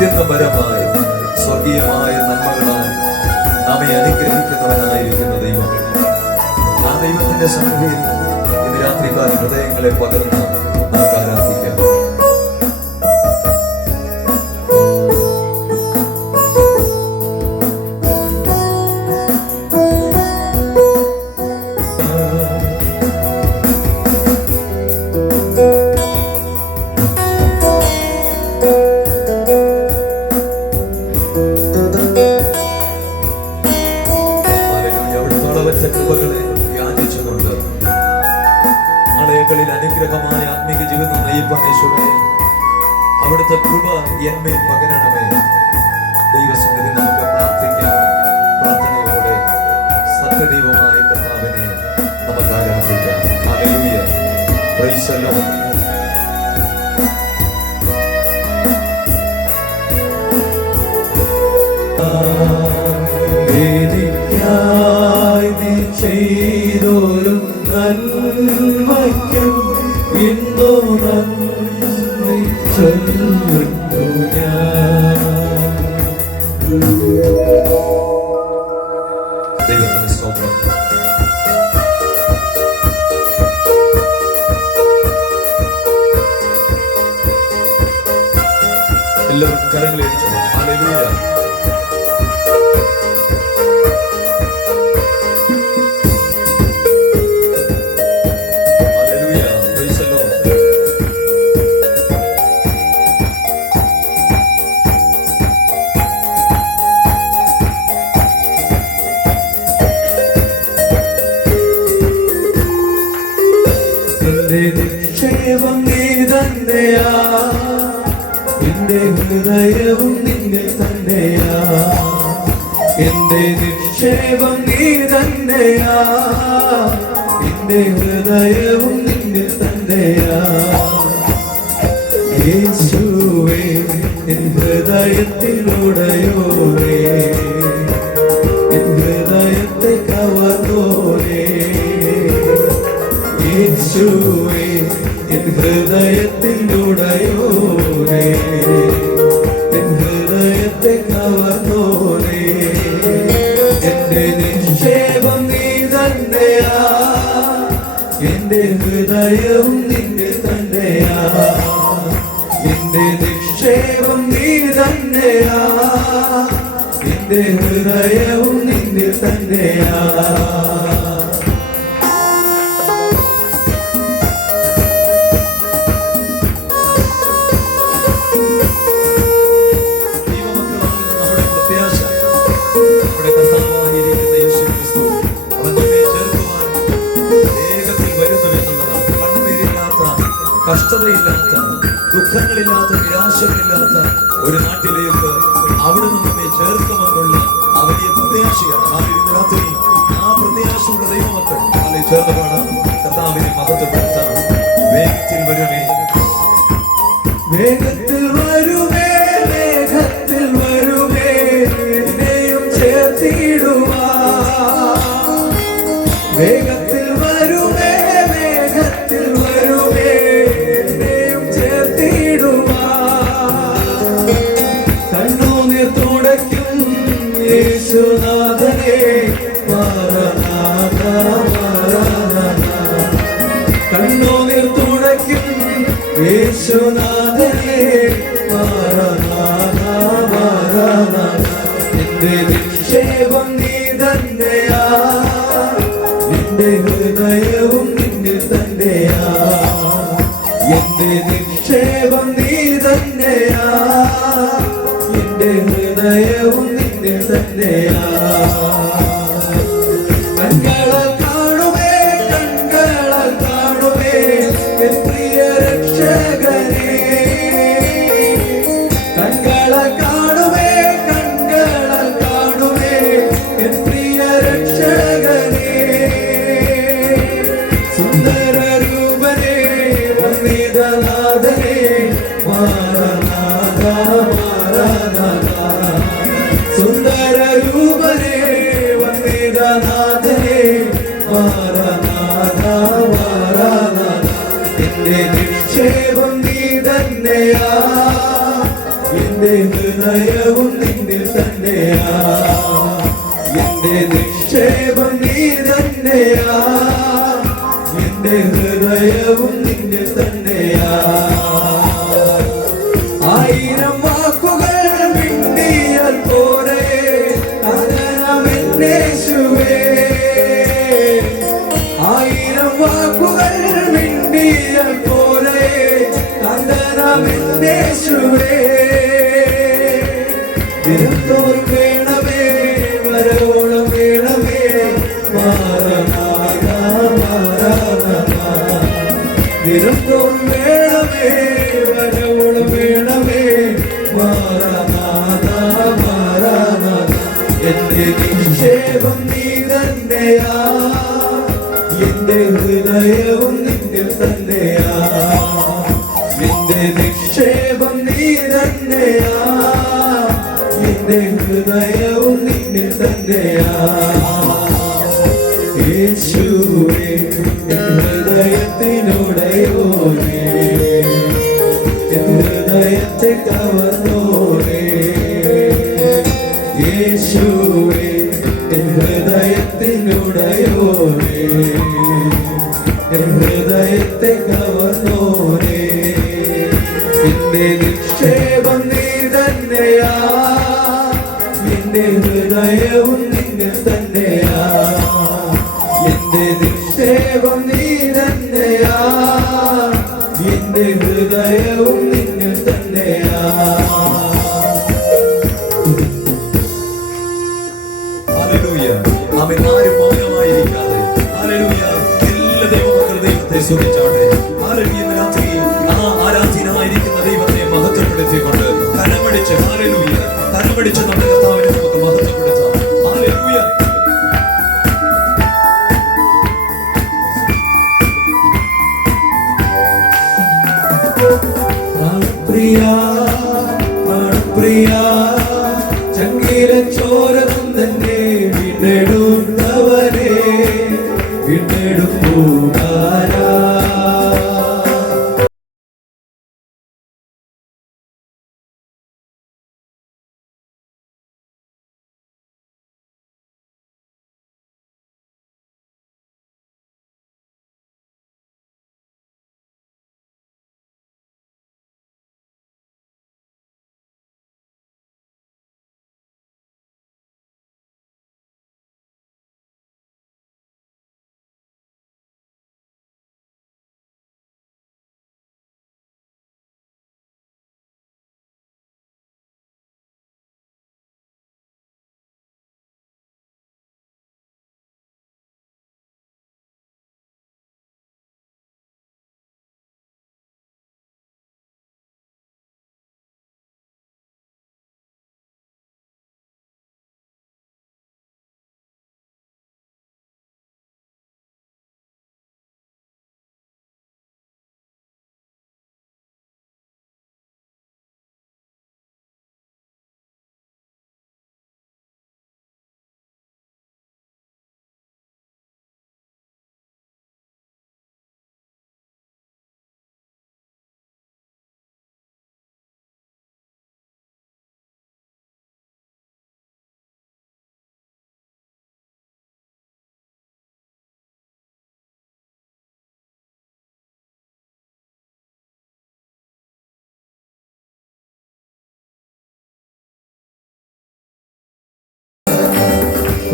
അത്യന്തപരമായ സ്വർഗീയമായ നന്മകളാൽ നമ്മെ അനുഗ്രഹിക്കുന്നവനായിരിക്കുന്ന ദൈവം. ആ ദൈവത്തിന്റെ സന്നിധിയിൽ ഇന്ന് രാത്രികാല ഹൃദയങ്ങളെ പകർന്ന് നമുക്ക് ആരാധിക്കാം. അനുഗ്രഹമായ ആത്മീക ജീവിതം നയിപ്പണേശ്വരേ, അവിടുത്തെ കൃപ എന്മേൽ പകരണമേ. ദൈവസന്നിധി നമുക്ക് പ്രാർത്ഥിക്കാം. പ്രാർത്ഥനയോടെ സത്യദൈവമായ കർത്താവിനെ നമുക്ക് ആരാധിക്കാം. Hallelujah, praise the Lord. നീ ചെയ്തോരു നന്മയ്ക്കും ഇന്നു നന്ദി ചൊല്ലുന്നു ഞാൻ. ദൈവത്തിന്റെ സ്തോത്രം. എല്ലാവരും കരങ്ങളെ അടിച്ചു. ഹല്ലേലൂയ. നിക്ഷേപം നീ തന്നെയാ, എന്റെ ഹൃദയവും നിന്നെ തന്നെയാ. എന്റെ നിക്ഷേപം നീ തന്നെയാ, എന്റെ ഹൃദയവും നിന്നെ തന്നെയാ. യേശുവേ എൻ ഹൃദയത്തിലൂടെയോരേ, എൻ ഹൃദയത്തെ കവർന്നോരേ. യേശുവേ എൻ ഹൃദയത്തിലൂടെയോരേ, എൻ ഹൃദയത്തെ കവർന്നോരേ. എന്റെ നിക്ഷേപം നീ തന്നെയാ, എന്റെ ഹൃദയവും നിന്നെ തന്നെയാ. എന്റെ നിക്ഷേപം നീ തന്നെയാ, എന്റെ ഹൃദയവും നിന്നെ തന്നെയാ. കഷ്ടതയില്ലാത്ത, ദുഃഖങ്ങളില്ലാത്ത, നിരാശകളില്ലാത്ത ഒരു നാട്ടിലേക്ക് അവിടുന്ന് നമ്മെ ചേർക്കുമെന്നുള്ള ആ വലിയ പ്രത്യാശയാണ്. ഇന്ന് രാത്രി ആ പ്രത്യാശയുടെ ദൈവമക്കൾ അതിൽ ചേർന്ന് പാടാം. കർത്താവിനെ മഹത്വപ്പെടുത്താം. വേഗത്തിൽ വരുമേ, വേഗത്തിൽ വരുമേ, വേഗത്തിൽ വരുമേ, എന്നെയും ചേർത്തിടുവാ. വേഗത്തിൽ വരുമേ, വേഗത്തിൽ വരുമേ, എന്നെയും ചേർത്തിടുവാ. കണ്ണുനീർ തുടയ്ക്കും യേശുനാഥനേ, മാറനാഥ മാറനാഥ. കണ്ണുനീർ തുടയ്ക്കും യേശുനാഥനേ, മാറനാഥ മാറനാഥ. എന്റെ നിക്ഷേപം നീ തന്നെയാ, എന്റെ ഹൃദയവും നിന്നിൽ തന്നെയാ. എന്റെ നിക്ഷേപം നീ തന്നെയാ, എന്റെ ഹൃദയവും നിന്നിൽ തന്നെയാ. കണ്ണുകളാൽ കാണുമേ, കണ്ണുകളാൽ കാണുമേ, എൻ പ്രിയ രക്ഷകനേ. കണ്ണുകളാൽ കാണുമേ, കണ്ണുകളാൽ കാണുമേ, എൻ പ്രിയ രക്ഷകനേ. സുന്ദരരൂപനേ, വന്ദിതനാഥനേ, മാറനാഥ മാറനാഥ. സുന്ദരരൂപനേ, വന്ദിതനാഥനേ, മാറനാഥ മാറനാഥ. എന്റെ നിക്ഷേപം നീ തന്നെയാ, എന്റെ ഹൃദയവും നിന്നിൽ തന്നെയാ, എന്റെ നിക്ഷേപം നീ തന്നെയാ, എന്റെ ഹൃദയവും നിന്നിൽ തന്നെയാ. ആയിരം വാക്കുകൾ മിണ്ടിയാൽ പോരെ യേശുവേ, ആയിരം വാക്കുകൾ മിണ്ടിയാൽ പോരെ യേശുവേ. ദിനത്തോറും വേണമേ, വരവോളം വേണമേ, മാറനാഥ മാറനാഥ. ദിനത്തോറും വേണമേ, വരവോളം വേണമേ, മാറനാഥ മാറനാഥ. എന്റെ നിക്ഷേപം നീ തന്നെയാ, എന്റെ ഹൃദയവും നിന്നിൽ തന്നെയാ, എന്റെ നിക്ഷേപം നീ തന്നെയാ, എന്റെ ഹൃദയവും നിന്നിൽ തന്നെയാ. യേശുവേ ഹൃദയത്തിനുടയോനേ, ഹൃദയത്തെ കവർന്നോനേ. യേശുവേ ഹൃദയത്തിനുടയോനേ, ഹൃദയത്തെ കവർന്നോനേ. എന്റെ നിക്ഷേപം നീ തന്നെയാ, എന്റെ ഹൃദയവും നിന്നിൽ തന്നെയാ, എന്റെ നിക്ഷേപം നീ തന്നെയാ, എന്റെ ഹൃദയവും നിന്നിൽ തന്നെയാ. ഹല്ലേലൂയ. ആമേൻ. ആരും മൗനമായിരിക്കാതെ ഹല്ലേലൂയ എല്ലാ ദൈവമക്കളുടെ ദൈവത്തെ സ്തുതിച്ചാട്ടെ. ഹല്ലേലൂയ. രാത്രി ആ ആരാധനായിരിക്കുന്ന ദൈവത്തെ മഹത്വപ്പെടുത്തിക്കൊണ്ട് കരമടിച്ച് ഹല്ലേലൂയ കരമടിച്ച് നമ്മുടെ കർത്താവിനെ നമുക്ക് മഹത്വപ്പെടുത്താം. ഹല്ലേലൂയ. പ്രാണപ്രിയാ പ്രാണപ്രിയാ ചങ്കിലെ ചോരവും തന്നെ വീണ്ടെടുത്തവനെ വീണ്ടെടുപ്പുകാരാ.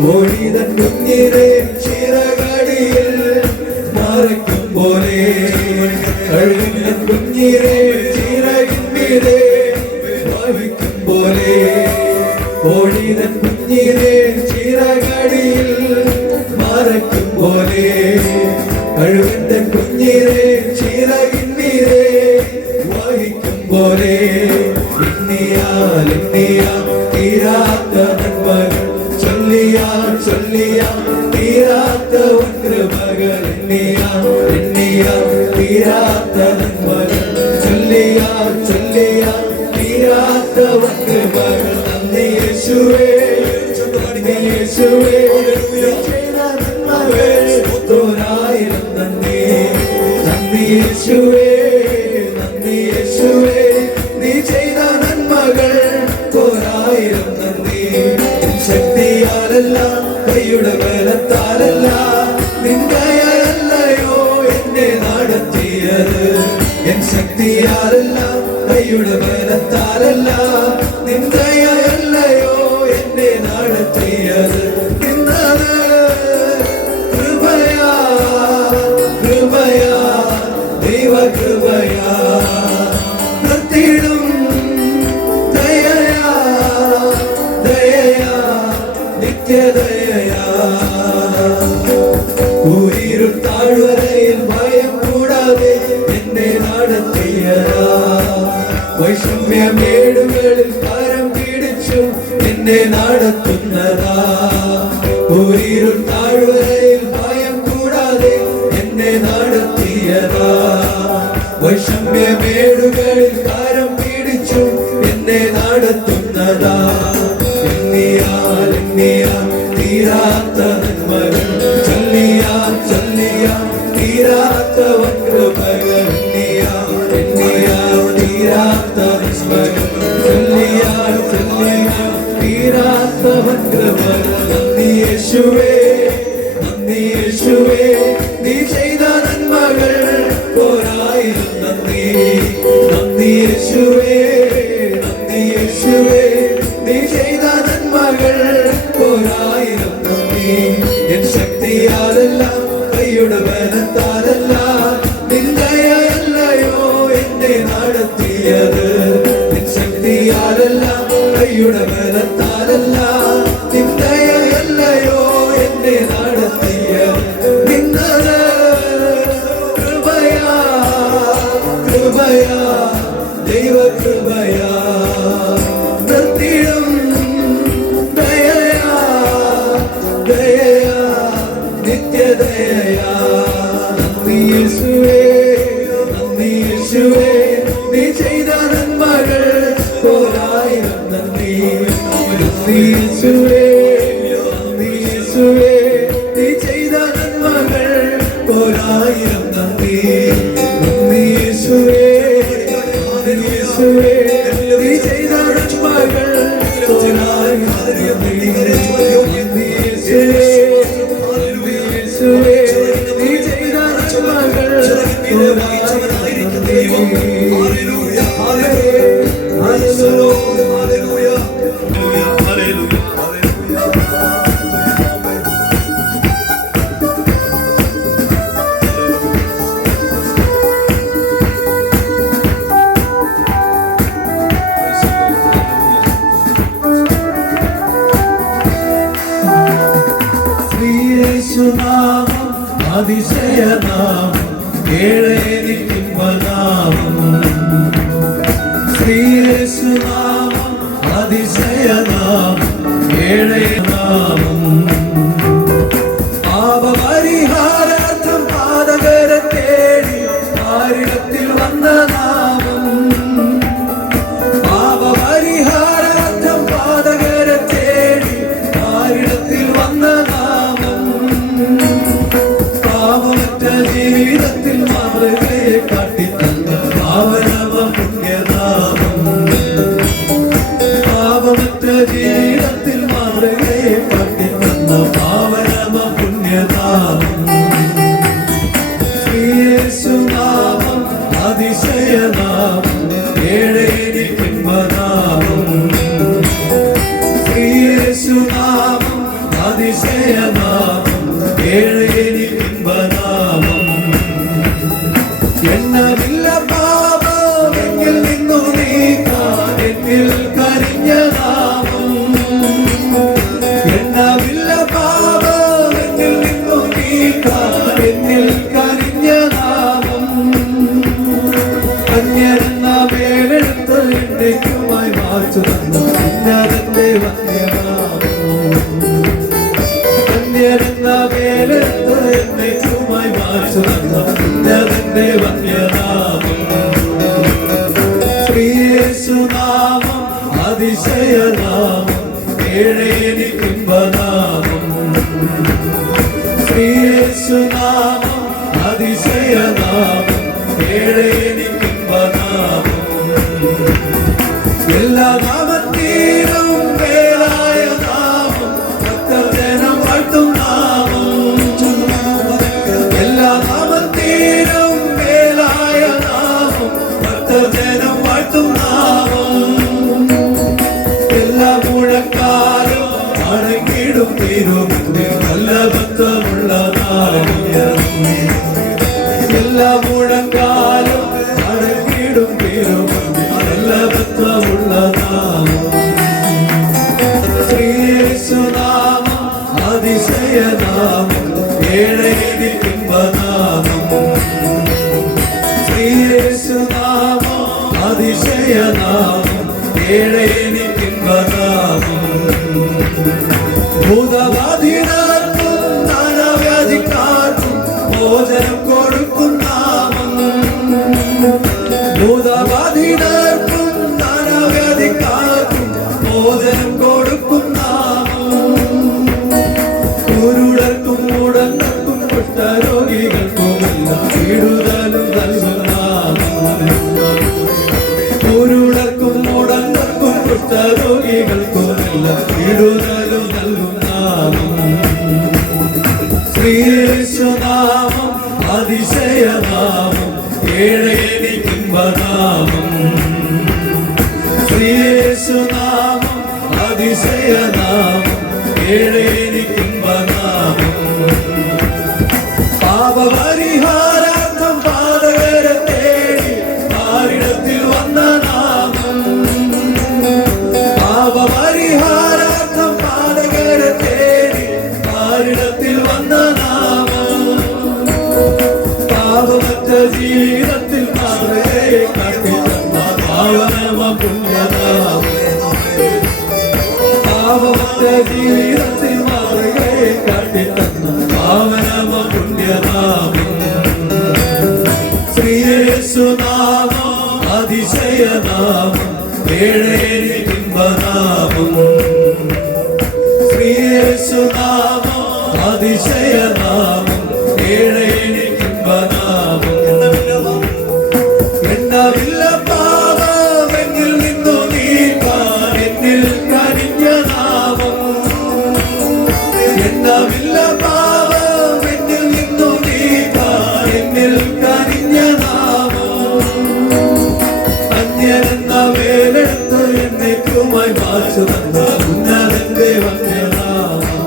കോഴിതൻ കുഞ്ഞിനെ ചിറകടിയിൽ മറയ്ക്കും പോലെ, കഴുകൻ കുഞ്ഞിനെ ചിറകിന്മീതെ വഹിക്കും പോലെ, കോഴിതൻ കുഞ്ഞിനെ ചിറകടിയിൽ മറയ്ക്കും പോലെ, കഴുകൻ കുഞ്ഞിനെ ചിറകിന്മീതെ വഹിക്കും പോലെ. എണ്ണിയാൽ തീരാത്ത നന്മകൾ, ചൊല്ലിയാൽ തീരാത്ത കൃപകൾ, എണ്ണിയാൽ തീരാത്ത നന്മകൾ, ചൊല്ലിയാൽ തീരാത്ത കൃപകൾ. നന്ദി യേശുവേ, നന്ദി യേശുവേ, ചെയ്ത നന്മകൾ ഒരായിരം നന്ദി. നന്ദി യേശുവേ, നന്ദി യേശുവേ, നീ ചെയ്ത നന്മകൾ ശക്തിയാലല്ല കൈയുടെ ബലത്താലല്ല നിന്ദയല്ലയോ എന്നെ നടത്തിയത് എൻ ശക്തിയാലല്ല കൈയുടെ ബലത്താലല്ല നിന്ദയല്ലയോ എന്നെ നടത്തിയത് നിന്നത് കൃപയാ കൃപയാ ദൈവ കൃപയാ നിർത്തിയിടും ദയയാ ദയയാ നിത്യദയയാ ഉയരും താഴ്വരയിൽ ഭയം കൂടാതെ എന്നെ നടത്തിയതാ വൈഷമ്യമേടുകളിൽ കരം പിടിച്ചു എന്നെ നടത്തുന്നതാ ഉയരും താഴ്വരയിൽ ഭയം കൂടാതെ എന്നെ നടത്തിയതാ വൈഷമ്യമേടുകളിൽ കരം പിടിച്ചു എന്നെ നടത്തുന്നതാ എണ്ണിയാൽ തീരാത്ത നന്മകൾ ചൊല്ലിയാൽ തീരാത്ത കൃപകൾ എണ്ണിയാൽ തീരാത്ത നന്മകൾ ചൊല്ലിയാൽ തീരാത്ത കൃപകൾ നന്ദി യേശുവേ നീ ചെയ്ത നന്മകൾ പോരായിരം നന്ദി യേശുവേ നീ ചെയ്ത നന്മകൾ പോരായിരം നന്ദി എൻ ശക്തിയാലല്ല കൈയുടെ ബലത്താലല്ല നിന്ദയല്ലയോ എന്നെ നടത്തിയത് എൻ ശക്തിയാലല്ല കൈയുടെ ബലത്താലല്ല നിന്ദയല്ലയോ എന്നെ നടത്തിയത് നിന്നത് കൃപയാ ദൈവ കൃപയാ നിർത്തിയിടും ദയയാ നിത്യദയയാ നന്ദി യേശുവേ നീ ചെയ്ത നന്മകൾ പോരായിരം നന്ദി യേശുവേ നീ ചെയ്ത നന്മകൾ പോരായിരം നന്ദി യേശുവേ നീ ചെയ്ത നന്മകൾ പോരായിരം നന്ദി യേശുവേ നീ ചെയ്ത നന്മകൾ യേശുനാമം അതിശയനാമം ഏഴേനിക്കുമ്പനാമം യേശുനാമം അതിശയനാമം ഏഴേനാമം പാപപരിഹാരാർത്ഥം പാതകരെ തേടി ആരിടത്തിൽ വന്ന നാമം പാപപരിഹാരാർത്ഥം പാതകരെ തേടി ആരിടത്തിൽ വന്ന ജീവിതത്തിൽ മാതൃകയെ കാട്ടിത്തന്ന പാവനമ പുണ്യനാമം പാവമറ്റ ജീവിതത്തിൽ മാതൃകയെ കാട്ടിത്തന്ന പാവനമ പുണ്യനാമം യേശുനാമം അതിശയനാമം ഏഴേനിക്കുമ്പനാമം യേശുനാമം അതിശയനാമം ഏഴേനിക്കുമ്പനാമം എണ്ണമില്ല പാപമെങ്കിൽ നിന്നു നീക്കാൻ എന്നിൽ കരിഞ്ഞ നാമം എണ്ണമില്ല പാപമെങ്കിൽ നിന്നു നീക്കാൻ എന്നിൽ കരിഞ്ഞ നാമം അന്യരെന്ന മേലെടുത്ത് എന്നേക്കുമായി മാച്ചു തന്നു ഇന്നതെന്റെ വന്യനാമം അന്യരെന്ന മേലെടുത്ത് എന്നേക്കുമായി മാച്ചു തന്നു ഇന്നതെന്റെ വന്യനാമം യേശുനാമം അതിശയനാമം ഏഴേനിക്കുമ്പനാമം യേശുനാമം അതിശയനാമം ഏഴേനിക്കുമ്പനാമം എല്ലാ നാമത്തിലും മേലായ നാമം അടങ്ങിടും തിരുമുമ്പിൽ നല്ല ബന്ധമുള്ള നാളിൽ എല്ലാ മുഴങ്കാലും അടങ്ങിടും തിരുമുമ്പിൽ നല്ല ബന്ധമുള്ള നാളും ശ്രീയേശുനാമം അതിശയനാമം ഏഴനിക്കുംബനാമം ശ്രീയേശുനാമം അതിശയനാമം ഏഴനിക്കുംബനാമം ഭൂതബാധിതർക്കും നാനാവ്യാധിക്കാർക്കും മോചനം കൊടുക്കും നാമം ഭൂതബാധിതർക്കും നാനാവ്യാധിക്കാർക്കും മോചനം കൊടുക്കും നാമം കുരുടർക്കും മുടങ്ങർക്കും കുഷ്ഠരോഗികൾക്കുമെല്ലാം വിടുതലും നൽകും നാമം കുരുടർക്കും മുടങ്ങർക്കും കുഷ്ഠരോഗികൾക്കുമെല്ലാം വിടുതലും നൽകും നാമം ശ്രീയേശുനാമം അതിശയനാമം ഏഴനിക്കുംബനാമം ശ്രീയേശുനാമം അതിശയനാമം ഏഴനിക്കുംബനാമം പാപപരിഹാരാർത്ഥം പാതകരെ തേടി ആരിടത്തിൽ വന്ന നാമം പാപപരിഹാരാർത്ഥം പാതകരെ തേടി ആരിടത്തിൽ വന്ന നാമം പാപമറ്റ ജീവിതത്തിൽ മാതൃകയെ കാട്ടിത്തന്ന പാവനമ പുണ്യനാമം പാപമറ്റ ജീവിതത്തിൽ മാതൃകയെ കാട്ടിത്തന്ന പാവനമ പുണ്യനാമം ശ്രീയേശുനാമം അതിശയനാമം ഏഴനിക്കുംബനാമം ശ്രീയേശുനാമം അതിശയനാമം ഏഴനിക്കുംബനാമം എണ്ണമില്ല പാപം എന്നിൽ നിന്നു നീക്കാൻ എന്നിൽ കനിഞ്ഞ നാമം എണ്ണമില്ല പാപം എന്നിൽ നിന്നു നീക്കാൻ എന്നിൽ കനിഞ്ഞ നാമം അന്യനെന്ന വേലെടുത്ത് എന്നേക്കുമായി മാച്ചു തന്ന ഉന്നതന്റെ വന്യനാമം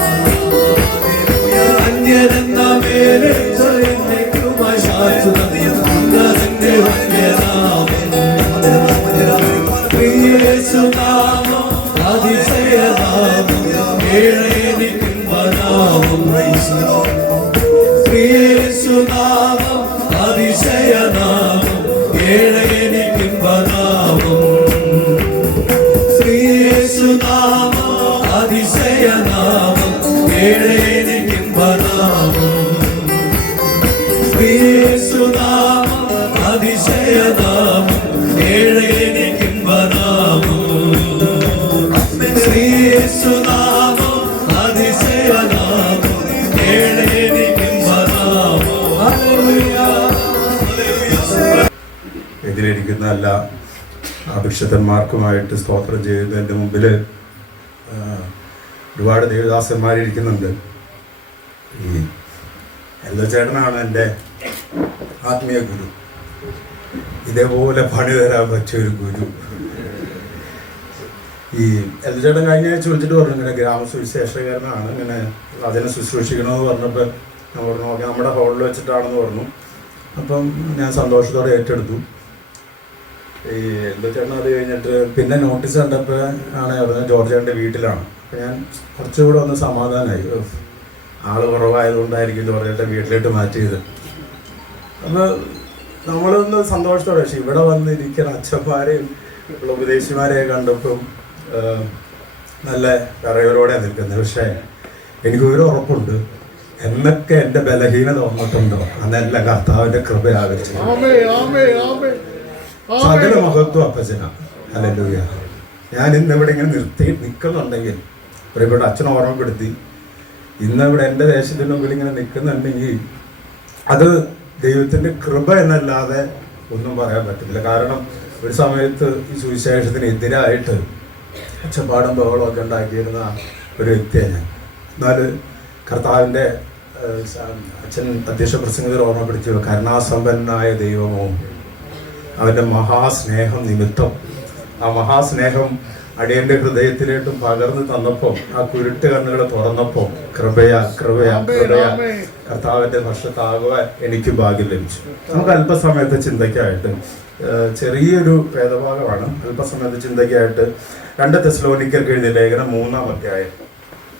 അന്യനെന്ന വേലെടുത്ത് എന്നേക്കുമായി മാച്ചു തന്ന ഉന്നതന്റെ വന്യനാമം ശ്രീയേശുനാമം അതിശയനാമം ഏഴനിക്കുംബനാമം ശ്രീയേശുനാമം അതിശയനാമം ഏഴനിക്കുംബനാമം ശ്രീയേശുനാമം അതിശയനാമം ഏഴനിക്കുംബനാമം ശ്രീയേശുനാമം അതിശയനാമം ഏഴനിക്കുംബനാമം ശ്രീയേശുനാമം അതിശയനാമം ഏഴനിക്കുംബനാമം ഹല്ലേലൂയ. ഇതിലിരിക്കുന്ന എല്ലാ അഭിഷിക്തന്മാർക്കുമായിട്ട് സ്തോത്രം ചെയ്യുന്നതിൻ്റെ മുമ്പിൽ ഒരുപാട് ദേവദാസന്മാരിരിക്കുന്നുണ്ട്. ഈ എല്ലാ ചേട്ടനാണ് എൻ്റെ ആത്മീയ ഗുരു. ഇതേപോലെ പണി തരാൻ പറ്റിയൊരു ഗുരു. ഈ എല്ലാ ചേട്ടൻ കഴിഞ്ഞ ആഴ്ച വിളിച്ചിട്ട് പറഞ്ഞു ഇങ്ങനെ ഗ്രാമസുവിശേഷകരനാണ്, ഇങ്ങനെ അതിനെ ശുശ്രൂഷിക്കണമെന്ന് പറഞ്ഞപ്പോൾ ഞാൻ പറഞ്ഞു ഓക്കെ നമ്മുടെ ഹോളിൽ വെച്ചിട്ടാണെന്ന് പറഞ്ഞു. അപ്പം ഞാൻ സന്തോഷത്തോടെ ഏറ്റെടുത്തു. ഈ എല്ലാ ചേട്ടൻ അത് കഴിഞ്ഞിട്ട് പിന്നെ നോട്ടീസ് കണ്ടപ്പോൾ ആണ് പറഞ്ഞത് ജോർജേട്ടൻ്റെ വീട്ടിലാണ്. അപ്പം ഞാൻ കുറച്ചുകൂടെ ഒന്ന് സമാധാനമായി. ആൾ കുറവായതുകൊണ്ടായിരിക്കും ജോർജേട്ടൻ വീട്ടിലോട്ട് മാറ്റിയത്. അപ്പോൾ നമ്മളൊന്ന് സന്തോഷത്തോടെ, പക്ഷെ ഇവിടെ വന്നിരിക്കുന്ന അച്ഛന്മാരെയും ഉപദേശിമാരെയും കണ്ടപ്പം നല്ല കറയോടെ നിൽക്കുന്നത്. പക്ഷേ എനിക്കൊരു ഉറപ്പുണ്ട്, എന്നൊക്കെ എൻ്റെ ബലഹീനത വന്നിട്ടുണ്ടോ അന്നെല്ലാം കർത്താവിൻ്റെ കൃപ ആകർഷിച്ചു. സകല മഹത്വം അപ്പച്ചന. ഹല്ലേലൂയ. ഞാൻ ഇന്നിവിടെ ഇങ്ങനെ നിൽക്കുന്നുണ്ടെങ്കിൽ ഇവിടെ അച്ഛനെ ഓർമ്മപ്പെടുത്തി, ഇന്നിവിടെ എൻ്റെ ദേശത്തിൻ്റെ മുമ്പിൽ ഇങ്ങനെ നിൽക്കുന്നുണ്ടെങ്കിൽ അത് ദൈവത്തിൻ്റെ കൃപ എന്നല്ലാതെ ഒന്നും പറയാൻ പറ്റില്ല. കാരണം ഒരു സമയത്ത് ഈ സുവിശേഷത്തിന് എതിരായിട്ട് ഒച്ചപ്പാടും ബഹളമൊക്കെ ഉണ്ടാക്കിയിരുന്ന ഒരു വ്യക്തിയാണ് ഞാൻ. എന്നാൽ കർത്താവിൻ്റെ അച്ഛൻ അധ്യക്ഷ പ്രസംഗത്തിൽ ഓർമ്മപ്പെടുത്തിയ കരുണാസമ്പന്നനായ ദൈവമോ അവൻ്റെ മഹാസ്നേഹം നിമിത്തം, ആ മഹാസ്നേഹം അടിയന്റെ ഹൃദയത്തിലേട്ടും പകർന്നു തന്നപ്പോൾ ആ കുരുട്ട് കണ്ണുകൾ തുറന്നപ്പോൾ കൃപയാ കൃപയാ കൃപയാ കർത്താവിന്റെ വർഷത്താകുവാൻ എനിക്ക് ഭാഗ്യം ലഭിച്ചു. നമുക്ക് അല്പസമയത്തെ ചിന്തയ്ക്കായിട്ട് ചെറിയൊരു വേദഭാഗമാണ്. അല്പസമയത്തെ ചിന്തയ്ക്കായിട്ട് 2 തെസ്സലോനിക്കർക്ക് എഴുതിയ ലേഖനം 3-ാം അധ്യായം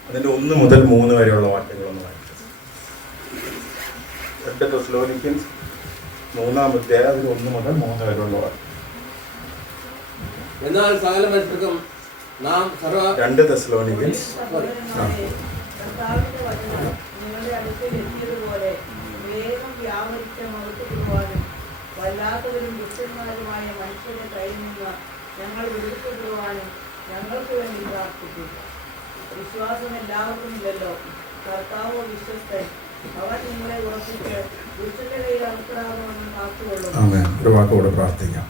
അതിന്റെ 1 മുതൽ 3 വരെയുള്ള വാക്യങ്ങളൊന്ന് വായിക്കും. 2 തെസ്സലോനിക്കൻസ് 3-ാം അധ്യായം അതിൽ 1 മുതൽ 3 വരെയുള്ള വാക്യം. എന്നാൽ സകല മനുഷ്യർക്കും നാം 2 തെസ്സലോനിക്കൻസ് നിങ്ങളുടെ അടുക്കൽ എത്തിയതുപോലെ വേഗം വ്യാപരിച്ച മഹത്വപ്പെടുവാനും വല്ലാത്തവരും ദുഷ്ടന്മാരുമായ മനുഷ്യരുടെ കയ്യിൽ നിന്ന് ഞങ്ങൾ വിടുവിക്കപ്പെടുവാനും ഞങ്ങൾക്ക് വേണ്ടി പ്രാർത്ഥിക്കുക. വിശ്വാസം എല്ലാവർക്കും ഇല്ലല്ലോ. കർത്താവോ വിശ്വസ്തൻ. അവൻ നിങ്ങളെ ഉറപ്പിച്ച് ദുഷ്ടന്റെ കയ്യിൽ അകപ്പെടാമെന്ന് കാത്തുകൊള്ളും. ഒരു വാക്കോടെ പ്രാർത്ഥിക്കാം.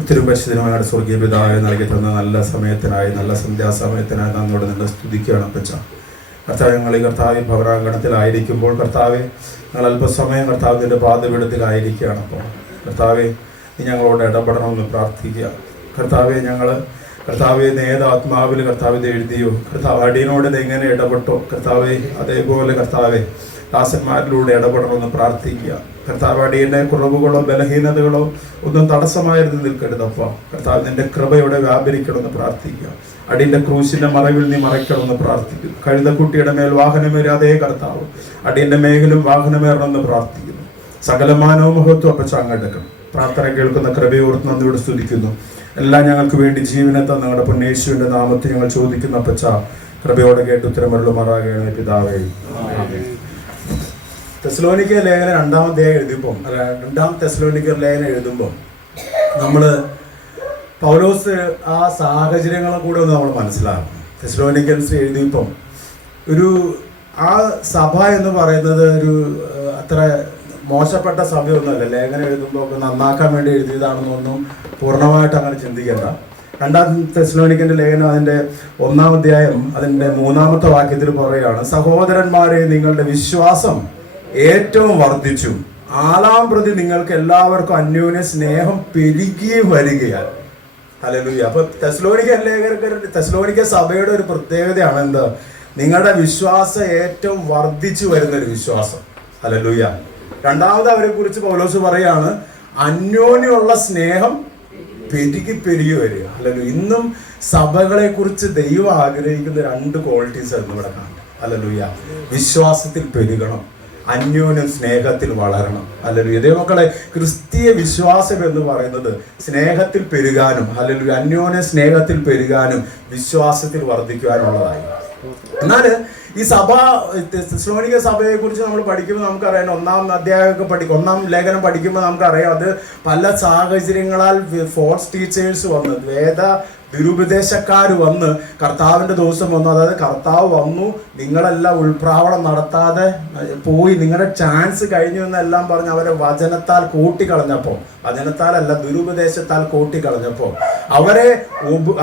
ഇത്തിരി പരിശുദ്ധമായ സ്വർഗീയ പിതാവെ നൽകി തന്ന നല്ല സമയത്തിനായി, നല്ല സന്ധ്യാസമയത്തിനായി നന്നോട് നിങ്ങൾ സ്തുതിക്കുകയാണ് അപ്പച്ച. കർത്താവ്, ഞങ്ങൾ ഈ കർത്താവ് ഭവനാങ്കണത്തിലായിരിക്കുമ്പോൾ കർത്താവെ ഞങ്ങൾ അല്പസമയം കർത്താവിൻ്റെ പാദപീഠത്തിലായിരിക്കുകയാണ്. അപ്പോൾ കർത്താവെ നീ ഞങ്ങളോട് ഇടപെടണമെന്ന് പ്രാർത്ഥിക്കുക. കർത്താവെ കർത്താവെ ഏത് ആത്മാവിൽ കർത്താവ് ഇത് എഴുതിയോ, കർത്താവ് അടിയനോട് ഇത് എങ്ങനെ ഇടപെട്ടോ കർത്താവെ അതേപോലെ കർത്താവെ ദാസന്മാരിലൂടെ ഇടപെടണമെന്ന് പ്രാർത്ഥിക്കുക. കർത്താവ് അടിയന്റെ കുറവുകളോ ബലഹീനതകളോ ഒന്നും തടസ്സമായിരുന്നു നിൽക്കരുതപ്പ. കർത്താവ് നിന്റെ കൃപയോടെ വ്യാപരിക്കണമെന്ന് പ്രാർത്ഥിക്കുക. അടിയന്റെ ക്രൂശിന്റെ മറവിൽ നീ മറയ്ക്കണമെന്ന് പ്രാർത്ഥിക്കുന്നു. കഴുതക്കുട്ടിയുടെ മേൽ വാഹനമേറിയ അതേ കർത്താവ് അടിയന്റെ മേഖലും വാഹനമേറണമെന്ന് പ്രാർത്ഥിക്കുന്നു. സകലമാനവും മഹത്വം അപ്പച്ച അങ്ങെടുക്കണം. പ്രാർത്ഥന കേൾക്കുന്ന കൃപയോർത്ത് നന്ദിയോട് സ്തുതിക്കുന്നു. എല്ലാം ഞങ്ങൾക്ക് വേണ്ടി ജീവനെ തന്ന ഞങ്ങളുടെ പൊന്നേശുവിന്റെ നാമത്തിൽ ഞങ്ങൾ ചോദിക്കുന്ന അപ്പച്ച കൃപയോടെ കേട്ട് ഉത്തരമരുളുമാറാകണമേ പിതാവേ. തെസ്സലോനിക്ക ലേഖനം 2-ാം അധ്യായം എഴുതിയപ്പോൾ 2 തെസ്സലോനിക്കർ ലേഖനം എഴുതുമ്പോൾ നമ്മൾ പൗലോസ് ആ സാഹചര്യങ്ങളെ കൂടെ ഒന്ന് നമ്മൾ മനസ്സിലാക്കണം. തെസ്സലോനിക്കൻസ് എഴുതിയപ്പം ആ സഭ എന്ന് പറയുന്നത് അത്ര മോശപ്പെട്ട സഭയൊന്നുമല്ല. ലേഖനം എഴുതുമ്പോൾ നന്നാക്കാൻ വേണ്ടി എഴുതിയതാണെന്നൊന്നും പൂർണ്ണമായിട്ട് അങ്ങനെ ചിന്തിക്കേണ്ട. 2 തെസ്സലോനിക്കന്റെ ലേഖനം അതിന്റെ 1-ാം അധ്യായം അതിന്റെ 3-ാമത്തെ വാക്യത്തിൽ പറയുകയാണ്, സഹോദരന്മാരെ നിങ്ങളുടെ വിശ്വാസം ഏറ്റവും വർദ്ധിച്ചു, ആലാം പ്രതി നിങ്ങൾക്ക് എല്ലാവർക്കും അന്യോന്യ സ്നേഹം പെരുകിയും വരികയാൽ. ഹല്ലേലൂയ. അപ്പൊ തെസ്സലോനിക്ക സഭയുടെ ഒരു പ്രത്യേകതയാണ് എന്ത്? നിങ്ങളുടെ വിശ്വാസം ഏറ്റവും വർദ്ധിച്ചു വരുന്ന ഒരു വിശ്വാസം. ഹല്ലേലൂയ. രണ്ടാമത് അവരെ കുറിച്ച് പൗലോസ് പറയാണ്, അന്യോന്യമുള്ള സ്നേഹം പെരുകി വരിക. ഹല്ലേലൂയ. ഇന്നും സഭകളെ കുറിച്ച് ദൈവം ആഗ്രഹിക്കുന്ന 2 ക്വാളിറ്റീസ് ആയിരുന്നു ഇവിടെ കാണുന്നത്. ഹല്ലേലൂയ. വിശ്വാസത്തിൽ പെരുകണം, അന്യോന്യം സ്നേഹത്തിൽ വളരണം. ഹല്ലേലൂയ. ദൈവമക്കളെ, ക്രിസ്തീയ വിശ്വാസം എന്ന് പറയുന്നത് സ്നേഹത്തിൽ പെരുകാനും ഹല്ലേലൂയ അന്യോന്യ സ്നേഹത്തിൽ പെരുകാനും വിശ്വാസത്തിൽ വർദ്ധിക്കുവാനുള്ളതായി. എന്നാൽ ഈ തെസ്സലോനിക്ക സഭയെ കുറിച്ച് നമ്മൾ പഠിക്കുമ്പോൾ നമുക്കറിയാം, 1-ാം ലേഖനം പഠിക്കുമ്പോൾ നമുക്കറിയാം, അത് പല സാഹചര്യങ്ങളാൽ ഫോൾസ് ടീച്ചേഴ്സ് വന്ന് ദുരുപദേശക്കാർ വന്ന് കർത്താവിൻ്റെ ദിവസം വന്നു, അതായത് കർത്താവ് വന്നു നിങ്ങളെല്ലാം ഉൾപ്രാവണം നടത്താതെ പോയി, നിങ്ങളുടെ ചാൻസ് കഴിഞ്ഞു എന്നെല്ലാം പറഞ്ഞ് അവരെ വചനത്താൽ കൂട്ടിക്കളഞ്ഞപ്പോൾ, വചനത്താലല്ല ദുരുപദേശത്താൽ കൂട്ടിക്കളഞ്ഞപ്പോൾ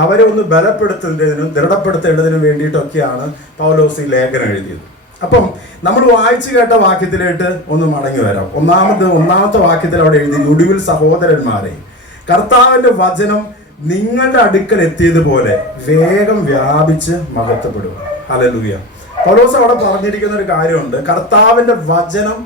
അവരെ ഒന്ന് ബലപ്പെടുത്തുന്നതിനും ദൃഢപ്പെടുത്തേണ്ടതിനും വേണ്ടിയിട്ടൊക്കെയാണ് പൗലോസ് ഈ ലേഖനം എഴുതിയത്. അപ്പം നമ്മൾ വായിച്ചു കേട്ട വാക്യത്തിലേക്ക് ഒന്ന് മടങ്ങി വരാം. ഒന്നാമത്തെ വാക്യത്തിൽ അവിടെ എഴുതി, ഒടുവിൽ സഹോദരന്മാരെ കർത്താവിന്റെ വചനം നിങ്ങളുടെ അടുക്കൽ എത്തിയതുപോലെ വേഗം വ്യാപിച്ച് മഹത്വപ്പെടുക. ഹല്ലേലൂയ. പൗലോസ് അവിടെ പറഞ്ഞിരിക്കുന്ന ഒരു കാര്യമുണ്ട്, കർത്താവിന്റെ വചനം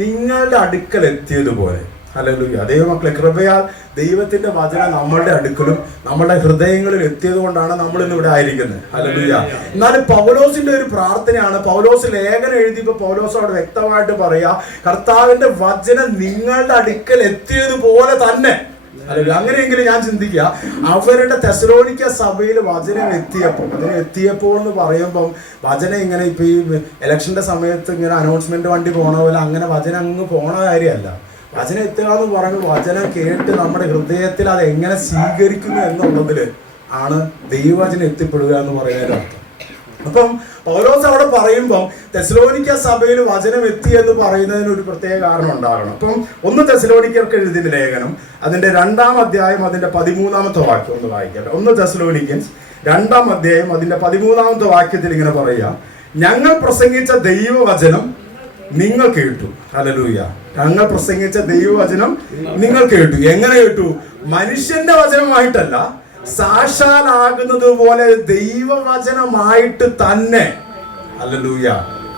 നിങ്ങളുടെ അടുക്കൽ എത്തിയതുപോലെ. ഹല്ലേലൂയ. ദൈവമക്കളെ, കൃപയാൽ ദൈവത്തിന്റെ വചനം നമ്മളുടെ അടുക്കലും നമ്മുടെ ഹൃദയങ്ങളിൽ എത്തിയത് കൊണ്ടാണ് നമ്മൾ ഇന്ന് ഇവിടെ ആയിരിക്കുന്നത്. ഹല്ലേലൂയ. എന്നാലും പൗലോസിന്റെ ഒരു പ്രാർത്ഥനയാണ്. പൗലോസ് ലേഖനം എഴുതിയപ്പോൾ പൗലോസ് അവിടെ വ്യക്തമായിട്ട് പറയാ, കർത്താവിന്റെ വചനം നിങ്ങളുടെ അടുക്കൽ എത്തിയതുപോലെ തന്നെ. അങ്ങനെയെങ്കിലും ഞാൻ ചിന്തിക്കുക, അവരുടെ തെസ്സലോനിക്ക സഭയിൽ വചനം എത്തിയപ്പോൾ എന്ന് പറയുമ്പം വചനം ഇങ്ങനെ ഇപ്പൊ ഈ ഇലക്ഷന്റെ സമയത്ത് ഇങ്ങനെ അനൗൺസ്മെന്റ് വണ്ടി പോണ പോലെ അങ്ങനെ വചനം അങ്ങ് പോണ കാര്യമല്ല. വചനം എത്തുക എന്ന് പറയുമ്പോൾ വചനം കേട്ട് നമ്മുടെ ഹൃദയത്തിൽ അത് എങ്ങനെ സ്വീകരിക്കുന്നു എന്നുള്ളതിൽ ആണ് ദൈവവചനം എത്തിപ്പെടുക എന്ന് പറയുന്നതിന് അർത്ഥം. അപ്പം പൗലോസ് അവിടെ പറയുമ്പം തെസ്സലോനിക്ക സഭയിൽ വചനം എത്തി എന്ന് പറയുന്നതിന് ഒരു പ്രത്യേക കാരണം ഉണ്ടാകണം. അപ്പം 1 തെസ്സലോനിക്കർക്ക് എഴുതിയ ലേഖനം അതിന്റെ 2-ാം അധ്യായം അതിന്റെ 13-ാമത്തെ വാക്യം ഒന്ന് വായിക്കട്ടെ. 1 തെസ്സലോനിക്കൻസ് 2-ാം അധ്യായം അതിന്റെ 13-ാമത്തെ വാക്യത്തിൽ ഇങ്ങനെ പറയാ, ഞങ്ങൾ പ്രസംഗിച്ച ദൈവവചനം നിങ്ങൾ കേട്ടു. ഹല്ലേലൂയ. ഞങ്ങൾ പ്രസംഗിച്ച ദൈവവചനം നിങ്ങൾ കേട്ടു. എങ്ങനെ കേട്ടു? മനുഷ്യന്റെ വചനമായിട്ടല്ല, സാക്ഷാലാകുന്നത് പോലെ ദൈവവചനമായിട്ട് തന്നെ. Hallelujah,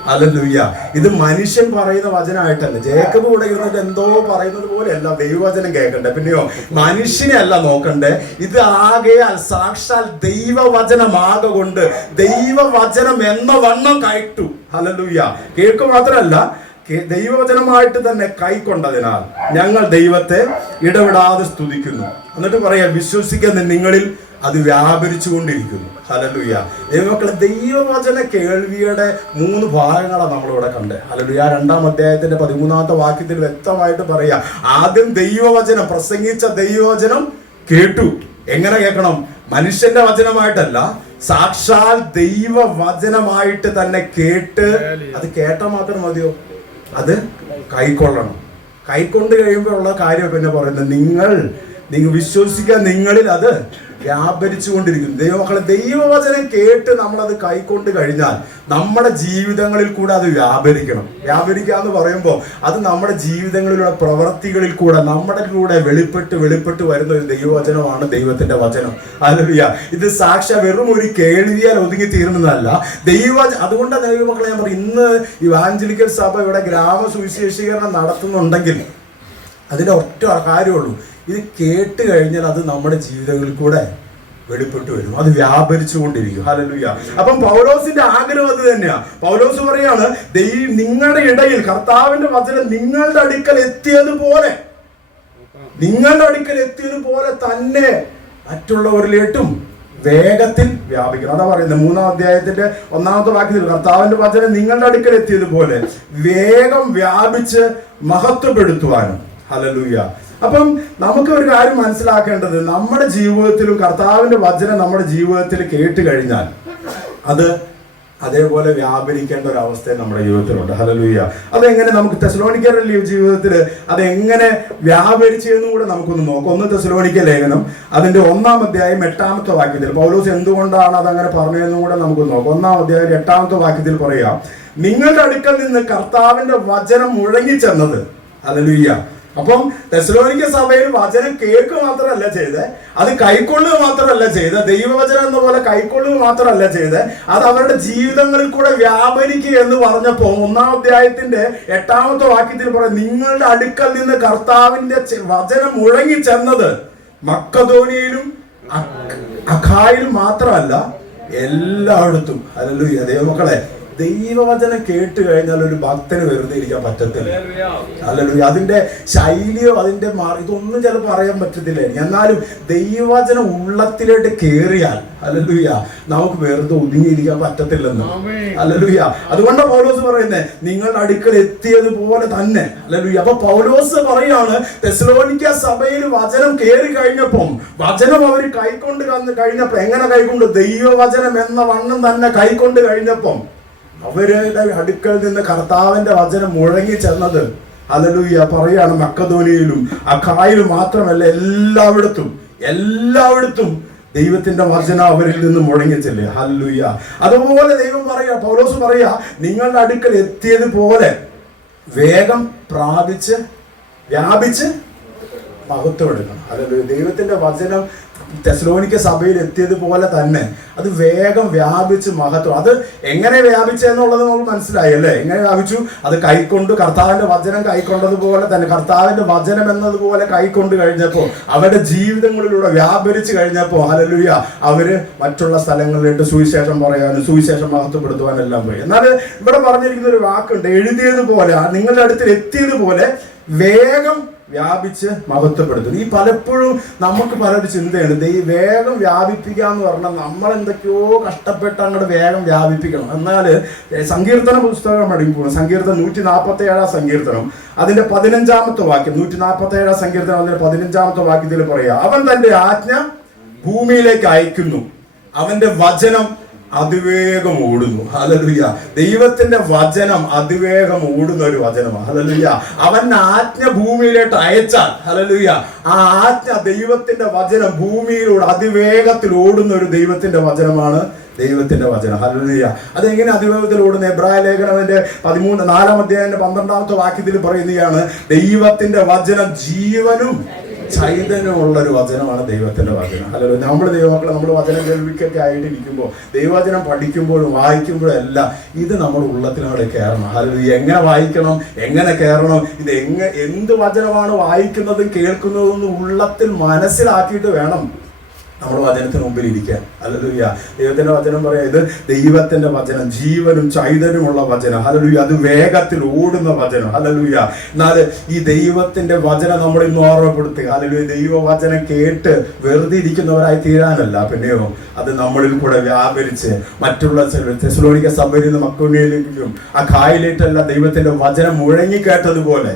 hallelujah. ഇത് മനുഷ്യൻ പറയുന്ന വചനമായിട്ടല്ല. ജേക്കബ് ഇവിടെ ഇരുന്നിട്ട് എന്തോ പറയുന്നത് പോലെയല്ല ദൈവവചനം കേൾക്കണ്ടേ. പിന്നെയോ മനുഷ്യനെ അല്ല നോക്കണ്ടേ. ഇത് ആകെയാൽ സാക്ഷാൽ ദൈവവചനമാകെ കൊണ്ട് ദൈവവചനം എന്ന വണ്ണം കയറ്റു. ഹല്ലേലൂയ. കേൾക്കുക മാത്രമല്ല, ദൈവവചനമായിട്ട് തന്നെ കൈക്കൊണ്ടതിനാൽ ഞങ്ങൾ ദൈവത്തെ ഇടവിടാതെ സ്തുതിക്കുന്നു. എന്നിട്ട് പറയാ, വിശ്വസിക്കുന്ന നിങ്ങളിൽ അത് വ്യാപരിച്ചു കൊണ്ടിരിക്കുന്നു. ഹല്ലേലൂയ. ദൈവമക്കളെ, ദൈവവചന കേൾവിയുടെ 3 ഭാഗങ്ങളാണ് നമ്മളിവിടെ കണ്ടത്. ഹല്ലേലൂയ. 2-ാം അധ്യായത്തിന്റെ 13-ാമത്തെ വാക്യത്തിൽ വ്യക്തമായിട്ട് പറയാ, ആദ്യം ദൈവവചനം, പ്രസംഗിച്ച ദൈവവചനം കേട്ടു. എങ്ങനെ കേൾക്കണം? മനുഷ്യന്റെ വചനമായിട്ടല്ല, സാക്ഷാൽ ദൈവവചനമായിട്ട് തന്നെ കേട്ട്. അത് കേട്ടാൽ മാത്രം മതിയോ? അത് കൈക്കൊള്ളണം. കൈക്കൊണ്ട് കഴിയുമ്പോൾ ഉള്ള കാര്യം പിന്നെ പറയുന്നത്, നിങ്ങൾ വിശ്വസിക്കാൻ നിങ്ങളിൽ അത് വ്യാപരിച്ചു കൊണ്ടിരിക്കുന്നു. ദൈവമക്കളെ, ദൈവവചനം കേട്ട് നമ്മളത് കൈക്കൊണ്ട് കഴിഞ്ഞാൽ നമ്മുടെ ജീവിതങ്ങളിൽ കൂടെ അത് വ്യാപരിക്കണം. വ്യാപരിക്കുക എന്ന് പറയുമ്പോൾ അത് നമ്മുടെ ജീവിതങ്ങളിലുള്ള പ്രവർത്തികളിൽ കൂടെ നമ്മുടെ കൂടെ വെളിപ്പെട്ട് വരുന്ന ഒരു ദൈവവചനമാണ് ദൈവത്തിന്റെ വചനം. ഹല്ലേലൂയ. ഇത് വെറും ഒരു കേൾവിയാൽ ഒതുങ്ങി തീർന്നതല്ല. അതുകൊണ്ട് ദൈവമക്കളെ, ഞാൻ പറയും, ഇന്ന് ഇവാഞ്ചലിക്കൽ സഭ ഇവിടെ ഗ്രാമ സുവിശേഷീകരണം നടത്തുന്നുണ്ടെങ്കിൽ അതിന്റെ ഒറ്റ കാര്യമുള്ളൂ, ഇത് കേട്ട് കഴിഞ്ഞാൽ അത് നമ്മുടെ ജീവിതങ്ങളിൽ കൂടെ വെളിപ്പെട്ടു വരും, അത് വ്യാപരിച്ചു കൊണ്ടിരിക്കും. ഹല്ലേലൂയ. അപ്പം പൗലോസിന്റെ ആഗ്രഹം അത് തന്നെയാ. പൗലോസ് പറയാണ്, നിങ്ങളുടെ ഇടയിൽ കർത്താവിന്റെ വചനം നിങ്ങളുടെ അടുക്കൽ എത്തിയതുപോലെ തന്നെ മറ്റുള്ളവരിലേട്ടും വേഗത്തിൽ വ്യാപിക്കണം. അതാ പറയുന്നത് 3-ാം അധ്യായത്തിന്റെ 1-ാമത്തെ വാക്യത്തിൽ, കർത്താവിന്റെ വചനം നിങ്ങളുടെ അടുക്കൽ എത്തിയതുപോലെ വേഗം വ്യാപിച്ച് മഹത്വപ്പെടുത്തുവാനും. ഹല്ലേലൂയ. അപ്പം നമുക്ക് ഒരു കാര്യം മനസ്സിലാക്കേണ്ടത്, നമ്മുടെ ജീവിതത്തിലും കർത്താവിന്റെ വചനം നമ്മുടെ ജീവിതത്തിൽ കേട്ട് കഴിഞ്ഞാൽ അത് അതേപോലെ വ്യാപരിക്കേണ്ട ഒരു അവസ്ഥ നമ്മുടെ ജീവിതത്തിലുണ്ട്. ഹല്ലേലൂയ. അതെങ്ങനെ നമുക്ക് തെസ്സലോനിക്കരുടെ ജീവിതത്തിൽ അതെങ്ങനെ വ്യാപരിച്ചു എന്നും കൂടെ നമുക്കൊന്ന് നോക്കാം. 1 തെസ്സലോനിക്ക ലേഖനം അതിന്റെ 1-ാം അധ്യായം 8-ാമത്തെ വാക്യത്തിൽ പൗലോസ് എന്തുകൊണ്ടാണ് അതങ്ങനെ പറഞ്ഞതെന്നും കൂടെ നമുക്ക് നോക്കാം. 1-ാം അധ്യായം 8-ാമത്തെ വാക്യത്തിൽ പറയാം, നിങ്ങളുടെ അടുക്കൽ നിന്ന് കർത്താവിന്റെ വചനം മുഴങ്ങിച്ചെന്നത്. ഹല്ലേലൂയ. അപ്പം തെസ്സലോനിക്ക സഭയിൽ വചനം കേൾക്കുക മാത്രമല്ല ചെയ്ത്, അത് കൈക്കൊള്ളുക മാത്രമല്ല ചെയ്ത്, ദൈവവചനം എന്ന പോലെ കൈക്കൊള്ളുക മാത്രമല്ല ചെയ്ത്, അത് അവരുടെ ജീവിതങ്ങളിൽ കൂടെ വ്യാപരിക്കുക എന്ന് പറഞ്ഞപ്പോൾ 1-ാം അധ്യായത്തിന്റെ 8-ാമത്തെ വാക്യത്തിൽ പറയും, നിങ്ങളുടെ അടുക്കൽ നിന്ന് കർത്താവിന്റെ വചനം മുഴങ്ങി ചെന്നത് മക്കദോനിയയിലും അഖായിലും മാത്രമല്ല എല്ലായിടത്തും. ഹല്ലേലൂയ. ദൈവമക്കളെ, ദൈവവചനം കേട്ട് കഴിഞ്ഞാൽ ഒരു ഭക്തന് വെറുതെ ഇരിക്കാൻ പറ്റത്തില്ല. ഹല്ലേലൂയ. അതിന്റെ ശൈലിയോ അതിന്റെ ഇതൊന്നും ചിലപ്പോൾ അറിയാൻ പറ്റത്തില്ല. എന്നാലും ദൈവവചനം ഉള്ളത്തിലോട്ട് കേറിയാൽ, ഹല്ലേലൂയ, നമുക്ക് വെറുതെ ഒതുങ്ങിയിരിക്കാൻ പറ്റത്തില്ലെന്ന്. ഹല്ലേലൂയ. അതുകൊണ്ട് പൗലോസ് പറയുന്നത് നിങ്ങളുടെ അടുക്കൽ എത്തിയതുപോലെ തന്നെ. ഹല്ലേലൂയ. അപ്പൊ പൗലോസ് പറയാണ്, തെസ്സലോനിക്ക സഭയിൽ വചനം കേറി കഴിഞ്ഞപ്പം, വചനം അവർ കൈക്കൊണ്ട് കഴിഞ്ഞപ്പോ, എങ്ങനെ കൈക്കൊണ്ട്? ദൈവവചനം എന്ന വണ്ണം തന്നെ കൈക്കൊണ്ട് കഴിഞ്ഞപ്പം അവരുടെ അടുക്കൽ നിന്ന് കർത്താവിന്റെ വചനം മുഴങ്ങി ചെന്നത്. ഹല്ലേലൂയ. പറയാണ്, മക്കദോനിയയിലും അഖായിലും മാത്രമല്ല എല്ലായിടത്തും ദൈവത്തിന്റെ വചനം അവരിൽ നിന്ന് മുഴങ്ങിച്ചല്ലേ. ഹല്ലേലൂയ. അതുപോലെ ദൈവം പറയാ, പൗലോസ് പറയാ, നിങ്ങളുടെ അടുക്കൽ എത്തിയതുപോലെ വേഗം വ്യാപിച്ച് മഹത്വം എടുക്കണം. ഹല്ലേലൂയ. ദൈവത്തിന്റെ വചനം തെസ്സലോനിക്ക സഭയിൽ എത്തിയതുപോലെ തന്നെ അത് വേഗം വ്യാപിച്ച് മഹത്വം. അത് എങ്ങനെ വ്യാപിച്ചെന്നുള്ളത് നമുക്ക് മനസ്സിലായി അല്ലേ? എങ്ങനെ വ്യാപിച്ചു? അത് കൈക്കൊണ്ട്, കർത്താവിന്റെ വചനം കൈക്കൊണ്ടതുപോലെ തന്നെ, കർത്താവിന്റെ വചനം എന്നതുപോലെ കൈക്കൊണ്ട് കഴിഞ്ഞപ്പോൾ, അവരുടെ ജീവിതങ്ങളിലൂടെ വ്യാപരിച്ചു കഴിഞ്ഞപ്പോൾ, ഹല്ലേലൂയ, അവര് മറ്റുള്ള സ്ഥലങ്ങളിലേക്ക് സുവിശേഷം പറയാനും സുവിശേഷം മഹത്വപ്പെടുത്തുവാനും എല്ലാം പോയി. എന്നാൽ ഇവിടെ പറഞ്ഞിരിക്കുന്ന ഒരു വാക്കുണ്ട്, എഴുതിയതുപോലെ, നിങ്ങളുടെ അടുത്തിൽ എത്തിയതുപോലെ വേഗം വ്യാപിച്ച് മഹത്വപ്പെടുത്തും. ഈ പലപ്പോഴും നമുക്ക് പലൊരു ചിന്തയാണ്, ഈ വേഗം വ്യാപിപ്പിക്കുക എന്ന് പറഞ്ഞാൽ നമ്മൾ എന്തൊക്കെയോ കഷ്ടപ്പെട്ട് അങ്ങോട്ട് വേഗം വ്യാപിപ്പിക്കണം. എന്നാൽ സങ്കീർത്തന പുസ്തകം പഠിക്കുമ്പോൾ, സങ്കീർത്തനം 147-ാം സങ്കീർത്തനം അതിന്റെ 15-ാമത്തെ വാക്യം, 147-ാം സങ്കീർത്തനം അതിന്റെ 15-ാമത്തെ വാക്യത്തിൽ പറയാ, അവൻ തന്റെ ആജ്ഞ ഭൂമിയിലേക്ക് അയക്കുന്നു, അവന്റെ വചനം അതിവേഗം ഓടുന്നു. ഹല്ലേലൂയ. ദൈവത്തിന്റെ വചനം അതിവേഗം ഓടുന്ന ഒരു വചനമാണ്. ഹല്ലേലൂയ. അവൻ ആജ്ഞ ഭൂമിയിലോട്ട് അയച്ചാൽ, ഹല്ലേലൂയ, ആ ആജ്ഞ, ദൈവത്തിന്റെ വചനം ഭൂമിയിലൂടെ അതിവേഗത്തിൽ ഓടുന്ന ഒരു ദൈവത്തിന്റെ വചനമാണ് ദൈവത്തിന്റെ വചനം. ഹല്ലേലൂയ. അതെങ്ങനെ അതിവേഗത്തിൽ ഓടുന്ന? എബ്രായ ലേഖനം അതിന്റെ 4-ാം അധ്യായത്തിന്റെ 12-ാമത്തെ വാക്യത്തിൽ പറയുന്നതാണ്, ദൈവത്തിന്റെ വചനം ജീവനും ചൈതന്യമുള്ള ഒരു വചനമാണ് ദൈവത്തിന്റെ വചനം. അല്ലല്ലോ നമ്മൾ ദൈവമക്കളെ നമ്മൾ വചനം കേൾവിക്കൊക്കെ ആയിട്ടിരിക്കുമ്പോൾ ദൈവവചനം പഠിക്കുമ്പോഴും വായിക്കുമ്പോഴും എല്ലാം ഇത് നമ്മുടെ ഉള്ളത്തിനോട് കയറണം. അല്ലല്ലോ എങ്ങനെ വായിക്കണം, എങ്ങനെ കയറണം, ഇത് എന്ത് വചനമാണ് വായിക്കുന്നതും കേൾക്കുന്നതും ഉള്ളത്തിൽ മനസ്സിലാക്കിയിട്ട് വേണം നമ്മുടെ വചനത്തിന് മുമ്പിൽ ഇരിക്കാൻ. ഹല്ലേലൂയ. ദൈവത്തിന്റെ വചനം പറയാം, ഇത് ദൈവത്തിന്റെ വചനം, ജീവനും ചൈതന്യമുള്ള വചനം. ഹല്ലേലൂയ. അത് വേഗത്തിൽ ഓടുന്ന വചനം. ഹല്ലേലൂയ. എന്നാൽ ഈ ദൈവത്തിന്റെ വചനം നമ്മൾ ഇന്ന് ഓർമ്മപ്പെടുത്തുക. ഹല്ലേലൂയ. ദൈവവചനം കേട്ട് വെറുതെ ഇരിക്കുന്നവരായി തീരാനല്ല, പിന്നെയോ അത് നമ്മളിൽ കൂടെ വ്യാപരിച്ച് മറ്റുള്ള തെസ്സലോനിക്ക സഭയിൽ നിന്ന് മക്കോനിയയിലേക്കും ആ കായലേറ്റല്ല ദൈവത്തിന്റെ വചനം മുഴങ്ങിക്കേട്ടതുപോലെ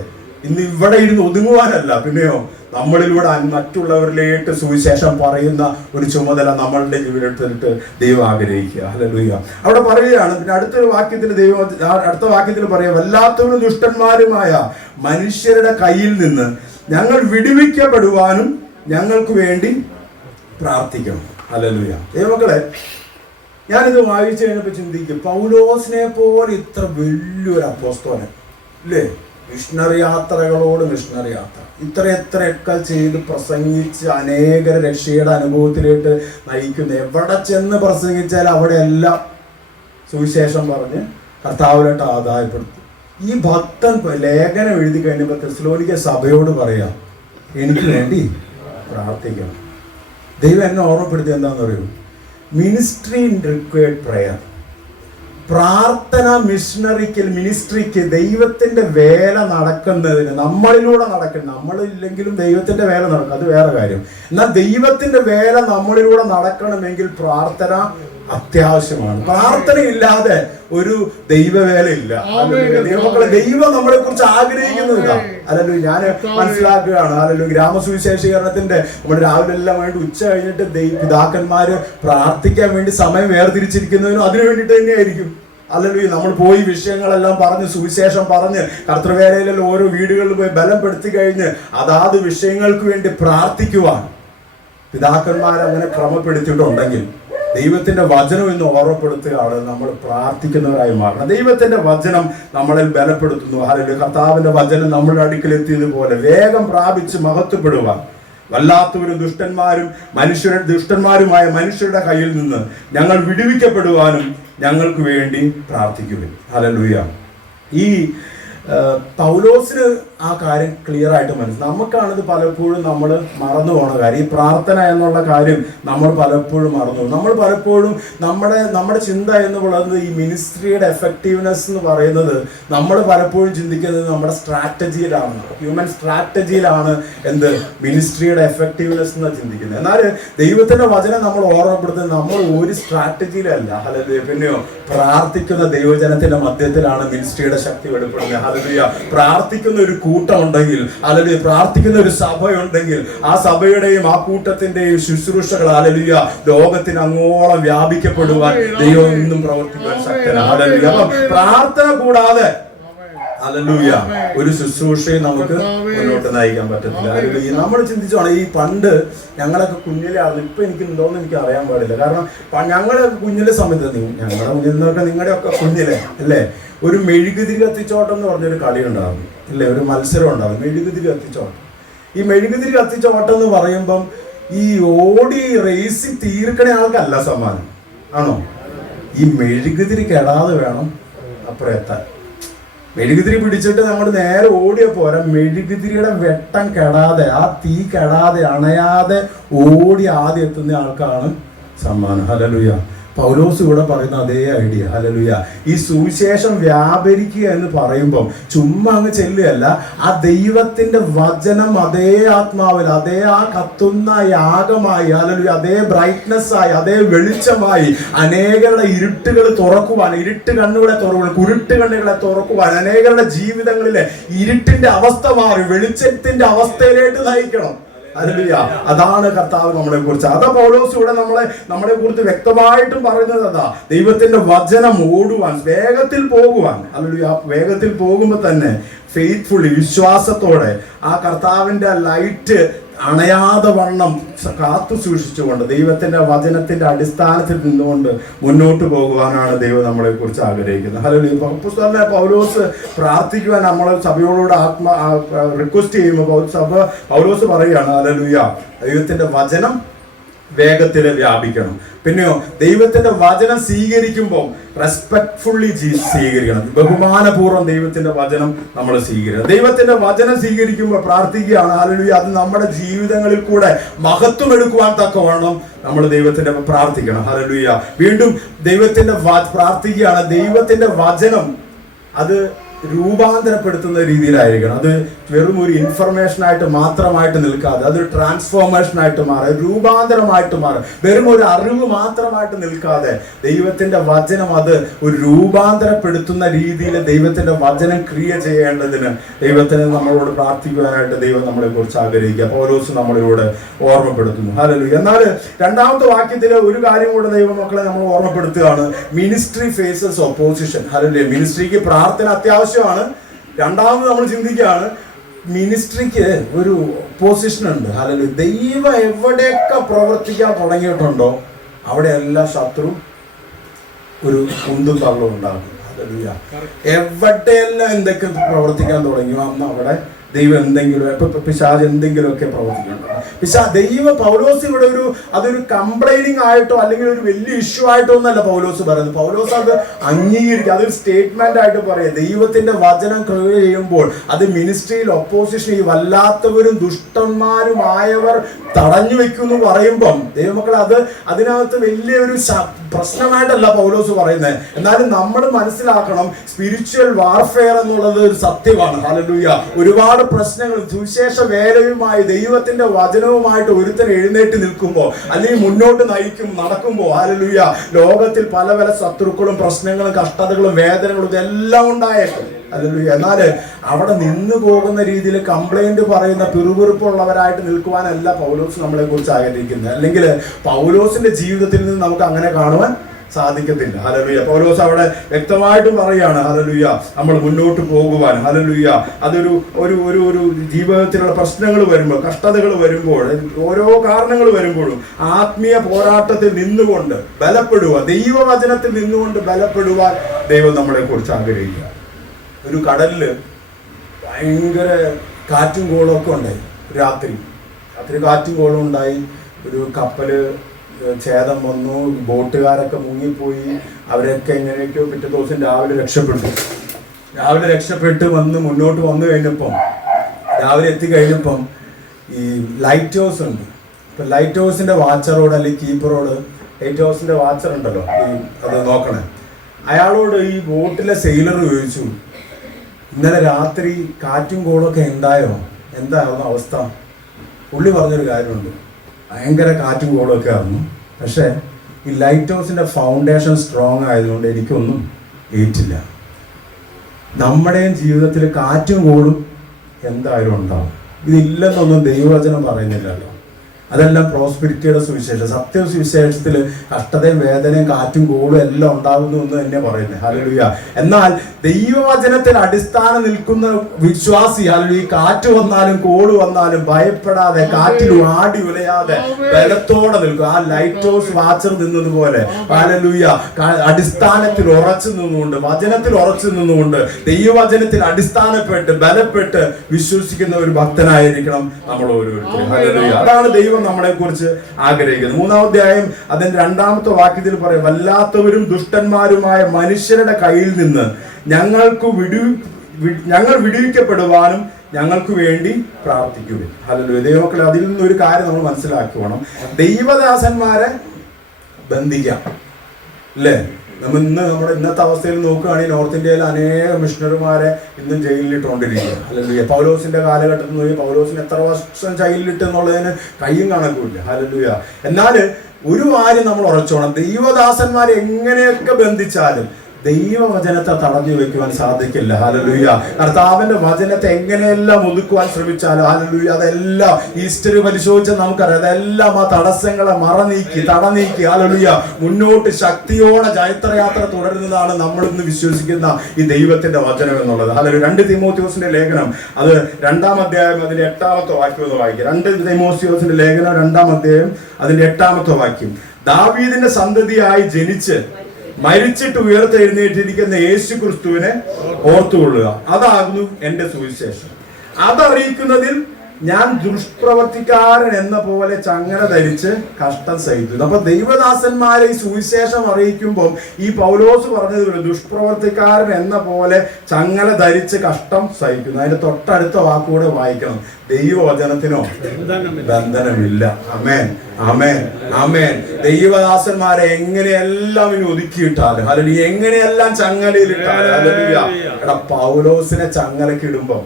ഇന്ന് ഇവിടെ ഇരുന്ന് ഒതുങ്ങുവാനല്ല, പിന്നെയോ നമ്മളിലൂടെ മറ്റുള്ളവരിലേക്ക് സുവിശേഷം പറയുന്ന ഒരു ചുമതല നമ്മളുടെ ജീവിതത്തിലിട്ട് ദൈവം ആഗ്രഹിക്കുക. ഹല്ലേലൂയ. അവിടെ പറയുകയാണ്. പിന്നെ അടുത്ത വാക്യത്തിൽ പറയാം, വല്ലാത്തവരും ദുഷ്ടന്മാരുമായ മനുഷ്യരുടെ കയ്യിൽ നിന്ന് ഞങ്ങൾ വിടുവിക്കപ്പെടുവാനും ഞങ്ങൾക്ക് വേണ്ടി പ്രാർത്ഥിക്കണം. ഹല്ലേലൂയ. ദൈവമക്കളെ, ഞാനിത് വായിച്ചു കഴിഞ്ഞപ്പോൾ ചിന്തിക്കും, പൗലോസിനെ പോലെ ഇത്ര വലിയൊരു അപ്പോസ്തലൻ ഇല്ലേ, മിഷണറി യാത്രകളോട് മിഷണറി യാത്ര ഇത്രയൊക്കെ ചെയ്ത് പ്രസംഗിച്ച് അനേകരെ രക്ഷയുടെ അനുഭവത്തിലേക്ക് നയിക്കുന്നു. എവിടെ ചെന്ന് പ്രസംഗിച്ചാൽ അവിടെ എല്ലാം സുവിശേഷം പറഞ്ഞ് കർത്താവിനായിട്ട് ആദായപ്പെടുത്തും. ഈ ഭക്തൻ ലേഖനം എഴുതി കഴിഞ്ഞപ്പോൾ തെസ്സലോനിക്ക സഭയോട് പറയാം, എനിക്ക് വേണ്ടി പ്രാർത്ഥിക്കണം. ദൈവം എന്നെ ഓർമ്മപ്പെടുത്തി എന്താണെന്ന് പറയൂ, മിനിസ്ട്രി ഇൻ റിക്വയർഡ് പ്രയർ. പ്രാർത്ഥന മിനിസ്ട്രിക്ക് ദൈവത്തിന്റെ വേല നടക്കുന്നതിന് നമ്മളിലൂടെ നടക്കണം. നമ്മളില്ലെങ്കിലും ദൈവത്തിന്റെ വേല നടക്കും, അത് വേറെ കാര്യം. എന്നാൽ ദൈവത്തിന്റെ വേല നമ്മളിലൂടെ നടക്കണമെങ്കിൽ പ്രാർത്ഥന അത്യാവശ്യമാണ്. പ്രാർത്ഥന ഇല്ലാതെ ഒരു ദൈവവേല ഇല്ല. ദൈവമക്കളെ, ദൈവം നമ്മളെ കുറിച്ച് ആഗ്രഹിക്കുന്നതാ. അല്ലല്ലോ ഞാൻ മനസ്സിലാക്കുകയാണ്. അല്ലല്ലോ ഗ്രാമസുവിശേഷീകരണത്തിന്റെ നമ്മൾ രാവിലെ എല്ലാം വേണ്ടി ഉച്ച കഴിഞ്ഞിട്ട് പിതാക്കന്മാര് പ്രാർത്ഥിക്കാൻ വേണ്ടി സമയം വേർതിരിച്ചിരിക്കുന്നതിനും അതിനു വേണ്ടിയിട്ട് തന്നെയായിരിക്കും. അല്ലല്ലോ നമ്മൾ പോയി വിഷയങ്ങളെല്ലാം പറഞ്ഞ് സുവിശേഷം പറഞ്ഞ് കർത്തൃവേലയിലെല്ലാം ഓരോ വീടുകളിൽ പോയി ബലപ്പെടുത്തി കഴിഞ്ഞ് അതാത് വിഷയങ്ങൾക്ക് വേണ്ടി പ്രാർത്ഥിക്കുവാൻ പിതാക്കന്മാർ അങ്ങനെ ക്രമപ്പെടുത്തിയിട്ടുണ്ടെങ്കിൽ ദൈവത്തിന്റെ വചനം എന്ന് ഓർമ്മപ്പെടുത്തുകയാണ് നമ്മൾ പ്രാർത്ഥിക്കുന്നവരായി മാറണം. ദൈവത്തിന്റെ വചനം നമ്മളെ ബലപ്പെടുത്തുന്നു. ഹല്ലേലൂയ. കർത്താവിന്റെ വചനം നമ്മുടെ അടുക്കലെത്തിയതുപോലെ വേഗം പ്രാപിച്ച് മഹത്വപ്പെടുവാൻ വല്ലാത്തവരും ദുഷ്ടന്മാരുമായ മനുഷ്യരുടെ കയ്യിൽ നിന്ന് ഞങ്ങൾ വിടുവിക്കപ്പെടുവാനും ഞങ്ങൾക്ക് വേണ്ടി പ്രാർത്ഥിക്കുവിൻ. ഹല്ലേലൂയ. ഈ പൗലോസിന് ആ കാര്യം ക്ലിയർ ആയിട്ട് മനസ്സിലായി. നമുക്കാണിത് പലപ്പോഴും നമ്മൾ മറന്നു പോണ കാര്യം. ഈ പ്രാർത്ഥന എന്നുള്ള കാര്യം നമ്മൾ പലപ്പോഴും മറന്നു. നമ്മൾ പലപ്പോഴും നമ്മുടെ ചിന്ത എന്ന് പറയുന്നത് ഈ മിനിസ്ട്രിയുടെ എഫക്റ്റീവ്നെസ് എന്ന് പറയുന്നത് നമ്മൾ പലപ്പോഴും ചിന്തിക്കുന്നത് നമ്മുടെ സ്ട്രാറ്റജിയിലാണ്, ഹ്യൂമൻ സ്ട്രാറ്റജിയിലാണ് എന്ത് മിനിസ്ട്രിയുടെ എഫക്റ്റീവ്നെസ് എന്ന് ചിന്തിക്കുന്നത്. എന്നാൽ ദൈവത്തിന്റെ വചനം നമ്മൾ ഓർമ്മപ്പെടുത്തുന്നത് നമ്മൾ ഒരു സ്ട്രാറ്റജിയിലല്ല. ഹല്ലേലൂയ. പിന്നെയോ പ്രാർത്ഥിക്കുന്ന ദൈവജനത്തിന്റെ മധ്യത്തിലാണ് മിനിസ്ട്രിയുടെ ശക്തി വെളിപ്പെടുന്നത്. ഹല്ലേലൂയ. പ്രാർത്ഥിക്കുന്ന ഒരു കൂട്ടം ഉണ്ടെങ്കിൽ, അല്ലെങ്കിൽ പ്രാർത്ഥിക്കുന്ന ഒരു സഭയുണ്ടെങ്കിൽ ആ സഭയുടെയും ആ കൂട്ടത്തിന്റെയും ശുശ്രൂഷകൾ ഹല്ലേലൂയ ലോകത്തിന് അങ്ങോളം വ്യാപിക്കപ്പെടുവാൻ ദൈവം ഇന്നും പ്രവർത്തിക്കാൻ ശക്തനാണ്. ഹല്ലേലൂയ. അപ്പം പ്രാർത്ഥന കൂടാതെ ഹല്ലേലൂയ ഒരു ശുശ്രൂഷയും നമുക്ക് മുന്നോട്ട് നയിക്കാൻ പറ്റത്തില്ല. ഹല്ലേലൂയ. നമ്മൾ ചിന്തിച്ചോണം, ഈ പണ്ട് ഞങ്ങളൊക്കെ കുഞ്ഞിലാണ്, ഇപ്പൊ എനിക്ക് ഉണ്ടോന്ന് എനിക്ക് അറിയാൻ പാടില്ല. കാരണം ഞങ്ങളുടെ കുഞ്ഞിലെ സമയത്ത് ഞങ്ങളുടെ കുഞ്ഞിൽ നിന്നൊക്കെ നിങ്ങളുടെ ഒക്കെ കുഞ്ഞിലെ അല്ലേ ഒരു മെഴുകുതിരി കത്തിച്ചോട്ടം എന്ന് പറഞ്ഞൊരു കളി ഉണ്ടാകും അല്ലേ, ഒരു മത്സരം ഉണ്ടാകും, മെഴുകുതിരി കത്തിച്ചോട്ടം. ഈ മെഴുകുതിരി കത്തിച്ചോട്ടം എന്ന് പറയുമ്പം ഈ ഓടി റേസിൽ തീർക്കണ ആൾക്കല്ല സമ്മാനം, ആണോ? ഈ മെഴുകുതിരി കെടാതെ വേണം അപ്പുറം എത്താൻ. മെഴുകുതിരി പിടിച്ചിട്ട് നമ്മൾ നേരെ ഓടിയ പോരാ, മെഴുകുതിരിയുടെ വെട്ടം കെടാതെ, ആ തീ കെടാതെ അണയാതെ ഓടി ആദ്യം എത്തുന്ന ആൾക്കാണ് സമ്മാനം. ഹല്ലേലൂയ. പൗലോസ് ഇവിടെ പറയുന്ന അതേ ഐഡിയ. ഹല്ലേലൂയ. ഈ സുവിശേഷം വ്യാപരിക്കുക എന്ന് പറയുമ്പം ചുമ്മാ അങ്ങ് ചെല്ലുകയല്ല, ആ ദൈവത്തിന്റെ വചനം അതേ ആത്മാവിൽ, അതേ ആ കത്തുന്ന യാഗമായി, ഹല്ലേലൂയ, അതേ ബ്രൈറ്റ്നസ് ആയി, അതേ വെളിച്ചമായി അനേകരുടെ ഇരുട്ടുകൾ തുറക്കുവാൻ, ഇരുട്ട് കണ്ണുകളെ തുറക്കുവാൻ, കുരുട്ട് കണ്ണുകളെ തുറക്കുവാൻ, അനേകരുടെ ജീവിതങ്ങളിലെ ഇരുട്ടിന്റെ അവസ്ഥ മാറി വെളിച്ചത്തിന്റെ അവസ്ഥയിലേക്ക് നയിക്കണം. ഹല്ലേലൂയ. അതാണ് കർത്താവ് നമ്മളെ കുറിച്ച്. അതാ പൗലോസ് ഇവിടെ നമ്മളെ കുറിച്ച് വ്യക്തമായിട്ടും പറയുന്നത്. അതാ ദൈവത്തിന്റെ വചനം ഓടുവാൻ, വേഗത്തിൽ പോകുവാൻ. ഹല്ലേലൂയ. വേഗത്തിൽ പോകുമ്പോൾ തന്നെ ഫെയ്ത്ത്ഫുള്ളി, വിശ്വാസത്തോടെ ആ കർത്താവിന്റെ ലൈറ്റ് അണയാതെ വണ്ണം കാത്തു സൂക്ഷിച്ചുകൊണ്ട് ദൈവത്തിന്റെ വചനത്തിന്റെ അടിസ്ഥാനത്തിൽ നിന്നുകൊണ്ട് മുന്നോട്ട് പോകുവാനാണ് ദൈവം നമ്മളെ കുറിച്ച് ആഗ്രഹിക്കുന്നത്. ഹല്ലേലൂയ. അപ്പോസ്തലനായ പൗലോസ് പ്രാർത്ഥിക്കുവാൻ നമ്മൾ സഭയോട് റിക്വസ്റ്റ് ചെയ്യുമ്പോൾ പൗലോസ് പറയുകയാണ്, ഹല്ലേലൂയ, ദൈവത്തിന്റെ വചനം വേഗത്തിൽ വ്യാപിക്കണം. പിന്നെയോ ദൈവത്തിന്റെ വചനം സ്വീകരിക്കുമ്പോൾ റെസ്പെക്ട്ഫുള്ളി സ്വീകരിക്കണം. ബഹുമാനപൂർവ്വം ദൈവത്തിന്റെ വചനം നമ്മൾ സ്വീകരിക്കണം. ദൈവത്തിന്റെ വചനം സ്വീകരിക്കുമ്പോൾ പ്രാർത്ഥിക്കുകയാണ്, ഹല്ലേലൂയ, അത് നമ്മുടെ ജീവിതങ്ങളിൽ കൂടെ മഹത്വം എടുക്കുവാൻ തക്കവണ്ണം നമ്മൾ ദൈവത്തിന്റെ പ്രാർത്ഥിക്കണം. ഹല്ലേലൂയ. വീണ്ടും ദൈവത്തിന്റെ പ്രാർത്ഥിക്കുകയാണ്, ദൈവത്തിന്റെ വചനം അത് രൂപാന്തരപ്പെടുത്തുന്ന രീതിയിലായിരിക്കണം. അത് വെറും ഒരു ഇൻഫർമേഷനായിട്ട് മാത്രമായിട്ട് നിൽക്കാതെ അതൊരു ട്രാൻസ്ഫോർമേഷനായിട്ട് മാറും, രൂപാന്തരമായിട്ട് മാറും. വെറും ഒരു അറിവ് മാത്രമായിട്ട് നിൽക്കാതെ ദൈവത്തിന്റെ വചനം അത് ഒരു രൂപാന്തരപ്പെടുത്തുന്ന രീതിയിൽ ദൈവത്തിന്റെ വചനം ക്രിയ ചെയ്യേണ്ടതിന് ദൈവത്തിന് നമ്മളോട് പ്രാർത്ഥിക്കുവാനായിട്ട് ദൈവം നമ്മളെ കുറിച്ച് ആഗ്രഹിക്കുക. പൗലോസ് നമ്മളിലൂടെ ഓർമ്മപ്പെടുത്തുന്നു. ഹല്ലേലൂയ. എന്നാൽ രണ്ടാമത്തെ വാക്യത്തിൽ ഒരു കാര്യം കൂടെ ദൈവമക്കളെ നമ്മൾ ഓർമ്മപ്പെടുത്തുകയാണ്, മിനിസ്ട്രി ഫേസസ് ഒപ്പോസിഷൻ. ഹല്ലേലൂയ. മിനിസ്ട്രിക്ക് പ്രാർത്ഥന അത്യാവശ്യമാണ്. രണ്ടാമത് നമ്മൾ ചിന്തിക്കുകയാണ്, മിനിസ്ട്രിക്ക് ഒരു ഒപ്പോസിഷൻ ഉണ്ട്. ഹല്ലേലൂയ. ദൈവം എവിടെയൊക്കെ പ്രവർത്തിക്കാൻ തുടങ്ങിയിട്ടുണ്ടോ അവിടെയെല്ലാം ശത്രു ഒരു കുന്തും തള്ളും ഉണ്ടാകും. ഹല്ലേലൂയ. എവിടെയെല്ലാം എന്തൊക്കെ പ്രവർത്തിക്കാൻ തുടങ്ങിയോ അന്ന് അവിടെ ദൈവം എന്തെങ്കിലും പിശാച് എന്തെങ്കിലുമൊക്കെ പ്രവർത്തിക്കുന്നുണ്ട്. ദൈവ പൗലോസ് ഇവിടെ അതൊരു കംപ്ലൈനിങ് ആയിട്ടോ അല്ലെങ്കിൽ ഒരു വലിയ ഇഷ്യൂ ആയിട്ടോ ഒന്നല്ല പൗലോസ് പറയുന്നത്. പൗലോസ് അത് അംഗീകരിക്കുക, അതൊരു സ്റ്റേറ്റ്മെന്റ് ആയിട്ട് പറയുക. ദൈവത്തിന്റെ വചനം ക്രിയ ചെയ്യുമ്പോൾ അത് മിനിസ്ട്രിയിൽ ഒപ്പോസിഷൻ, ഈ വല്ലാത്തവരും ദുഷ്ടന്മാരുമായവർ തടഞ്ഞു വെക്കുന്നു പറയുമ്പം ദൈവമക്കൾ അതിനകത്ത് വലിയൊരു പ്രശ്നമായിട്ടല്ല പൗലോസ് പറയുന്നത്. എന്നാലും നമ്മൾ മനസ്സിലാക്കണം, സ്പിരിച്വൽ വാർഫെയർ എന്നുള്ളത് ഒരു സത്യമാണ്. ഹല്ലേലൂയ. ഒരുപാട് പ്രശ്നങ്ങൾ സുവിശേഷ വേലയുമായി ദൈവത്തിന്റെ വചനവുമായിട്ട് ഒരുത്തൻ എഴുന്നേറ്റ് നിൽക്കുമ്പോൾ അല്ലെങ്കിൽ മുന്നോട്ട് നടക്കുമ്പോൾ ഹല്ലേലൂയ, ലോകത്തിൽ പല പല ശത്രുക്കളും പ്രശ്നങ്ങളും കഷ്ടതകളും വേദനകളും ഇതെല്ലാം ഉണ്ടായേക്കും. ഹല്ലേലൂയ. എന്നാൽ അവിടെ നിന്ന് പോകുന്ന രീതിയിൽ കംപ്ലൈന്റ് പറയുന്ന പിറുപിറുപ്പുള്ളവരായിട്ട് നിൽക്കുവാനല്ല പൗലോസ് നമ്മളെ കുറിച്ച് ആഗ്രഹിക്കുന്നത്. അല്ലെങ്കിൽ പൗലോസിന്റെ ജീവിതത്തിൽ നിന്ന് നമുക്ക് അങ്ങനെ കാണുവാൻ സാധിക്കത്തില്ല. ഹല്ലേലൂയ. പൗലോസ് അവിടെ വ്യക്തമായിട്ടും പറയാണ്, ഹല്ലേലൂയ, നമ്മൾ മുന്നോട്ട് പോകുവാൻ. ഹല്ലേലൂയ. അതൊരു ഒരു ഒരു ഒരു ജീവിതത്തിലുള്ള പ്രശ്നങ്ങൾ വരുമ്പോൾ, കഷ്ടതകൾ വരുമ്പോൾ, ഓരോ കാരണങ്ങൾ വരുമ്പോഴും ആത്മീയ പോരാട്ടത്തിൽ നിന്നുകൊണ്ട് ബലപ്പെടുവാൻ, ദൈവവചനത്തിൽ നിന്നുകൊണ്ട് ബലപ്പെടുവാൻ ദൈവം നമ്മളെ കുറിച്ച് ആഗ്രഹിക്കുക. ഒരു കടലില് ഭയങ്കര കാറ്റും കോളും ഒക്കെ ഉണ്ടായി. രാത്രി കാറ്റും കോളും ഉണ്ടായി. ഒരു കപ്പല് ഛേദം വന്നു, ബോട്ടുകാരൊക്കെ മുങ്ങിപ്പോയി. അവരൊക്കെ എങ്ങനെയൊക്കെയോ പിറ്റേ ദിവസം രാവിലെ രക്ഷപ്പെട്ട് മുന്നോട്ട് വന്നു കഴിഞ്ഞപ്പം, രാവിലെ എത്തിക്കഴിഞ്ഞപ്പം ഈ ലൈറ്റ് ഹൗസ് ഉണ്ട്. ഇപ്പം ലൈറ്റ് ഹൗസിന്റെ വാച്ചറോട് അല്ലെങ്കിൽ കീപ്പറോട്, ലൈറ്റ് ഹൗസിന്റെ വാച്ചർ ഉണ്ടല്ലോ അത് നോക്കണേ, അയാളോട് ഈ ബോട്ടിലെ സെയിലർ ചോദിച്ചു, ഇന്നലെ രാത്രി കാറ്റും കോളൊക്കെ ഉണ്ടായോ, എന്തായിരുന്നു അവസ്ഥ? പുള്ളി പറഞ്ഞൊരു കാര്യമുണ്ട്, ഭയങ്കര കാറ്റും കോളൊക്കെ ആയിരുന്നു, പക്ഷേ ഈ ലൈറ്റ് ഹൗസിൻ്റെ ഫൗണ്ടേഷൻ സ്ട്രോങ് ആയതുകൊണ്ട് എനിക്കൊന്നും ഏറ്റില്ല. നമ്മുടെയും ജീവിതത്തിൽ കാറ്റും കോളും എന്തായാലും ഉണ്ടാവും. ഇതില്ലെന്നൊന്നും ദൈവവചനം പറയുന്നില്ലല്ലോ. അതെല്ലാം പ്രോസ്പെരിറ്റിയുടെ സുവിശേഷം. സത്യസുവിശേഷത്തിൽ കഷ്ടതയും വേദനയും കാറ്റും കോളും എല്ലാം ഉണ്ടാകുന്നു എന്ന് തന്നെ പറയുന്നത്. ഹല്ലേലൂയ. എന്നാൽ ദൈവവചനത്തിൽ അടിസ്ഥാനം നിൽക്കുന്ന വിശ്വാസി, ഹല്ലേലൂയ, കാറ്റ് വന്നാലും കോള് വന്നാലും ഭയപ്പെടാതെ, കാറ്റിൽ ആടി ഉലയാതെ ബലത്തോടെ നിൽക്കും. ആ ലൈറ്റ് ഹൗസ് വാച്ചർ നിന്നതുപോലെ ഹല്ലേലൂയ, അടിസ്ഥാനത്തിൽ ഉറച്ചു നിന്നുകൊണ്ട്, വചനത്തിൽ ഉറച്ചു നിന്നുകൊണ്ട്, ദൈവവചനത്തിൽ അടിസ്ഥാനപ്പെട്ട് ബലപ്പെട്ട് വിശ്വസിക്കുന്ന ഒരു ഭക്തനായിരിക്കണം നമ്മൾ ഓരോരുത്തരും. ഹല്ലേലൂയ. അതാണ് ദൈവം നമ്മളെ കുറിച്ച് ആഗ്രഹിക്കുന്നത്. 3-ാം അധ്യായം അതിന്റെ 2-ാമത്തെ വാക്യത്തിൽ പറയും, വല്ലാത്തവരും ദുഷ്ടന്മാരുമായ മനുഷ്യരുടെ കയ്യിൽ നിന്ന് ഞങ്ങൾ വിടുവിക്കപ്പെടുവാനും ഞങ്ങൾക്ക് വേണ്ടി പ്രാർത്ഥിക്കുക. ഹല്ലേലൂയ. ദൈവമക്കളെ, അതിൽ നിന്നൊരു കാര്യം നമ്മൾ മനസ്സിലാക്കണം, ദൈവദാസന്മാരെ ബന്ധിക്കാം അല്ലേ? നമ്മുടെ ഇന്നത്തെ അവസ്ഥയിൽ നോക്കുകയാണെങ്കിൽ നോർത്ത് ഇന്ത്യയിൽ അനേകം മിഷണറിമാരെ ഇന്നും ജയിലിലിട്ടുകൊണ്ടിരിക്കുക. ഹല്ലേലൂയ. പൗലോസിന്റെ കാലഘട്ടത്തിൽ നോക്കി പൗലോസിന് എത്ര വർഷം ജയിലിലിട്ട് എന്നുള്ളതിന് കയ്യും കണക്കുമില്ല. ഹല്ലേലൂയ. എന്നാൽ ഒരു കാര്യം നമ്മൾ ഉറച്ചോണം, ദൈവദാസന്മാരെ എങ്ങനെയൊക്കെ ബന്ധിച്ചാലും ദൈവവചനത്തെ തടഞ്ഞു വെക്കുവാൻ സാധിക്കില്ല. ഹല്ലേലൂയ. കർത്താവിന്റെ വചനത്തെ എങ്ങനെയെല്ലാം ഒതുക്കുവാൻ ശ്രമിച്ചാലും ഹല്ലേലൂയ അതെല്ലാം ഈസ്റ്റർ പരിശോധിച്ചാൽ നമുക്കറിയാം അതെല്ലാം ആ തടസ്സങ്ങളെ തടനീക്കി ഹല്ലേലൂയ മുന്നോട്ട് ശക്തിയോടെ ജൈത്രയാത്ര തുടരുന്നതാണ് നമ്മൾ ഇന്ന് വിശ്വസിക്കുന്ന ഈ ദൈവത്തിന്റെ വചനം എന്നുള്ളത്. ഹല്ലേലൂയ. 2 തീമോഥെയോസിന്റെ ലേഖനം അത് 2-ാം അധ്യായം അതിന്റെ 8-ാമത്തെ വാക്യം ഒന്ന് വായിക്കുക. 2 തീമോഥെയോസിന്റെ ലേഖനം 2-ാം അധ്യായം അതിന്റെ 8-ാമത്തെ വാക്യം. ദാവീദിന്റെ സന്തതിയായി ജനിച്ച് മരിച്ചിട്ട് ഉയർത്തെഴുന്നേറ്റിരിക്കുന്ന യേശു ക്രിസ്തുവിനെ ഓർത്തുകൊള്ളുക. അതാകുന്നു എന്റെ സുവിശേഷം. അതറിയിക്കുന്നതിൽ ഞാൻ ദുഷ്പ്രവർത്തിക്കാരൻ എന്ന പോലെ ചങ്ങല ധരിച്ച് കഷ്ടം സഹിക്കുന്നു. അപ്പൊ ദൈവദാസന്മാരെ ഈ സുവിശേഷം അറിയിക്കുമ്പോൾ ഈ പൗലോസ് പറഞ്ഞതുപോലെ ദുഷ്പ്രവർത്തിക്കാരൻ എന്ന പോലെ ചങ്ങല ധരിച്ച് കഷ്ടം സഹിക്കുന്നു. അതിന്റെ തൊട്ടടുത്ത വാക്കുകൂടെ വായിക്കണം. ദൈവവചനത്തിനോ ബന്ധനമില്ല. ആമേൻ, ആമേൻ, ആമേൻ. ദൈവദാസന്മാരെ എങ്ങനെയെല്ലാം ഇനി ഒതുക്കിയിട്ടാലും അല്ലെങ്കിൽ എങ്ങനെയെല്ലാം ചങ്ങലയിലിട്ടാലും ഹല്ലേലൂയ. എടാ പൗലോസിനെ ചങ്ങലക്ക് ഇടുമ്പോ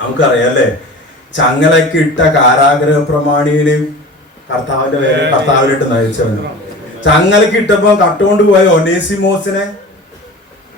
നമുക്കറിയാം അല്ലേ, ചങ്ങലക്ക് ഇട്ട കാരാഗ്രഹ പ്രമാണിയെയും കർത്താവിനായിട്ട് നയിച്ചവനും, ചങ്ങലക്ക് ഇട്ടപ്പോ കട്ടുകൊണ്ട് പോയ ഒനേസിമോസിനെ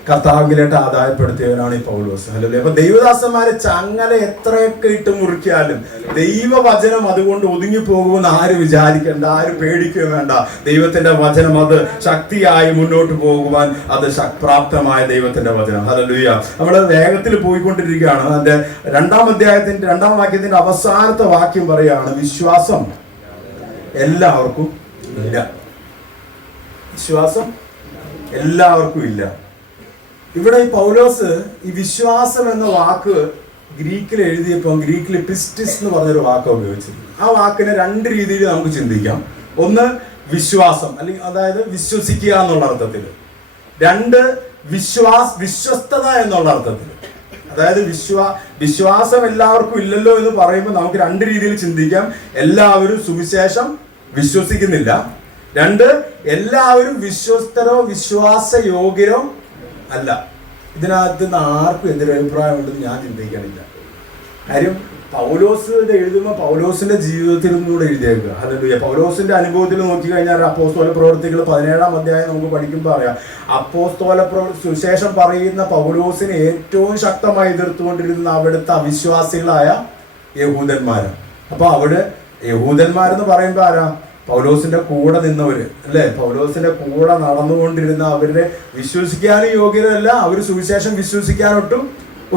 കർത്താവിലേക്ക് ആദായപ്പെടുത്തിയവനാണ് ഈ പൗലോസ്. ഹല്ലേലൂയ. അപ്പൊ ദൈവദാസന്മാരെ ചങ്ങല എത്രയൊക്കെ ഇട്ട് മുറിക്കാലും ദൈവവചനം അതുകൊണ്ട് ഒതുങ്ങി പോകുമെന്ന് ആരും വിചാരിക്കേണ്ട, ആരും പേടിക്കുകയും വേണ്ട. ദൈവത്തിന്റെ വചനം അത് ശക്തിയായി മുന്നോട്ട് പോകുവാൻ അത് പ്രാപ്തമായ ദൈവത്തിന്റെ വചനം. ഹല്ലേലൂയ. നമ്മൾ വേഗത്തിൽ പോയിക്കൊണ്ടിരിക്കുകയാണ്. അതിന്റെ 2-ാം അധ്യായത്തിന്റെ 2-ാം വാക്യത്തിന്റെ അവസാനത്തെ വാക്യം പറയുകയാണ്, വിശ്വാസം എല്ലാവർക്കും ഇല്ല. വിശ്വാസം എല്ലാവർക്കും ഇല്ല. ഇവിടെ ഈ പൗലോസ് ഈ വിശ്വാസം എന്ന വാക്ക് ഗ്രീക്കിൽ എഴുതിയപ്പോൾ ഗ്രീക്കിൽ പിസ്റ്റിസ് എന്ന് പറഞ്ഞൊരു വാക്ക് ഉപയോഗിച്ചിരുന്നു. ആ വാക്കിനെ 2 രീതിയിൽ നമുക്ക് ചിന്തിക്കാം. ഒന്ന് വിശ്വാസം, അല്ലെങ്കിൽ അതായത് വിശ്വസിക്കുക എന്നുള്ള അർത്ഥത്തിൽ. 2 വിശ്വസ്തത എന്നുള്ള അർത്ഥത്തിൽ. അതായത് വിശ്വാസം എല്ലാവർക്കും ഇല്ലല്ലോ എന്ന് പറയുമ്പോൾ നമുക്ക് 2 രീതിയിൽ ചിന്തിക്കാം. എല്ലാവരും സുവിശേഷം വിശ്വസിക്കുന്നില്ല. 2 എല്ലാവരും വിശ്വസ്തരോ വിശ്വാസയോഗ്യരോ അല്ല. ഇതിനകത്ത് നിന്ന് ആർക്കും എതിരഭിപ്രായം ഉണ്ടെന്ന് ഞാൻ ചിന്തിക്കണില്ല. കാര്യം പൗലോസ് ഇത് എഴുതുമ്പോൾ പൗലോസിന്റെ ജീവിതത്തിൽ നിന്നൂടെ എഴുതിയേക്കുക. ഹല്ലേലൂയ. പൗലോസിന്റെ അനുഭവത്തിൽ നോക്കിക്കഴിഞ്ഞാൽ അപ്പോസ്തല പ്രവൃത്തികൾ 17-ാം അധ്യായം നമുക്ക് പഠിക്കുമ്പോൾ അറിയാം, സുവിശേഷം പറയുന്ന പൗലോസിനെ ഏറ്റവും ശക്തമായി എതിർത്തുകൊണ്ടിരുന്ന അവിടുത്തെ അവിശ്വാസികളായ യഹൂദന്മാരാണ്. അപ്പൊ അവിടെ യഹൂദന്മാരെന്ന് പറയുമ്പോൾ ആരാ? പൗലോസിന്റെ കൂടെ നിന്നവര് അല്ലെ, പൗലോസിന്റെ കൂടെ നടന്നുകൊണ്ടിരുന്ന അവരുടെ വിശ്വസിക്കാനും യോഗ്യരല്ല, അവര് സുവിശേഷം വിശ്വസിക്കാനൊട്ടും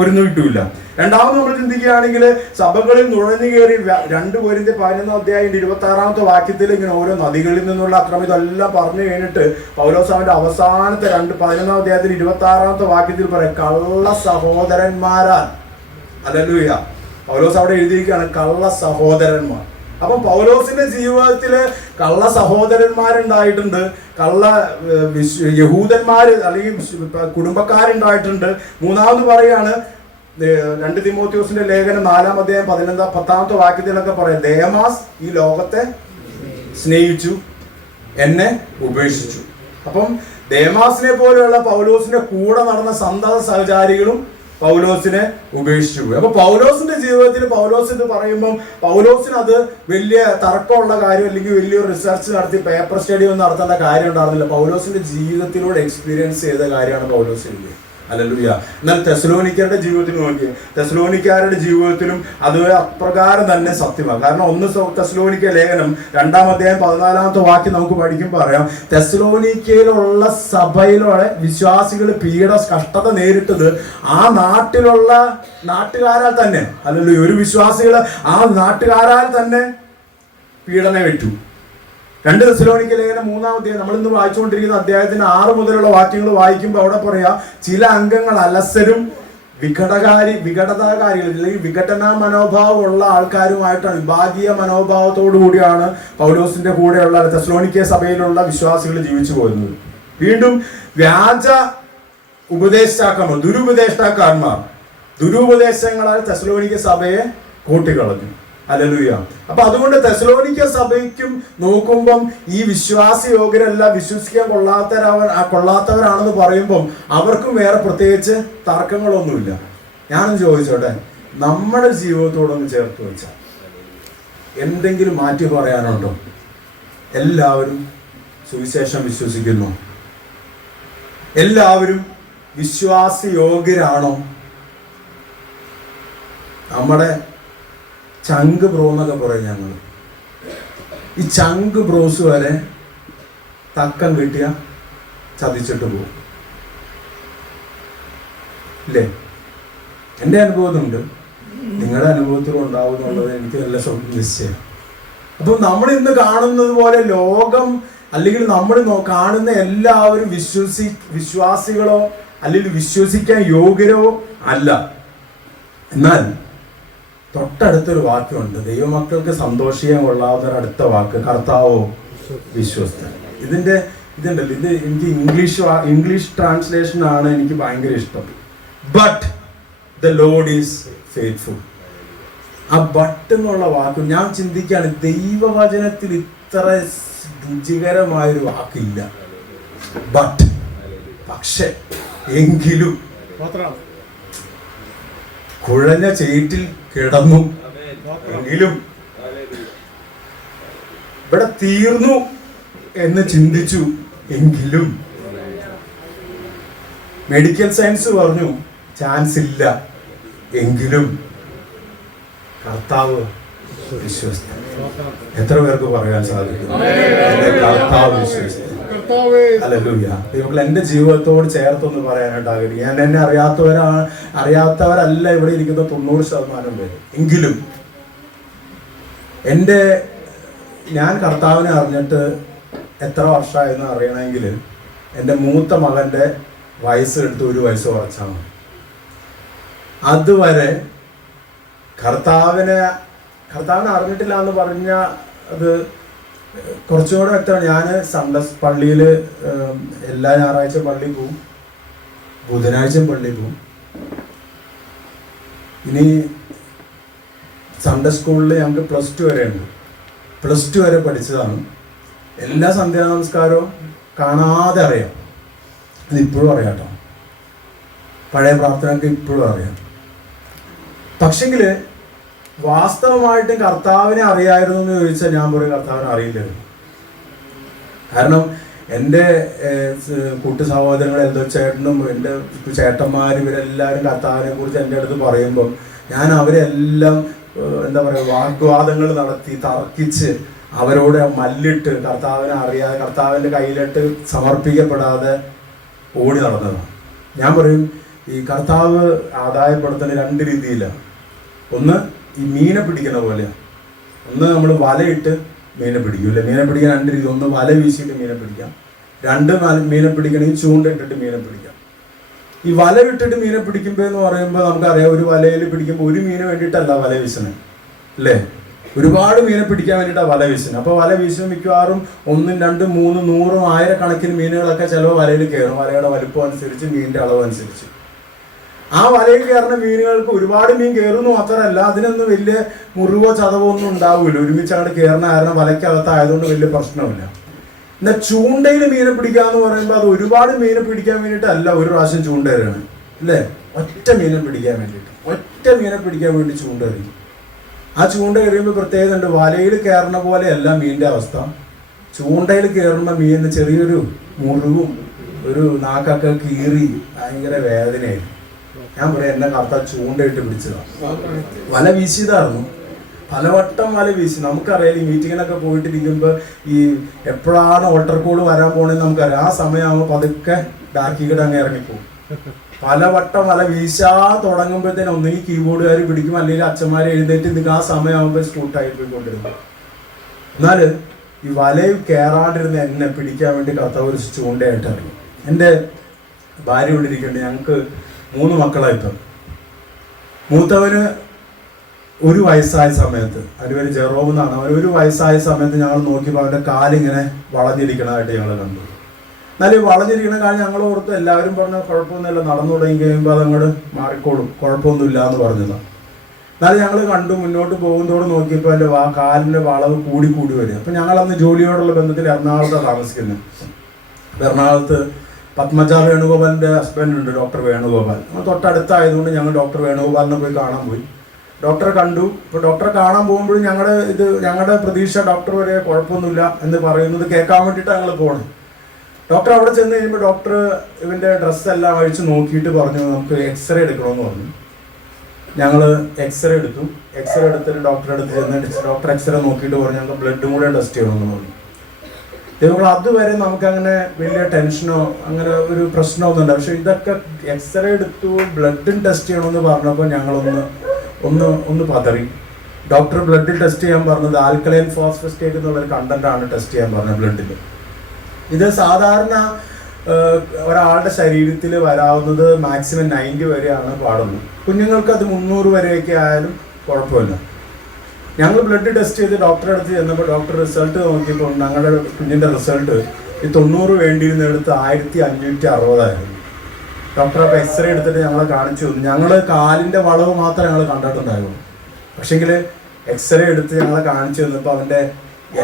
ഒരുങ്ങിയിട്ടില്ല. രണ്ടാമത് നമ്മൾ ചിന്തിക്കുകയാണെങ്കിൽ സഭകളിൽ നുഴഞ്ഞു കയറി 2 കൊരിന്ത്യർ 11-ാം അധ്യായം 26-ാമത്തെ വാക്യത്തിൽ ഇങ്ങനെ ഓരോ നദികളിൽ നിന്നുള്ള അക്രമം ഇതെല്ലാം പറഞ്ഞു കഴിഞ്ഞിട്ട് പൗലോസ് അവന്റെ അവസാനത്തെ 11-ാം അധ്യായത്തിൽ 26-ാമത്തെ വാക്യത്തിൽ പറയാം, കള്ള സഹോദരന്മാരാൽ. ഹല്ലേലൂയ. പൗലോസ് അവിടെ എഴുതിയിരിക്കുകയാണ് കള്ള സഹോദരന്മാർ. അപ്പം പൗലോസിന്റെ ജീവിതത്തില് കള്ള സഹോദരന്മാരുണ്ടായിട്ടുണ്ട്, കള്ള യഹൂദന്മാര് അല്ലെങ്കിൽ കുടുംബക്കാരുണ്ടായിട്ടുണ്ട്. മൂന്നാമത് പറയാണ് 2 തീമോഥെയോസിന്റെ ലേഖനം 4-ാം അധ്യായം 10-ാമത്തെ വാക്യത്തിലൊക്കെ പറയാം, ദേമാസ് ഈ ലോകത്തെ സ്നേഹിച്ചു, എന്നെ ഉപേക്ഷിച്ചു. അപ്പം ദേമാസിനെ പോലെയുള്ള പൗലോസിന്റെ കൂടെ നടന്ന സന്തത സഹചാരികളും പൗലോസിനെ ഉപേക്ഷിച്ചു പോയി. അപ്പൊ പൗലോസിന്റെ ജീവിതത്തിൽ പൗലോസ് ഇത് പറയുമ്പോൾ പൗലോസിന് അത് വലിയ തർക്കമുള്ള കാര്യം അല്ലെങ്കിൽ വലിയൊരു റിസർച്ച് നടത്തി പേപ്പർ സ്റ്റഡി ഒന്നും നടത്തേണ്ട കാര്യം ഉണ്ടായിരുന്നില്ല. പൗലോസിന്റെ ജീവിതത്തിലൂടെ എക്സ്പീരിയൻസ് ചെയ്ത കാര്യമാണ് പൗലോസ് എഴുതിയത്. ഹല്ലേലൂയ. എന്നാൽ തെസ്സലോനിക്കരുടെ ജീവിതത്തിൽ നോക്കി, തെസ്സലോനിക്കാരുടെ ജീവിതത്തിലും അത് അപ്രകാരം തന്നെ സത്യമാണ്. കാരണം 1 തെസ്സലോനിക്ക ലേഖനം 2-ാം അധ്യായം 14-ാമത്തെ വാക്യം നമുക്ക് പഠിക്കുമ്പോൾ അറിയാം, തെസ്സലോനിക്കയിലുള്ള സഭയിലുള്ള വിശ്വാസികൾ കഷ്ടത നേരിട്ടത് ആ നാട്ടുകാരാൽ തന്നെ. ഹല്ലേലൂയ. ഒരു വിശ്വാസികൾ ആ നാട്ടുകാരാൽ തന്നെ പീഡനമേറ്റു. 2 തെസ്സലോനിക്ക ലേഖനം 3-ാം അധ്യായം നമ്മളിന്ന് വായിച്ചുകൊണ്ടിരിക്കുന്ന അധ്യായത്തിന് 6 മുതലുള്ള വാക്യങ്ങൾ വായിക്കുമ്പോൾ അവിടെ പറയാ, ചില അംഗങ്ങൾ അലസരും വിഘടതാകാരികൾ അല്ലെങ്കിൽ വിഘടന മനോഭാവമുള്ള ആൾക്കാരുമായിട്ടാണ്, വിഭാഗീയ മനോഭാവത്തോടു കൂടിയാണ് പൗലോസിന്റെ കൂടെയുള്ള തെസ്സലോനിക്ക സഭയിലുള്ള വിശ്വാസികൾ ജീവിച്ചു പോരുന്നത്. വീണ്ടും വ്യാജ ദുരുപദേഷ്ടാക്കാന്മാർ ദുരുപദേശങ്ങളാൽ തെസ്സലോനിക്ക സഭയെ കൂട്ടിക്കളഞ്ഞു. ഹല്ലേലൂയ. അപ്പൊ അതുകൊണ്ട് തെസ്സലോനിക്ക സഭയ്ക്കും നോക്കുമ്പം ഈ വിശ്വാസയോഗ്യരല്ല, വിശ്വസിക്കാൻ കൊള്ളാത്തവരാണെന്ന് പറയുമ്പം അവർക്കും വേറെ പ്രത്യേകിച്ച് തർക്കങ്ങളൊന്നുമില്ല. ഞാനും ചോദിച്ചോട്ടെ, നമ്മുടെ ജീവിതത്തോടൊന്ന് ചേർത്ത് വെച്ചാൽ എന്തെങ്കിലും മാറ്റി പറയാനുണ്ടോ? എല്ലാവരും സുവിശേഷം വിശ്വസിക്കുന്നു, എല്ലാവരും വിശ്വാസയോഗ്യരാണോ? നമ്മുടെ ചങ്ക് ബ്രോ എന്നൊക്കെ പറയും ഞങ്ങൾ. ഈ ചങ്ക് ബ്രോസ് വരെ തക്കം കിട്ടിയ ചതിച്ചിട്ട് പോകും ഇല്ലേ? എൻ്റെ അനുഭവത്തിലുണ്ട്, നിങ്ങളുടെ അനുഭവത്തിലും ഉണ്ടാവും എന്നുള്ളത് എനിക്ക് നല്ല നിശ്ചയം. അപ്പം നമ്മൾ ഇന്ന് കാണുന്നത് പോലെ ലോകം അല്ലെങ്കിൽ നമ്മൾ കാണുന്ന എല്ലാവരും വിശ്വാസികളോ അല്ലെങ്കിൽ വിശ്വസിക്കാൻ യോഗ്യരോ അല്ല. എന്നാൽ തൊട്ടടുത്തൊരു വാക്യമുണ്ട്, ദൈവമക്കൾക്ക് സന്തോഷിക്കാൻ കൊള്ളാവുന്ന ഒരു അടുത്ത വാക്ക്, കർത്താവോ വിശ്വസ്തൻ. ഇതുണ്ടല്ലോ, ഇത് എനിക്ക് ഇംഗ്ലീഷ് ട്രാൻസ്ലേഷൻ ആണ് എനിക്ക് ഭയങ്കര ഇഷ്ടം. But the Lord is faithful. ആ ബട്ട് എന്നുള്ള വാക്ക് ഞാൻ ചിന്തിക്കുകയാണ്, ദൈവവചനത്തിൽ ഇത്ര രുചികരമായൊരു വാക്കില്ല. ബട്ട്, പക്ഷെ, എങ്കിലും, കുഴഞ്ഞ ചേറ്റിൽ കിടന്നു എങ്കിലും, ഇവിടെ തീർന്നു എന്ന് ചിന്തിച്ചു എങ്കിലും, മെഡിക്കൽ സയൻസ് പറഞ്ഞു ചാൻസ് ഇല്ല എങ്കിലും, കർത്താവ് വിശ്വസ്തൻ. എത്ര പേർക്ക് പറയാൻ സാധിക്കും എന്റെ കർത്താവ് വിശ്വസ്തൻ? ഹല്ലേലൂയ. ഇപ്പോൾ എൻ്റെ ജീവിതത്തോട് ചേർത്തൊന്ന് പറയാനായിട്ട് ആഗ്രഹിക്കും. ഞാൻ എന്നെ അറിയാത്തവരല്ല ഇവിടെ ഇരിക്കുന്ന 90% പേര്. എങ്കിലും ഞാൻ കർത്താവിനെ അറിഞ്ഞിട്ട് എത്ര വർഷമായെന്ന് അറിയണമെങ്കിൽ എൻ്റെ മൂത്ത മകൻ്റെ വയസ്സ് എടുത്ത് 1 വയസ്സ് കുറച്ചാൽ മതി. അതുവരെ കർത്താവിനെ അറിഞ്ഞിട്ടില്ല എന്ന് പറഞ്ഞ അത് കുറച്ചുകൂടെ വ്യക്തമാണ്. ഞാൻ സൺഡേസ് പള്ളിയിൽ എല്ലാ ഞായറാഴ്ച പള്ളിയിൽ പോവും, ബുധനാഴ്ചയും പള്ളിയിൽ പോവും. ഇനി സൺഡേ സ്കൂളിൽ ഞങ്ങൾക്ക് +2 വരെ ഉണ്ട്. +2 വരെ പഠിച്ചതാണ്. എല്ലാ സന്ധ്യാ നമസ്കാരവും കാണാതെ അറിയാം. അത് ഇപ്പോഴും അറിയാം കേട്ടോ. പഴയ പ്രാർത്ഥനയൊക്കെ ഇപ്പോഴും അറിയാം. പക്ഷെങ്കിൽ വാസ്തവമായിട്ടും കർത്താവിനെ അറിയായിരുന്നു എന്ന് ചോദിച്ചാൽ ഞാൻ പറയും കർത്താവിനെ അറിയില്ലായിരുന്നു. കാരണം എൻ്റെ കൂട്ടു സഹോദരങ്ങൾ എന്തോ ചേട്ടനും എൻ്റെ ചേട്ടന്മാരും ഇവരെല്ലാവരും കർത്താവിനെ കുറിച്ച് എൻ്റെ അടുത്ത് പറയുമ്പം ഞാൻ അവരെല്ലാം എന്താ പറയുക വാഗ്വാദങ്ങൾ നടത്തി തർക്കിച്ച് അവരോട് മല്ലിട്ട് കർത്താവിനെ അറിയാതെ കർത്താവിൻ്റെ കയ്യിലിട്ട് സമർപ്പിക്കപ്പെടാതെ ഓടി നടന്നതാണ്. ഞാൻ പറയും ഈ കർത്താവ് ആദായപ്പെടുത്തുന്ന 2 രീതിയിലാണ്. ഒന്ന് ഈ മീനെ പിടിക്കുന്ന പോലെയാണ്. ഒന്ന് നമ്മൾ വലയിട്ട് മീനെ പിടിക്കൂല്ലേ. മീനെ പിടിക്കാൻ 2 രീതി. ഒന്ന് വല വീശിയിട്ട് മീനെ പിടിക്കാം. 2 മീനെ പിടിക്കണമെങ്കിൽ ചൂണ്ടയിട്ടിട്ട് മീനെ പിടിക്കാം. ഈ വല വിട്ടിട്ട് മീനെ പിടിക്കുമ്പോൾ എന്ന് പറയുമ്പോൾ നമുക്കറിയാം, ഒരു വലയിൽ പിടിക്കുമ്പോൾ ഒരു മീന് വേണ്ടിയിട്ടല്ല വല വീശുന്നത് അല്ലേ, ഒരുപാട് മീനെ പിടിക്കാൻ വേണ്ടിയിട്ടാണ് വല വീശുന്നത്. അപ്പോൾ വല വീശുമ്പോൾ മിക്കവാറും 1, 2, 3, 100, 1000 കണക്കിന് മീനുകളൊക്കെ ചിലവ് വലയിൽ കയറും. വലയുടെ വലുപ്പം അനുസരിച്ച് മീനിൻ്റെ അളവ് അനുസരിച്ച്. ആ വലയിൽ കയറുന്ന മീനുകൾക്ക് ഒരുപാട് മീൻ കയറുന്നു മാത്രമല്ല അതിനൊന്നും വലിയ മുറിവോ ചതവോ ഒന്നും ഉണ്ടാവില്ല. ഒരുമിച്ച് അങ്ങോട്ട് കയറുന്ന കാരണം വലയ്ക്കകത്തായതുകൊണ്ട് വലിയ പ്രശ്നമില്ല. എന്നാൽ ചൂണ്ടയിൽ മീനെ പിടിക്കുക എന്ന് പറയുമ്പോൾ അത് ഒരുപാട് മീനെ പിടിക്കാൻ വേണ്ടിയിട്ടല്ല ഒരു പ്രാവശ്യം ചൂണ്ട എറിയണം അല്ലേ, ഒറ്റ മീനെ പിടിക്കാൻ വേണ്ടിയിട്ട്. ഒറ്റ മീനെ പിടിക്കാൻ വേണ്ടി ചൂണ്ട എറിയും. ആ ചൂണ്ട എറിയുമ്പോൾ പ്രത്യേകത ഉണ്ട്. വലയിൽ കയറുന്ന പോലെയല്ല മീനിൻ്റെ അവസ്ഥ. ചൂണ്ടയിൽ കയറുമ്പോൾ മീനിന് ചെറിയൊരു മുറിവും ഒരു നാക്കൊക്കെ കീറി ഭയങ്കര വേദനയായിരുന്നു. ഞാൻ പറയാം എന്നെ കർത്താവ് ചൂണ്ടയിട്ട് പിടിച്ചതാണ്. വല വീശിയതായിരുന്നു, പലവട്ടം വല വീശി. നമുക്കറിയാം ഈ മീറ്റിങ്ങിനൊക്കെ പോയിട്ടിരിക്കുമ്പോൾ ഈ എപ്പോഴാണ് ഓൾട്ടർ കോൾ വരാൻ പോകണമെന്ന് നമുക്കറിയാം. ആ സമയമാകുമ്പോൾ പതുക്കെ ബാക്കിക്കിടെ അങ്ങ് ഇറങ്ങിപ്പോകും. പലവട്ടം വല വീശാ തുടങ്ങുമ്പോഴത്തേനും ഒന്നുകിൽ കീബോർഡുകാർ പിടിക്കും, അല്ലെങ്കിൽ അച്ഛന്മാർ എഴുന്നേറ്റ് നിൽക്കുക. ആ സമയമാകുമ്പോൾ സ്കൂട്ടായി പോയിക്കൊണ്ടിരുന്നു. എന്നാൽ ഈ വലയിൽ കയറാണ്ടിരുന്ന എന്നെ പിടിക്കാൻ വേണ്ടി കർത്താവ് ഒരു ചൂണ്ടയായിട്ട് ഇറങ്ങി. എൻ്റെ ഭാര്യ ഇവിടെ ഇരിക്കണ്ടേ, ഞങ്ങൾക്ക് 3 മക്കളായി. ഇപ്പം മൂത്തവന് 1 വയസ്സായ സമയത്ത്, അതിന് പേര് ജെറോം എന്നാണ്, അവന് 1 വയസ്സായ സമയത്ത് ഞങ്ങൾ നോക്കിയപ്പോൾ അവൻ്റെ കാലിങ്ങനെ വളഞ്ഞിരിക്കണതായിട്ട് ഞങ്ങൾ കണ്ടു. എന്നാലും ഈ വളഞ്ഞിരിക്കണ കാര്യം ഞങ്ങൾ ഓർത്ത് എല്ലാവരും പറഞ്ഞ കുഴപ്പമൊന്നുമില്ല, നടന്നു തുടങ്ങി കഴിയുമ്പോൾ അതങ്ങോട്ട് മാറിക്കോളും, കുഴപ്പമൊന്നുമില്ല എന്ന് പറഞ്ഞതാണ്. എന്നാലും ഞങ്ങൾ കണ്ടു മുന്നോട്ട് പോകുന്നതോടെ നോക്കിയപ്പോൾ എൻ്റെ കാലിൻ്റെ വളവ് കൂടി വരും. അപ്പം ഞങ്ങളന്ന് ജോലിയോടുള്ള ബന്ധത്തിൽ എറണാകുളത്താണ് താമസിക്കുന്നത്. എറണാകുളത്ത് പത്മജ വേണുഗോപാലിൻ്റെ ഹസ്ബൻഡ് ഉണ്ട്, ഡോക്ടർ വേണുഗോപാൽ. നമ്മൾ തൊട്ടടുത്തായതുകൊണ്ട് ഞങ്ങൾ ഡോക്ടർ വേണുഗോപാലിനെ പോയി കാണാൻ പോയി. ഡോക്ടറെ കണ്ടു. ഇപ്പോൾ ഡോക്ടറെ കാണാൻ പോകുമ്പോഴും ഞങ്ങളുടെ പ്രതീക്ഷ ഡോക്ടർ വരെ കുഴപ്പമൊന്നുമില്ല എന്ന് പറയുന്നത് കേൾക്കാൻ വേണ്ടിയിട്ടാണ് ഞങ്ങൾ പോകണം. ഡോക്ടർ അവിടെ ചെന്ന് കഴിയുമ്പോൾ ഡോക്ടർ ഇവൻ്റെ ഡ്രസ്സെല്ലാം അഴിച്ച് നോക്കിയിട്ട് പറഞ്ഞു നമുക്ക് എക്സ്റേ എടുക്കണമെന്ന് പറഞ്ഞു. ഞങ്ങൾ എക്സ്റേ എടുത്തു. എക്സ്റേ എടുത്തിട്ട് ഡോക്ടറെ അടുത്ത് ചെന്ന് ഡോക്ടർ എക്സ്റേ നോക്കിയിട്ട് പറഞ്ഞു ഞങ്ങൾക്ക് ബ്ലഡും കൂടെ ടെസ്റ്റ് ചെയ്യണമെന്ന് പറഞ്ഞു. ഇതുപോലെ അതുവരെ നമുക്കങ്ങനെ വലിയ ടെൻഷനോ അങ്ങനെ ഒരു പ്രശ്നമൊന്നുമില്ല. പക്ഷെ ഇതൊക്കെ എക്സ്റേ എടുത്തു ബ്ലഡും ടെസ്റ്റ് ചെയ്യണമെന്ന് പറഞ്ഞപ്പോൾ ഞങ്ങളൊന്ന് പതറി. ഡോക്ടർ ബ്ലഡ് ടെസ്റ്റ് ചെയ്യാൻ പറഞ്ഞത് ആൽക്കലൈൻ ഫോസ്ഫേറ്റ് എന്നുള്ളൊരു കണ്ടന്റാണ് ടെസ്റ്റ് ചെയ്യാൻ പറഞ്ഞത് ബ്ലഡിൽ. ഇത് സാധാരണ ഒരാളുടെ ശരീരത്തിൽ വരാവുന്നത് മാക്സിമം 90 വരെയാണ് പാടുള്ളൂ. കുഞ്ഞുങ്ങൾക്ക് അത് 300 വരെയൊക്കെ ആയാലും കുഴപ്പമില്ല. ഞങ്ങൾ ബ്ലഡ് ടെസ്റ്റ് ചെയ്ത് ഡോക്ടറെ അടുത്ത് ചെന്നപ്പോൾ ഡോക്ടർ റിസൾട്ട് നോക്കിയപ്പോൾ ഞങ്ങളുടെ കുഞ്ഞിൻ്റെ റിസൾട്ട് ഈ 90 വേണ്ടിയിരുന്നെടുത്ത് 1560 ഡോക്ടർ അപ്പോൾ എക്സ്റേ എടുത്തിട്ട് ഞങ്ങളെ കാണിച്ചു തന്നു. ഞങ്ങൾ കാലിൻ്റെ വളവ് മാത്രമേ ഞങ്ങൾ കണ്ടിട്ടുണ്ടായിരുന്നു. പക്ഷേങ്കിൽ എക്സ്റേ എടുത്ത് ഞങ്ങളെ കാണിച്ചു തന്നപ്പോൾ അവൻ്റെ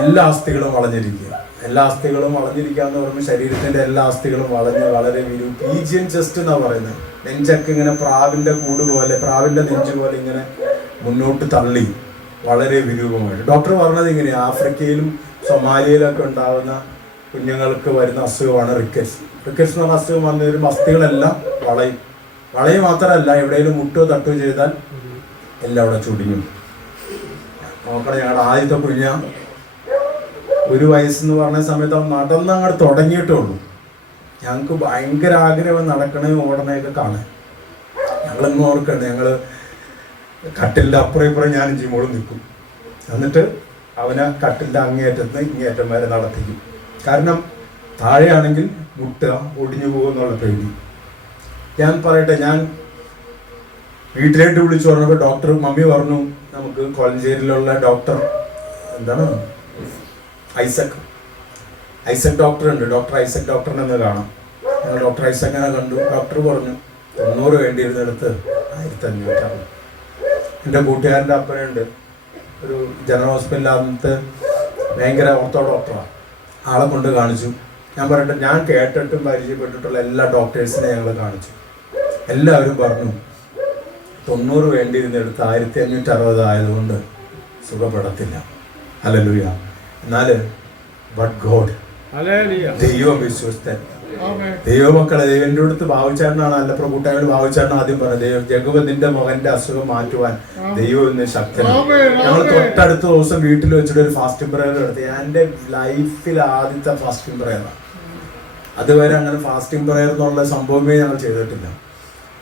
എല്ലാ അസ്ഥികളും വളഞ്ഞിരിക്കുക. എല്ലാ അസ്ഥികളും വളഞ്ഞിരിക്കുക എന്ന് പറയുമ്പോൾ ശരീരത്തിൻ്റെ എല്ലാ അസ്ഥികളും വളഞ്ഞ് വളരെ പീജിയൻ ചെസ്റ്റ് എന്നാണ് പറയുന്നത്. നെഞ്ചൊക്കെ ഇങ്ങനെ പ്രാവിൻ്റെ കൂട് പോലെ പ്രാവിൻ്റെ നെഞ്ച് പോലെ ഇങ്ങനെ മുന്നോട്ട് തള്ളി വളരെ വിരൂപമായിട്ട്. ഡോക്ടർ പറഞ്ഞത് ഇങ്ങനെയാണ്, ആഫ്രിക്കയിലും സൊമാലിയയിലൊക്കെ ഉണ്ടാകുന്ന കുഞ്ഞുങ്ങൾക്ക് വരുന്ന അസുഖമാണ് റിക്കറ്റ്സ്. റിക്കറ്റ്സ് എന്ന് പറഞ്ഞ അസുഖം വന്നു വരുമ്പോൾ അസ്ഥികളെല്ലാം വളയും മാത്രമല്ല എവിടെയെങ്കിലും മുട്ടോ തട്ടോ ചെയ്താൽ എല്ലാം അവിടെ ചുടിഞ്ഞു. നോക്കണം, ഞങ്ങളുടെ ആദ്യത്തെ കുഞ്ഞ 1 വയസ്സെന്ന് പറഞ്ഞ സമയത്ത് അവൻ നടന്നങ്ങോട്ട് തുടങ്ങിയിട്ടേ ഉള്ളൂ. ഞങ്ങൾക്ക് ഭയങ്കര ആഗ്രഹം നടക്കണേ ഓടണയൊക്കെ കാണാൻ. ഞങ്ങളെന്നും ഓർക്കണ്ട, ഞങ്ങൾ കട്ടിലിൻ്റെ അപ്പുറം ഇപ്പുറം ഞാനും ജിമോളും നിൽക്കും. എന്നിട്ട് അവനെ കട്ടിലിൻ്റെ അങ്ങേയറ്റത്ത് ഇങ്ങേയറ്റം വരെ നടത്തിക്കും. കാരണം താഴെയാണെങ്കിൽ മുട്ടുക ഒടിഞ്ഞു പോകുമെന്നുള്ള പേടി. ഞാൻ പറയട്ടെ, ഞാൻ വീട്ടിലേക്ക് വിളിച്ചു പറഞ്ഞപ്പോൾ ഡോക്ടർ മമ്മി പറഞ്ഞു നമുക്ക് കോലഞ്ചേരിയിലുള്ള ഡോക്ടർ എന്താണ് ഐസക് ഡോക്ടർ ഉണ്ട്, ഡോക്ടർ ഐസക് ഡോക്ടറിനെ ഒന്ന് കാണാം. ഞങ്ങൾ ഡോക്ടർ ഐസക്കിനെ കണ്ടു. ഡോക്ടർ പറഞ്ഞു 90 വേണ്ടിയിരുന്നെടുത്ത് 1500. എൻ്റെ കൂട്ടുകാരൻ്റെ അപ്പനുണ്ട്, ഒരു ജനറൽ ഹോസ്പിറ്റലിനകത്ത് ഭയങ്കര ഓർത്തോ ഡോക്ടറാണ്. ആളെ കൊണ്ട് കാണിച്ചു. ഞാൻ പറയട്ടെ, ഞാൻ കേട്ടിട്ടും പരിചയപ്പെട്ടിട്ടുള്ള എല്ലാ ഡോക്ടേഴ്സിനെ ഞങ്ങൾ കാണിച്ചു. എല്ലാവരും പറഞ്ഞു 90 വേണ്ടിയിരുന്നെടുത്ത് 1560 ആയതുകൊണ്ട് സുഖപ്പെടത്തില്ല. ഹല്ലേലൂയ. എന്നാൽ ബട്ട് ഗോഡ്, ദൈവം വിശ്വസ്തൻ. ദൈവമക്കളെ, ദൈവന്റെ അടുത്ത് ഭാവിച്ചാരനാണ് അല്ലപ്പുറം കൂട്ടായോട് ഭാവിച്ചാരൻ ആദ്യം പറഞ്ഞത്, ജഗുവ നിന്റെ മകന്റെ അസുഖം മാറ്റുവാൻ ദൈവം ഇന്ന് ശക്തനാണ്. ഞങ്ങൾ തൊട്ടടുത്ത ദിവസം വീട്ടിൽ വെച്ചിട്ട് ഒരു ഫാസ്റ്റിംഗ് പ്രയർ നടത്തി. എൻ്റെ ലൈഫിൽ ആദ്യത്തെ ഫാസ്റ്റിംഗ് പ്രയറാണ്. അതുവരെ അങ്ങനെ ഫാസ്റ്റിംഗ് പ്രയർ എന്നുള്ള സംഭവമേ ഞങ്ങൾ ചെയ്തിട്ടില്ല.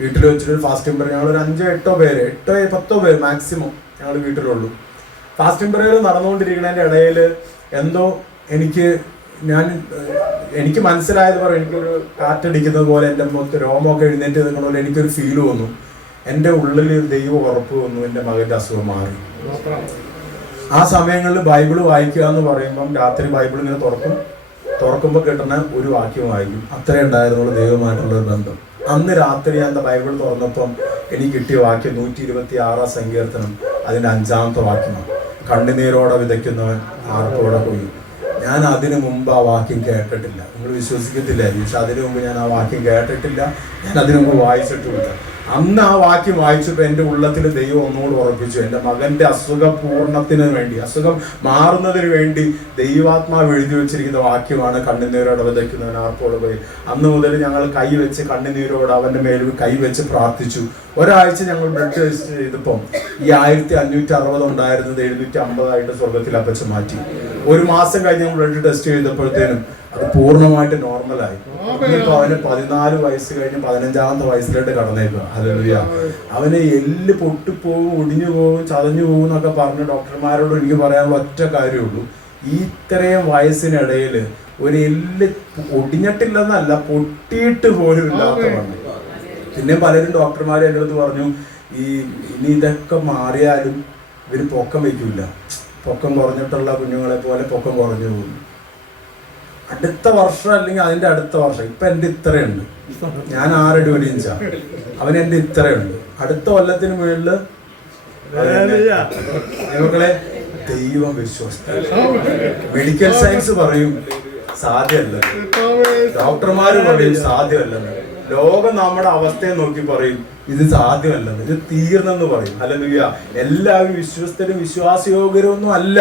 വീട്ടിൽ വെച്ചിട്ടൊരു ഫാസ്റ്റിംഗ് പ്രയർ ഞങ്ങളൊരു 5-8 പേര് 8-10 പേര് മാക്സിമം ഞങ്ങൾ വീട്ടിലുള്ളൂ. ഫാസ്റ്റിംഗ് പ്രയർ നടന്നുകൊണ്ടിരിക്കുന്നതിൻ്റെ ഇടയിൽ എന്തോ എനിക്ക് മനസ്സിലായത് പറയും, എനിക്കൊരു കാറ്റടിക്കുന്നത് പോലെ എൻ്റെ മുഖത്ത് രോമമൊക്കെ എഴുന്നേറ്റ് നിൽക്കുന്ന പോലെ എനിക്കൊരു ഫീൽ വന്നു. എൻ്റെ ഉള്ളിൽ ദൈവം ഉറപ്പ് വന്നു, എൻ്റെ മകൻ്റെ അസുഖം മാറി. ആ സമയങ്ങളിൽ ബൈബിള് വായിക്കുക എന്ന് പറയുമ്പം രാത്രി ബൈബിൾ ഇങ്ങനെ തുറക്കുമ്പോൾ കിട്ടുന്ന ഒരു വാക്യം വായിക്കും. അത്രേ ഉണ്ടായിരുന്നുള്ളൂ ദൈവമായിട്ടുള്ളൊരു ബന്ധം. അന്ന് രാത്രി ഞാൻ ബൈബിൾ തുറന്നപ്പം എനിക്ക് കിട്ടിയ വാക്യം 126 സങ്കീർത്തനം അതിൻ്റെ 5-ാമത്തെ വാക്യമാണ്. കണ്ണുനീരോടെ വിതയ്ക്കുന്നവൻ ആർപ്പോടെ കൊയ്യും. ഞാൻ അതിനു മുമ്പ് ആ വാക്യം കേട്ടിട്ടില്ല. നിങ്ങൾ വിശ്വസിക്കത്തില്ലായിരിക്കും, പക്ഷെ അതിനു മുമ്പ് ഞാൻ ആ വാക്യം കേട്ടിട്ടില്ല. ഞാൻ അതിനു മുമ്പ് വായിച്ചിട്ടുമില്ല. അന്ന് ആ വാക്യം വായിച്ചപ്പോൾ എൻ്റെ ഉള്ളത്തിൽ ദൈവം ഒന്നുകൂടി ഉറപ്പിച്ചു, എൻ്റെ മകൻ്റെ അസുഖപൂർണത്തിന് വേണ്ടി, അസുഖം മാറുന്നതിന് വേണ്ടി ദൈവാത്മാവ് എഴുതി വെച്ചിരിക്കുന്ന വാക്യമാണ് കണ്ണുനീരോടെ വിതയ്ക്കുന്നവൻ ആർപ്പോടെ പോയി. അന്ന് മുതൽ ഞങ്ങൾ കൈവച്ച് കണ്ണുനീരോട് അവൻ്റെ മേൽ കൈവച്ച് പ്രാർത്ഥിച്ചു. ഒരാഴ്ച ഞങ്ങൾ ബ്ലഡ് ടെസ്റ്റ് ചെയ്തപ്പം ഈ 1560 ഉണ്ടായിരുന്നത് 750 സ്വർഗത്തിൽ അപ്പച്ച മാറ്റി. 1 മാസം കഴിഞ്ഞ് ഞങ്ങൾ ബ്ലഡ് ടെസ്റ്റ് ചെയ്തപ്പോഴത്തേനും അത് പൂർണ്ണമായിട്ട് നോർമലായി. ഇപ്പൊ അവന് 14 വയസ്സ് കഴിഞ്ഞ് 15-ാമത്തെ വയസ്സിലോട്ട് കടന്നേക്കുക. ഹല്ലേലൂയ. അവന് എല്ല് പൊട്ടിപ്പോവും, ഒടിഞ്ഞു പോകും, ചതഞ്ഞു പോകും എന്നൊക്കെ പറഞ്ഞ് ഡോക്ടർമാരോട് എനിക്ക് പറയാനുള്ള ഒറ്റ കാര്യമുള്ളൂ, ഇത്രയും വയസ്സിനിടയിൽ ഒരു എല്ല് ഒടിഞ്ഞിട്ടില്ലെന്നല്ല, പൊട്ടിയിട്ട് പോലും ഇല്ലാത്തതാണ്. പിന്നെ പലരും ഡോക്ടർമാർ എൻ്റെ അടുത്ത് പറഞ്ഞു, ഇനി ഇതൊക്കെ മാറിയാലും ഇവർ പൊക്കം വയ്ക്കില്ല, പൊക്കം കുറഞ്ഞിട്ടുള്ള കുഞ്ഞുങ്ങളെ പോലെ പൊക്കം കുറഞ്ഞു പോകും. അടുത്ത വർഷം അല്ലെങ്കിൽ അതിൻ്റെ അടുത്ത വർഷം, ഇപ്പം എൻ്റെ ഇത്രയുണ്ട്, ഞാൻ 6 അടി 1 ഇഞ്ചാണ്, അവൻ എൻ്റെ ഇത്രയുണ്ട്. അടുത്ത കൊല്ലത്തിന് മുകളിൽ മക്കളെ ദൈവം വിശ്വസ്തൻ. മെഡിക്കൽ സയൻസ് പറയും സാധ്യമല്ലെന്ന്, ഡോക്ടർമാര് പറയും സാധ്യമല്ലെന്ന്, ലോകം നമ്മുടെ അവസ്ഥയെ നോക്കി പറയും ഇത് സാധ്യമല്ലെന്ന്, ഇത് തീർന്നെന്ന് പറയും. ഹല്ലേലൂയ. എല്ലാവരും വിശ്വസ്തരും വിശ്വാസയോഗ്യരും ഒന്നും അല്ല.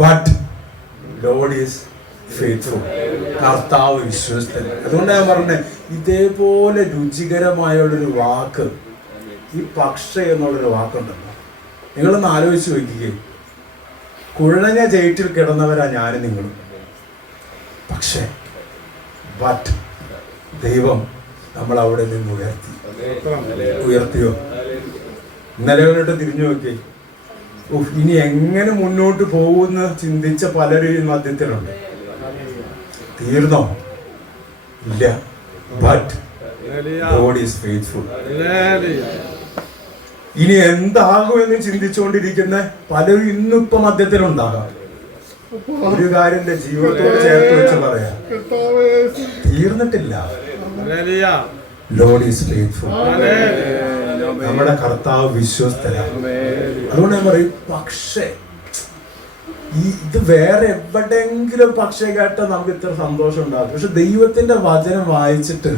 But Lord is faithful. കർത്താവ് വിശ്വസ്തൻ. അതുകൊണ്ട് ഞാൻ പറഞ്ഞത് ഇതേപോലെ രുചികരമായുള്ളൊരു വാക്ക്, ഈ പക്ഷേ എന്നുള്ളൊരു വാക്കുണ്ടല്ലോ, നിങ്ങളൊന്ന് ആലോചിച്ച് നോക്കിക്കേ. കുഴഞ്ഞ ചേറ്റിൽ കിടന്നവരാ ഞാനും നിങ്ങളും. പക്ഷേ ബട്ട് ദൈവം നമ്മൾ അവിടെ നിന്ന് ഉയർത്തിയോ? ഇന്നലെ കണ്ടിട്ട് തിരിഞ്ഞു നോക്കി. ഇനി എങ്ങനെ മുന്നോട്ട് പോകുമെന്ന് ചിന്തിച്ച പലരും ഈ മധ്യത്തിലുണ്ട്. തീർന്നോ? ഇല്ല. But God is faithful. ഇനി എന്താകുമെന്ന് ചിന്തിച്ചുകൊണ്ടിരിക്കുന്ന പലരും ഇന്നിപ്പോ മധ്യത്തിലുണ്ടാകാം. ഒരു കാര്യം ജീവിതത്തോട് ചേർത്ത് വെച്ച് പറയാം, തീർന്നിട്ടില്ല. Lord is faithful. നമ്മുടെ കർത്താവ് വിശ്വസ്തനാണ്. അതുകൊണ്ട് ഞാൻ പറയും, പക്ഷേ ഇത് വേറെ എവിടെയെങ്കിലും പക്ഷേ കേട്ടാൽ നമുക്ക് ഇത്ര സന്തോഷം ഉണ്ടാകും. പക്ഷെ ദൈവത്തിന്റെ വചനം വായിച്ചിട്ട്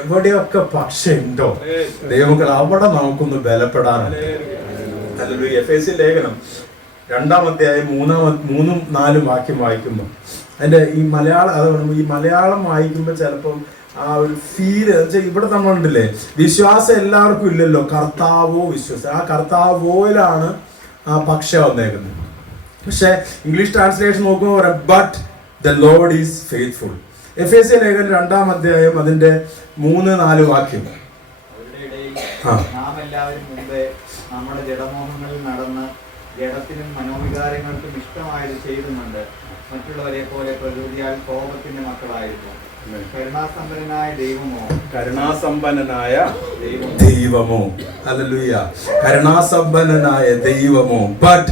എവിടെയൊക്കെ പക്ഷേ ഉണ്ടോ ദൈവമക്കൾ, അവിടെ നമുക്കൊന്ന് ബലപ്പെടാനുണ്ട്. ഹല്ലേലൂയ. എഫേസ്യ ലേഖനം 2-ാം അധ്യായം 3-ഉം 4-ഉം വാക്യം വായിക്കുമ്പോൾ അതിന്റെ ഈ മലയാളം വായിക്കുമ്പോൾ ചിലപ്പം ആ ഒരു ഫീല് വെച്ചാൽ ഇവിടെ നമ്മളുണ്ടല്ലേ, വിശ്വാസം എല്ലാവർക്കും ഇല്ലല്ലോ. കർത്താവോ വിശ്വാസം, ആ കർത്താവോയിലാണ് ആ പക്ഷ വന്നേക്കുന്നത്. പക്ഷെ ഇംഗ്ലീഷ് ട്രാൻസ്ലേഷൻ നോക്കുമ്പോൾ പറയാം, but the Lord is faithful. എഫേസ്യ ലേഖനം 2-ാം അധ്യായം അതിന്റെ 3-4 വാക്യം. നാം എല്ലാവരും മുമ്പേ നമ്മുടെ ജഡമോഹങ്ങളിൽ നടന്ന് ജഡത്തിനും മനോവികാരങ്ങൾക്കും ഇഷ്ടമായത് ചെയ്തുകൊണ്ട് മറ്റുള്ളവരെ പോലെ പ്രകൃതിയാൽ കോപത്തിന്റെ മക്കളായിരുന്നു. കരുണാസമ്പന്നനായ ദൈവമോ, ഹല്ലേലൂയ, കരുണാസമ്പന്നനായ ദൈവമോ, but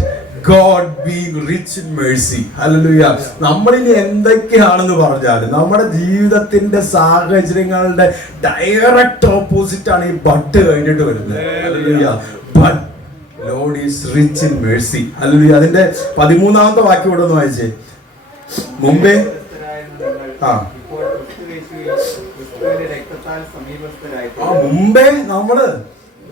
God being rich in mercy. Hallelujah. നമ്മളിനി എന്തൊക്കെയാണെന്ന് പറഞ്ഞാലും നമ്മുടെ ജീവിതത്തിന്റെ സാഹചര്യങ്ങളുടെ ഡയറക്റ്റ് ഓപ്പോസിറ്റ് ആണ് ഈ ബട്ട് കഴിഞ്ഞിട്ട് വരുന്നത്. Hallelujah. But Lord is rich in mercy. Hallelujah. അതിന്റെ 13-ാമത്തെ വാക്യം ഇവിടെ ഒന്ന് വായിച്ചേ. മുമ്പേ മുമ്പേ നമ്മള്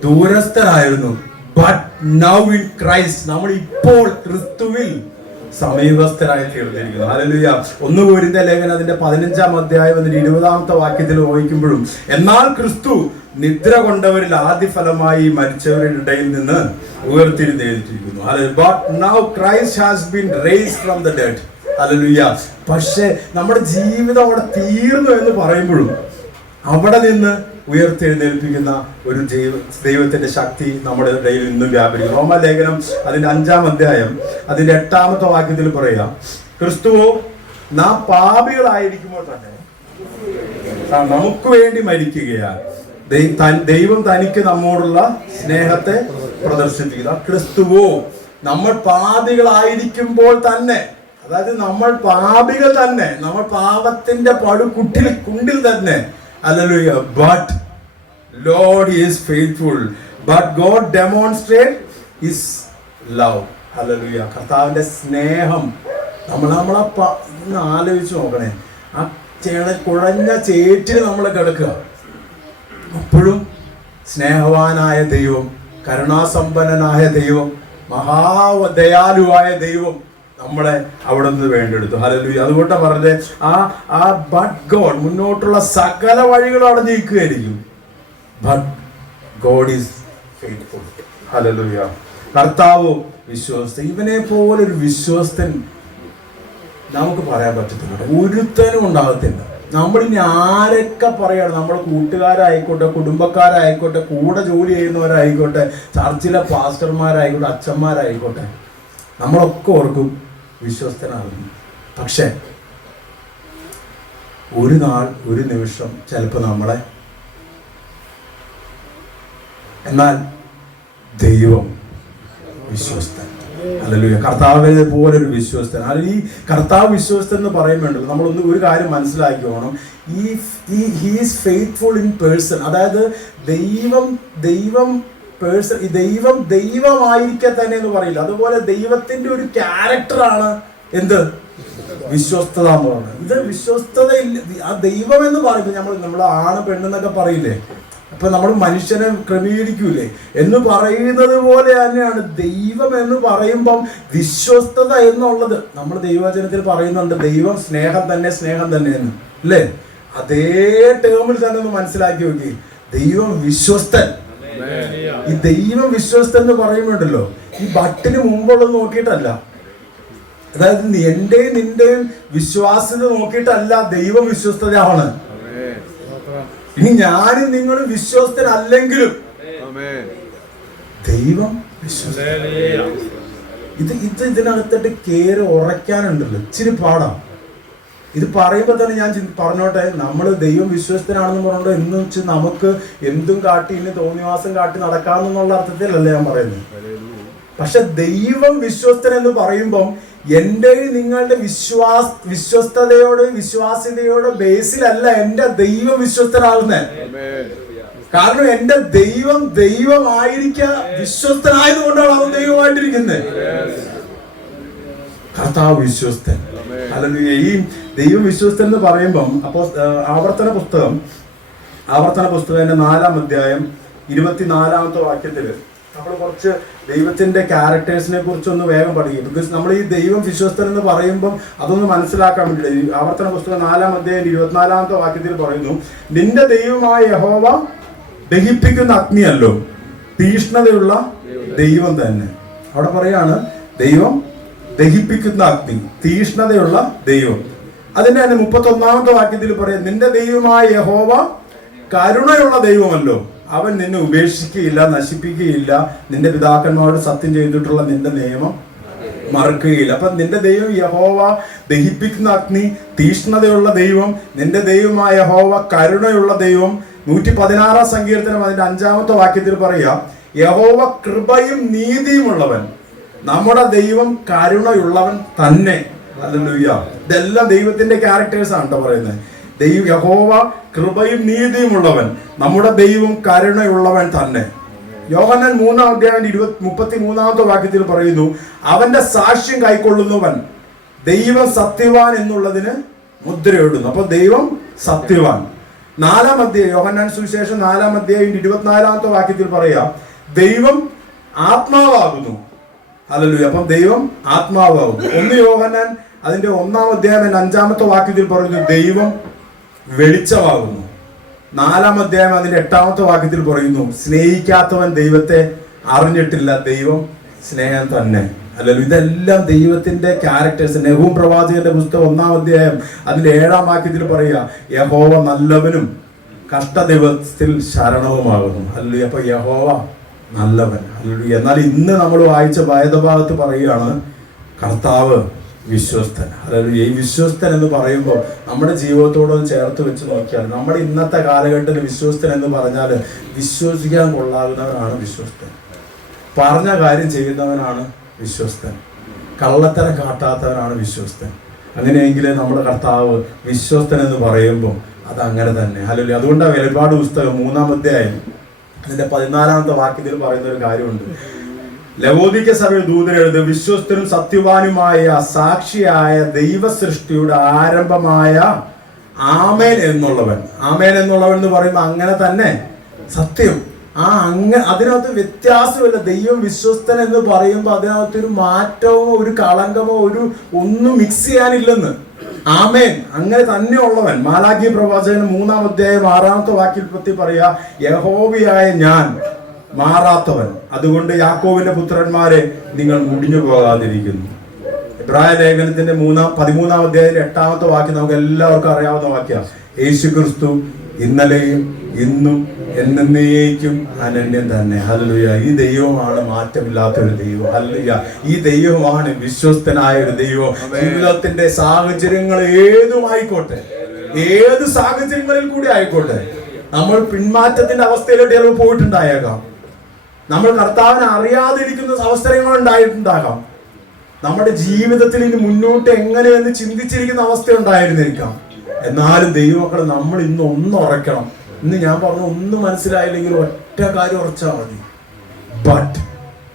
ദൂരസ്ഥരായിരുന്നു. But now in Christ, നമ്മൾ ഇപ്പോൾ ക്രിസ്തുവിൽ സമീപസ്ഥരായി തീർന്നിരിക്കുന്നു. ഹല്ലേലൂയ. 1 കൊരിന്ത്യർ ലേഖനം അതിന്റെ 15-ാം അധ്യായം അതിന്റെ 20-ാമത്തെ വാക്യത്തിൽ വായിക്കുമ്പോഴും, എന്നാൽ ക്രിസ്തു നിദ്ര കൊണ്ടവരിൽ ആദ്യ ഫലമായി മരിച്ചവരുടെ ഇടയിൽ നിന്ന് ഉയർത്തെഴുന്നേറ്റിരിക്കുന്നു. But now Christ has been raised from the dead. Hallelujah. പക്ഷേ നമ്മുടെ ജീവിതം അവിടെ തീർന്നു എന്ന് പറയുമ്പോഴും അവിടെ നിന്ന് ഉയർത്തെഴുന്നേൽപ്പിക്കുന്ന ഒരു ദൈവത്തിന്റെ ശക്തി നമ്മുടെ ഇടയിൽ ഇന്നും വ്യാപരിക്കും. റോമാലേഖനം അതിന്റെ 5-ാം അധ്യായം അതിന്റെ 8-ാമത്തെ വാക്യത്തിൽ പറയാം, ക്രിസ്തുവോ നാം പാപികളായിരിക്കുമ്പോൾ തന്നെ നമുക്ക് വേണ്ടി മരിക്കുകയാണ്. ദൈവം തനിക്ക് നമ്മോടുള്ള സ്നേഹത്തെ പ്രദർശിപ്പിക്കുക. ക്രിസ്തുവോ നമ്മൾ പാപികളായിരിക്കുമ്പോൾ തന്നെ, അതായത് നമ്മൾ പാപികൾ തന്നെ, നമ്മൾ പാപത്തിന്റെ കുണ്ടിൽ തന്നെ, hallelujah, but Lord is faithful, but God demonstrate his love. Hallelujah. കർത്താവിന്റെ സ്നേഹം നമ്മളെ ആലോചിച്ച് നോക്കണേ. ആ കുഴഞ്ഞ ചേറ്റിൽ നമ്മൾ കിടക്കുക, അപ്പോഴും സ്നേഹവാനായ ദൈവം, കരുണാസമ്പന്നനായ ദൈവം, മഹാദയാലുവായ ദൈവം നമ്മളെ അവിടെ നിന്ന് വേണ്ടെടുത്തു. ഹല്ലേലൂയ. അതുകൊണ്ടാണ് പറഞ്ഞത് ആ ബട്ട് ഗോഡ് മുന്നോട്ടുള്ള സകല വഴികളും അവിടെ നീക്കുകയായിരിക്കും. But God is faithful. ഹല്ലേലൂയ. കർത്താവ് വിശ്വസ്തൻ. ഇവനെ പോലെ ഒരു വിശ്വസ്തൻ നമുക്ക് പറയാൻ പറ്റത്തില്ല, ഒരുത്തനും ഉണ്ടാകത്തില്ല. നമ്മളിനി ആരൊക്കെ പറയാണ്, നമ്മുടെ കൂട്ടുകാരായിക്കോട്ടെ, കുടുംബക്കാരായിക്കോട്ടെ, കൂടെ ജോലി ചെയ്യുന്നവരായിക്കോട്ടെ, ചർച്ചിലെ പാസ്റ്റർമാരായിക്കോട്ടെ, അച്ഛന്മാരായിക്കോട്ടെ, നമ്മളൊക്കെ ഓർക്കും വിശ്വസ്തനാകുന്നു. പക്ഷെ ഒരു നാൾ, ഒരു നിമിഷം ചിലപ്പോൾ നമ്മളെ, എന്നാൽ ദൈവം വിശ്വസ്തൻ. ഹല്ലേലൂയ. കർത്താവിനെ പോലൊരു വിശ്വസ്തൻ. ഈ കർത്താവ് വിശ്വസ്തൻ എന്ന് പറയുമ്പോണ്ടല്ലോ, നമ്മളൊന്ന് ഒരു കാര്യം മനസ്സിലാക്കിക്കോണം. He's faithful in person. അതായത് ദൈവമായിരിക്കെ തന്നെ എന്ന് പറയില്ല. അതുപോലെ ദൈവത്തിന്റെ ഒരു ക്യാരക്ടറാണ് എന്ത്? വിശ്വസ്തത എന്ന് പറയുന്നത്. ഇത് വിശ്വസ്തത ഇല്ല. ആ ദൈവം എന്ന് പറയുമ്പോൾ നമ്മൾ ആണ് പെണ്ണെന്നൊക്കെ പറയില്ലേ, അപ്പൊ നമ്മൾ മനുഷ്യനെ ക്രമീകരിക്കൂലേ എന്ന് പറയുന്നത് പോലെ തന്നെയാണ് ദൈവം എന്ന് പറയുമ്പം വിശ്വസ്തത എന്നുള്ളത്. നമ്മൾ ദൈവവചനത്തിൽ പറയുന്നുണ്ട് ദൈവം സ്നേഹം തന്നെ എന്ന്, അല്ലേ? അതേ ടേമിൽ തന്നെ ഒന്ന് മനസ്സിലാക്കി നോക്കി. ദൈവം വിശ്വസ്തൻ. ഈ ദൈവം വിശ്വസ്തൻ എന്ന് പറയുമ്പോണ്ടല്ലോ, ഈ ബട്ടിന് മുമ്പുള്ളത് നോക്കിയിട്ടല്ല, അതായത് എന്റെയും നിന്റെയും വിശ്വാസ്യത നോക്കിയിട്ടല്ല ദൈവം വിശ്വസ്തതയാണ്. ഇനി ഞാനും നിങ്ങളും വിശ്വസ്തനല്ലെങ്കിലും ദൈവം ഇതിനകത്തിട്ട് കയറി ഉറയ്ക്കാനുണ്ടല്ലോ, ഇച്ചിരി പാടാണ്. ഇത് പറയുമ്പോൾ തന്നെ ഞാൻ പറഞ്ഞോട്ടെ, നമ്മൾ ദൈവം വിശ്വസ്തനാണെന്ന് പറഞ്ഞോണ്ട് എന്ന് വെച്ച് നമുക്ക് എന്തും കാട്ടി ഇന്ന് തോന്നിവാസം കാട്ടി നടക്കാമെന്നുള്ള അർത്ഥത്തിലല്ല ഞാൻ പറയുന്നത്. പക്ഷെ ദൈവം വിശ്വസ്തൻ എന്ന് പറയുമ്പം എൻ്റെ നിങ്ങളുടെ വിശ്വാസ്യതയോട് ബേസിലല്ല എൻ്റെ ദൈവം വിശ്വസ്തനാകുന്നത്. കാരണം എൻ്റെ ദൈവമായിരിക്കുക വിശ്വസ്തനായതുകൊണ്ടാണ് അവൻ ദൈവമായിട്ടിരിക്കുന്നത്. കർത്താവ് വിശ്വസ്തൻ. അല്ലെങ്കിൽ ഈ ദൈവം വിശ്വസ്തൻ എന്ന് പറയുമ്പം അപ്പോ ആവർത്തന പുസ്തകം 4-ാം അധ്യായം 24-ാമത്തെ വാക്യത്തില് നമ്മൾ കുറച്ച് ദൈവത്തിന്റെ ക്യാരക്ടേഴ്സിനെ കുറിച്ചൊന്ന് വേഗം പഠിക്കും. ബിക്കോസ് നമ്മൾ ഈ ദൈവം വിശ്വസ്തൻ എന്ന് പറയുമ്പം അതൊന്ന് മനസ്സിലാക്കാൻ വേണ്ടിയിട്ട് ആവർത്തന പുസ്തകം 4-ാം അധ്യായം 24-ാമത്തെ വാക്യത്തിൽ പറയുന്നു, നിന്റെ ദൈവമായ യഹോവ ദഹിപ്പിക്കുന്ന അഗ്നിയല്ലോ, തീഷ്ണതയുള്ള ദൈവം തന്നെ. അവിടെ പറയാണ് ദൈവം ദഹിപ്പിക്കുന്ന അഗ്നി, തീഷ്ണതയുള്ള ദൈവം. അതിന്റെ തന്നെ 31-ാമത്തെ വാക്യത്തിൽ പറയാം, നിന്റെ ദൈവമായ യഹോവ കരുണയുള്ള ദൈവമല്ലോ, അവൻ നിന്നെ ഉപേക്ഷിക്കുകയില്ല, നശിപ്പിക്കുകയില്ല, നിന്റെ പിതാക്കന്മാരോട് സത്യം ചെയ്തിട്ടുള്ള നിന്റെ നിയമം മറക്കുകയില്ല. അപ്പൊ നിന്റെ ദൈവം യഹോവ ദഹിപ്പിക്കുന്ന അഗ്നി, തീഷ്ണതയുള്ള ദൈവം, നിന്റെ ദൈവമായ യഹോവ കരുണയുള്ള ദൈവം. 116-ാം സങ്കീർത്തനം അതിന്റെ 5-ാമത്തെ വാക്യത്തിൽ പറയാ, യഹോവ കൃപയും നീതിയുമുള്ളവൻ, നമ്മുടെ ദൈവം കരുണയുള്ളവൻ തന്നെ. ഹല്ലേലൂയ. ഇതെല്ലാം ദൈവത്തിന്റെ ക്യാരക്ടേഴ്സ് ആണ് കേട്ടോ പറയുന്നത്. യഹോവ കൃപയും നീതിയുമുള്ളവൻ, നമ്മുടെ ദൈവം കരുണയുള്ളവൻ തന്നെ. യോഹന്നാൻ 3-ാം അധ്യായം 33-ാമത്തെ വാക്യത്തിൽ പറയുന്നു, അവന്റെ സാക്ഷ്യം കൈക്കൊള്ളുന്നവൻ ദൈവം സത്യവാൻ എന്നുള്ളതിന് മുദ്രയിടുന്നു. അപ്പൊ ദൈവം സത്യവാൻ. 4-ാം അധ്യായം യോഹന്നാൻ സുവിശേഷം 4-ാം അധ്യായം 24-ാമത്തെ വാക്യത്തിൽ പറയാ, ദൈവം ആത്മാവാകുന്നു. ഹല്ലേലൂയ. അപ്പം ദൈവം ആത്മാവാകുന്നു. 1 യോഹന്നാൻ അതിന്റെ 1-ാം അധ്യായം 5-ാമത്തെ വാക്യത്തിൽ പറയുന്നു, ദൈവം വെളിച്ചമാകുന്നു. 4-ാം അധ്യായം അതിന്റെ 8-ാമത്തെ വാക്യത്തിൽ പറയുന്നു, സ്നേഹിക്കാത്തവൻ ദൈവത്തെ അറിഞ്ഞിട്ടില്ല, ദൈവം സ്നേഹം തന്നെ. അല്ലല്ലോ, ഇതെല്ലാം ദൈവത്തിന്റെ ക്യാരക്ടേഴ്സ്. നെഹൂം പ്രവാചകന്റെ പുസ്തകം 1-ാം അധ്യായം അതിന്റെ 7-ാം വാക്യത്തിൽ പറയുക, യഹോവ നല്ലവനും കഷ്ടദിവസത്തിൽ ശരണവുമാകുന്നു. അല്ലല്ലോ, അപ്പൊ യഹോവ നല്ലവൻ. അല്ലല്ലോ. എന്നാൽ ഇന്ന് നമ്മൾ വായിച്ച വേദഭാഗത്ത് പറയുകയാണ് കർത്താവ് വിശ്വസ്തൻ. അതായത് ഈ വിശ്വസ്തൻ എന്ന് പറയുമ്പോൾ നമ്മുടെ ജീവിതത്തോടൊന്ന് ചേർത്ത് വെച്ച് നോക്കിയാൽ നമ്മുടെ ഇന്നത്തെ കാലഘട്ടത്തിൽ വിശ്വസ്തൻ എന്ന് പറഞ്ഞാൽ വിശ്വസിക്കാൻ കൊള്ളാവുന്നവനാണ് വിശ്വസ്തൻ, പറഞ്ഞ കാര്യം ചെയ്യുന്നവനാണ് വിശ്വസ്തൻ, കള്ളത്തരം കാട്ടാത്തവനാണ് വിശ്വസ്തൻ. അങ്ങനെയെങ്കിൽ നമ്മുടെ കർത്താവ് വിശ്വസ്തൻ എന്ന് പറയുമ്പോൾ അത് അങ്ങനെ തന്നെ. അല്ലല്ലോ, അതുകൊണ്ടാണ് വെളിപ്പാട് പുസ്തകം 3-ാം അധ്യായം അതിന്റെ 14-ാമത്തെ വാക്യത്തിൽ പറയുന്ന ഒരു കാര്യമുണ്ട്. ലവോദിക്ക സഭയിൽ ദൂതൻ എഴുതി, വിശ്വസ്തനും സത്യവാനുമായ സാക്ഷിയായ ദൈവ സൃഷ്ടിയുടെ ആരംഭമായ ആമേൻ എന്നുള്ളവൻ. ആമേൻ എന്നുള്ളവൻ എന്ന് പറയുമ്പോൾ അങ്ങനെ തന്നെ സത്യം. അതിനകത്ത് വ്യത്യാസമില്ല. ദൈവം വിശ്വസ്തൻ എന്ന് പറയുമ്പോൾ അതിനകത്തൊരു മാറ്റമോ ഒരു കളങ്കമോ ഒന്നും മിക്സ് ചെയ്യാനില്ലെന്ന്. ആമേൻ, അങ്ങനെ തന്നെ ഉള്ളവൻ. മാലാഖി പ്രവാചകൻ 3-ാം അധ്യായം 6-ാമത്തെ വാക്യത്തിൽ പറയാ, യഹോവയായ ഞാൻ മാറാത്തവൻ, അതുകൊണ്ട് യാക്കോബിന്റെ പുത്രന്മാരെ നിങ്ങൾ മുടിഞ്ഞു പോകാതിരിക്കുന്നു. ഇബ്രായ ലേഖനത്തിന്റെ 13-ാം അധ്യായത്തിന്റെ 8-ാമത്തെ വാക്യം നമുക്ക് എല്ലാവർക്കും അറിയാവുന്ന വാക്യം, യേശു ക്രിസ്തു ഇന്നലെയും ഇന്നും എന്നേക്കും അനന്യം തന്നെ. ഹല്ലേലൂയ. ഈ ദൈവമാണ് മാറ്റമില്ലാത്തൊരു ദൈവം. ഹല്ലേലൂയ. ഈ ദൈവമാണ് വിശ്വസ്തനായ ഒരു ദൈവം. ജീവിതത്തിന്റെ സാഹചര്യങ്ങൾ ഏതുമായിക്കോട്ടെ, ഏത് സാഹചര്യങ്ങളിൽ കൂടി ആയിക്കോട്ടെ, നമ്മൾ പിന്മാറ്റത്തിന്റെ അവസ്ഥയിലോട്ട് ചിലപ്പോൾ പോയിട്ടുണ്ടായേക്കാം, നമ്മൾ കർത്താവിനെ അറിയാതിരിക്കുന്ന അവസരങ്ങൾ ഉണ്ടായിട്ടുണ്ടാകാം, നമ്മുടെ ജീവിതത്തിൽ ഇനി മുന്നോട്ട് എങ്ങനെയെന്ന് ചിന്തിച്ചിരിക്കുന്ന അവസ്ഥ ഉണ്ടായിരുന്നിരിക്കാം. എന്നാലും ദൈവമക്കളെ, നമ്മൾ ഇന്ന് ഒന്ന് ഉറക്കണം. ഇന്ന് ഞാൻ പറഞ്ഞു, ഒന്നും മനസ്സിലായില്ലെങ്കിൽ ഒറ്റ കാര്യം ഉറച്ചാൽ മതി, but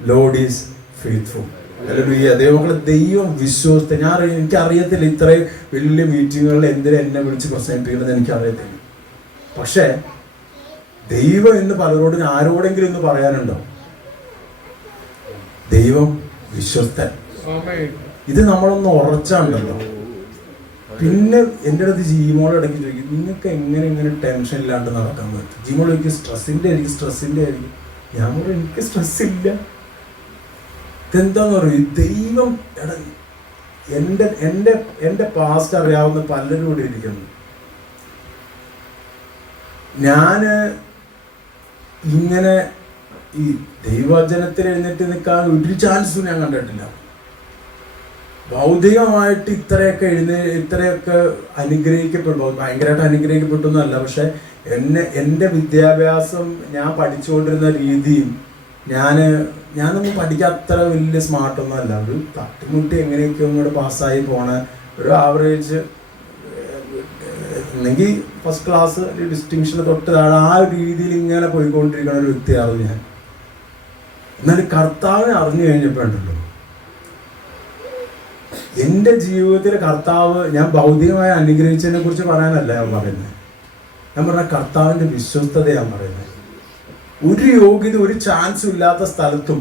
Lord is faithful. Hallelujah. ദൈവമക്കളെ, ദൈവം വിശ്വസ്തൻ. എനിക്കറിയത്തില്ല ഇത്രയും വലിയ മീറ്റിങ്ങുകളിൽ എന്തിനാ എന്നെ വിളിച്ച് പ്രസംഗിപ്പിക്കുന്നത് എനിക്കറിയത്തില്ല. പക്ഷേ ദൈവം എന്ന് പലരോടും ആരോടെങ്കിലും ഇന്ന് പറയാനുണ്ടോ? ദൈവം വിശ്വസ്തൻ. ഇത് നമ്മളൊന്ന് ഉറച്ചാണ്ടല്ലോ. പിന്നെ എൻ്റെ അടുത്ത് ജീമോൾ ഇടയ്ക്ക് ചോദിക്കും, നിങ്ങൾക്ക് എങ്ങനെ ടെൻഷൻ ഇല്ലാണ്ട് നടക്കാൻ പറ്റും? ജീമോൾ ചോദിക്കും, സ്ട്രെസ്സിൻ്റെ ആയിരിക്കും. ഞാൻ പറയും, എനിക്ക് സ്ട്രെസ് ഇല്ല. ഇതെന്താന്ന് പറയും, ദൈവം എൻ്റെ പാസ്റ്റ് അറിയാവുന്ന പലരും കൂടി ഇരിക്കുന്നു. ഞാൻ ഇങ്ങനെ ഈ ദൈവവചനത്തിൽ എഴുന്നേറ്റ് നിൽക്കാൻ ഒരു ചാൻസും ഞാൻ കണ്ടിട്ടില്ല. ഭൗതികമായിട്ട് ഇത്രയൊക്കെ അനുഗ്രഹിക്കപ്പെട്ടു, ഭയങ്കരമായിട്ട് അനുഗ്രഹിക്കപ്പെട്ടൊന്നുമല്ല. പക്ഷെ എൻ്റെ വിദ്യാഭ്യാസം, ഞാൻ പഠിച്ചുകൊണ്ടിരുന്ന രീതിയും, ഞാനൊന്നും പഠിക്കാൻ അത്ര വലിയ സ്മാർട്ടൊന്നും അല്ല. ഒരു തട്ടിമുട്ടി എങ്ങനെയൊക്കെയോ ഇങ്ങോട്ട് പാസ്സായി പോണ ഒരു ആവറേജ്, എന്നെങ്കിൽ ഫസ്റ്റ് ക്ലാസ് ഡിസ്റ്റിങ്ഷന് തൊട്ട് താഴെ ആ ഒരു രീതിയിൽ ഇങ്ങനെ പോയിക്കൊണ്ടിരിക്കുന്ന ഒരു വ്യക്തിയാവും ഞാൻ. എന്നാലും കർത്താവിനെ അറിഞ്ഞു കഴിഞ്ഞപ്പോൾ ഉണ്ടല്ലോ, എൻ്റെ ജീവിതത്തിൽ കർത്താവ്, ഞാൻ ഭൗതികമായി അനുഗ്രഹിച്ചതിനെ കുറിച്ച് പറയാനല്ല ഞാൻ പറയുന്നത്. ഞാൻ പറഞ്ഞ കർത്താവിൻ്റെ വിശ്വസ്തത ഞാൻ പറയുന്നത്. ഒരു യോഗ്യത, ഒരു ചാൻസും ഇല്ലാത്ത സ്ഥലത്തും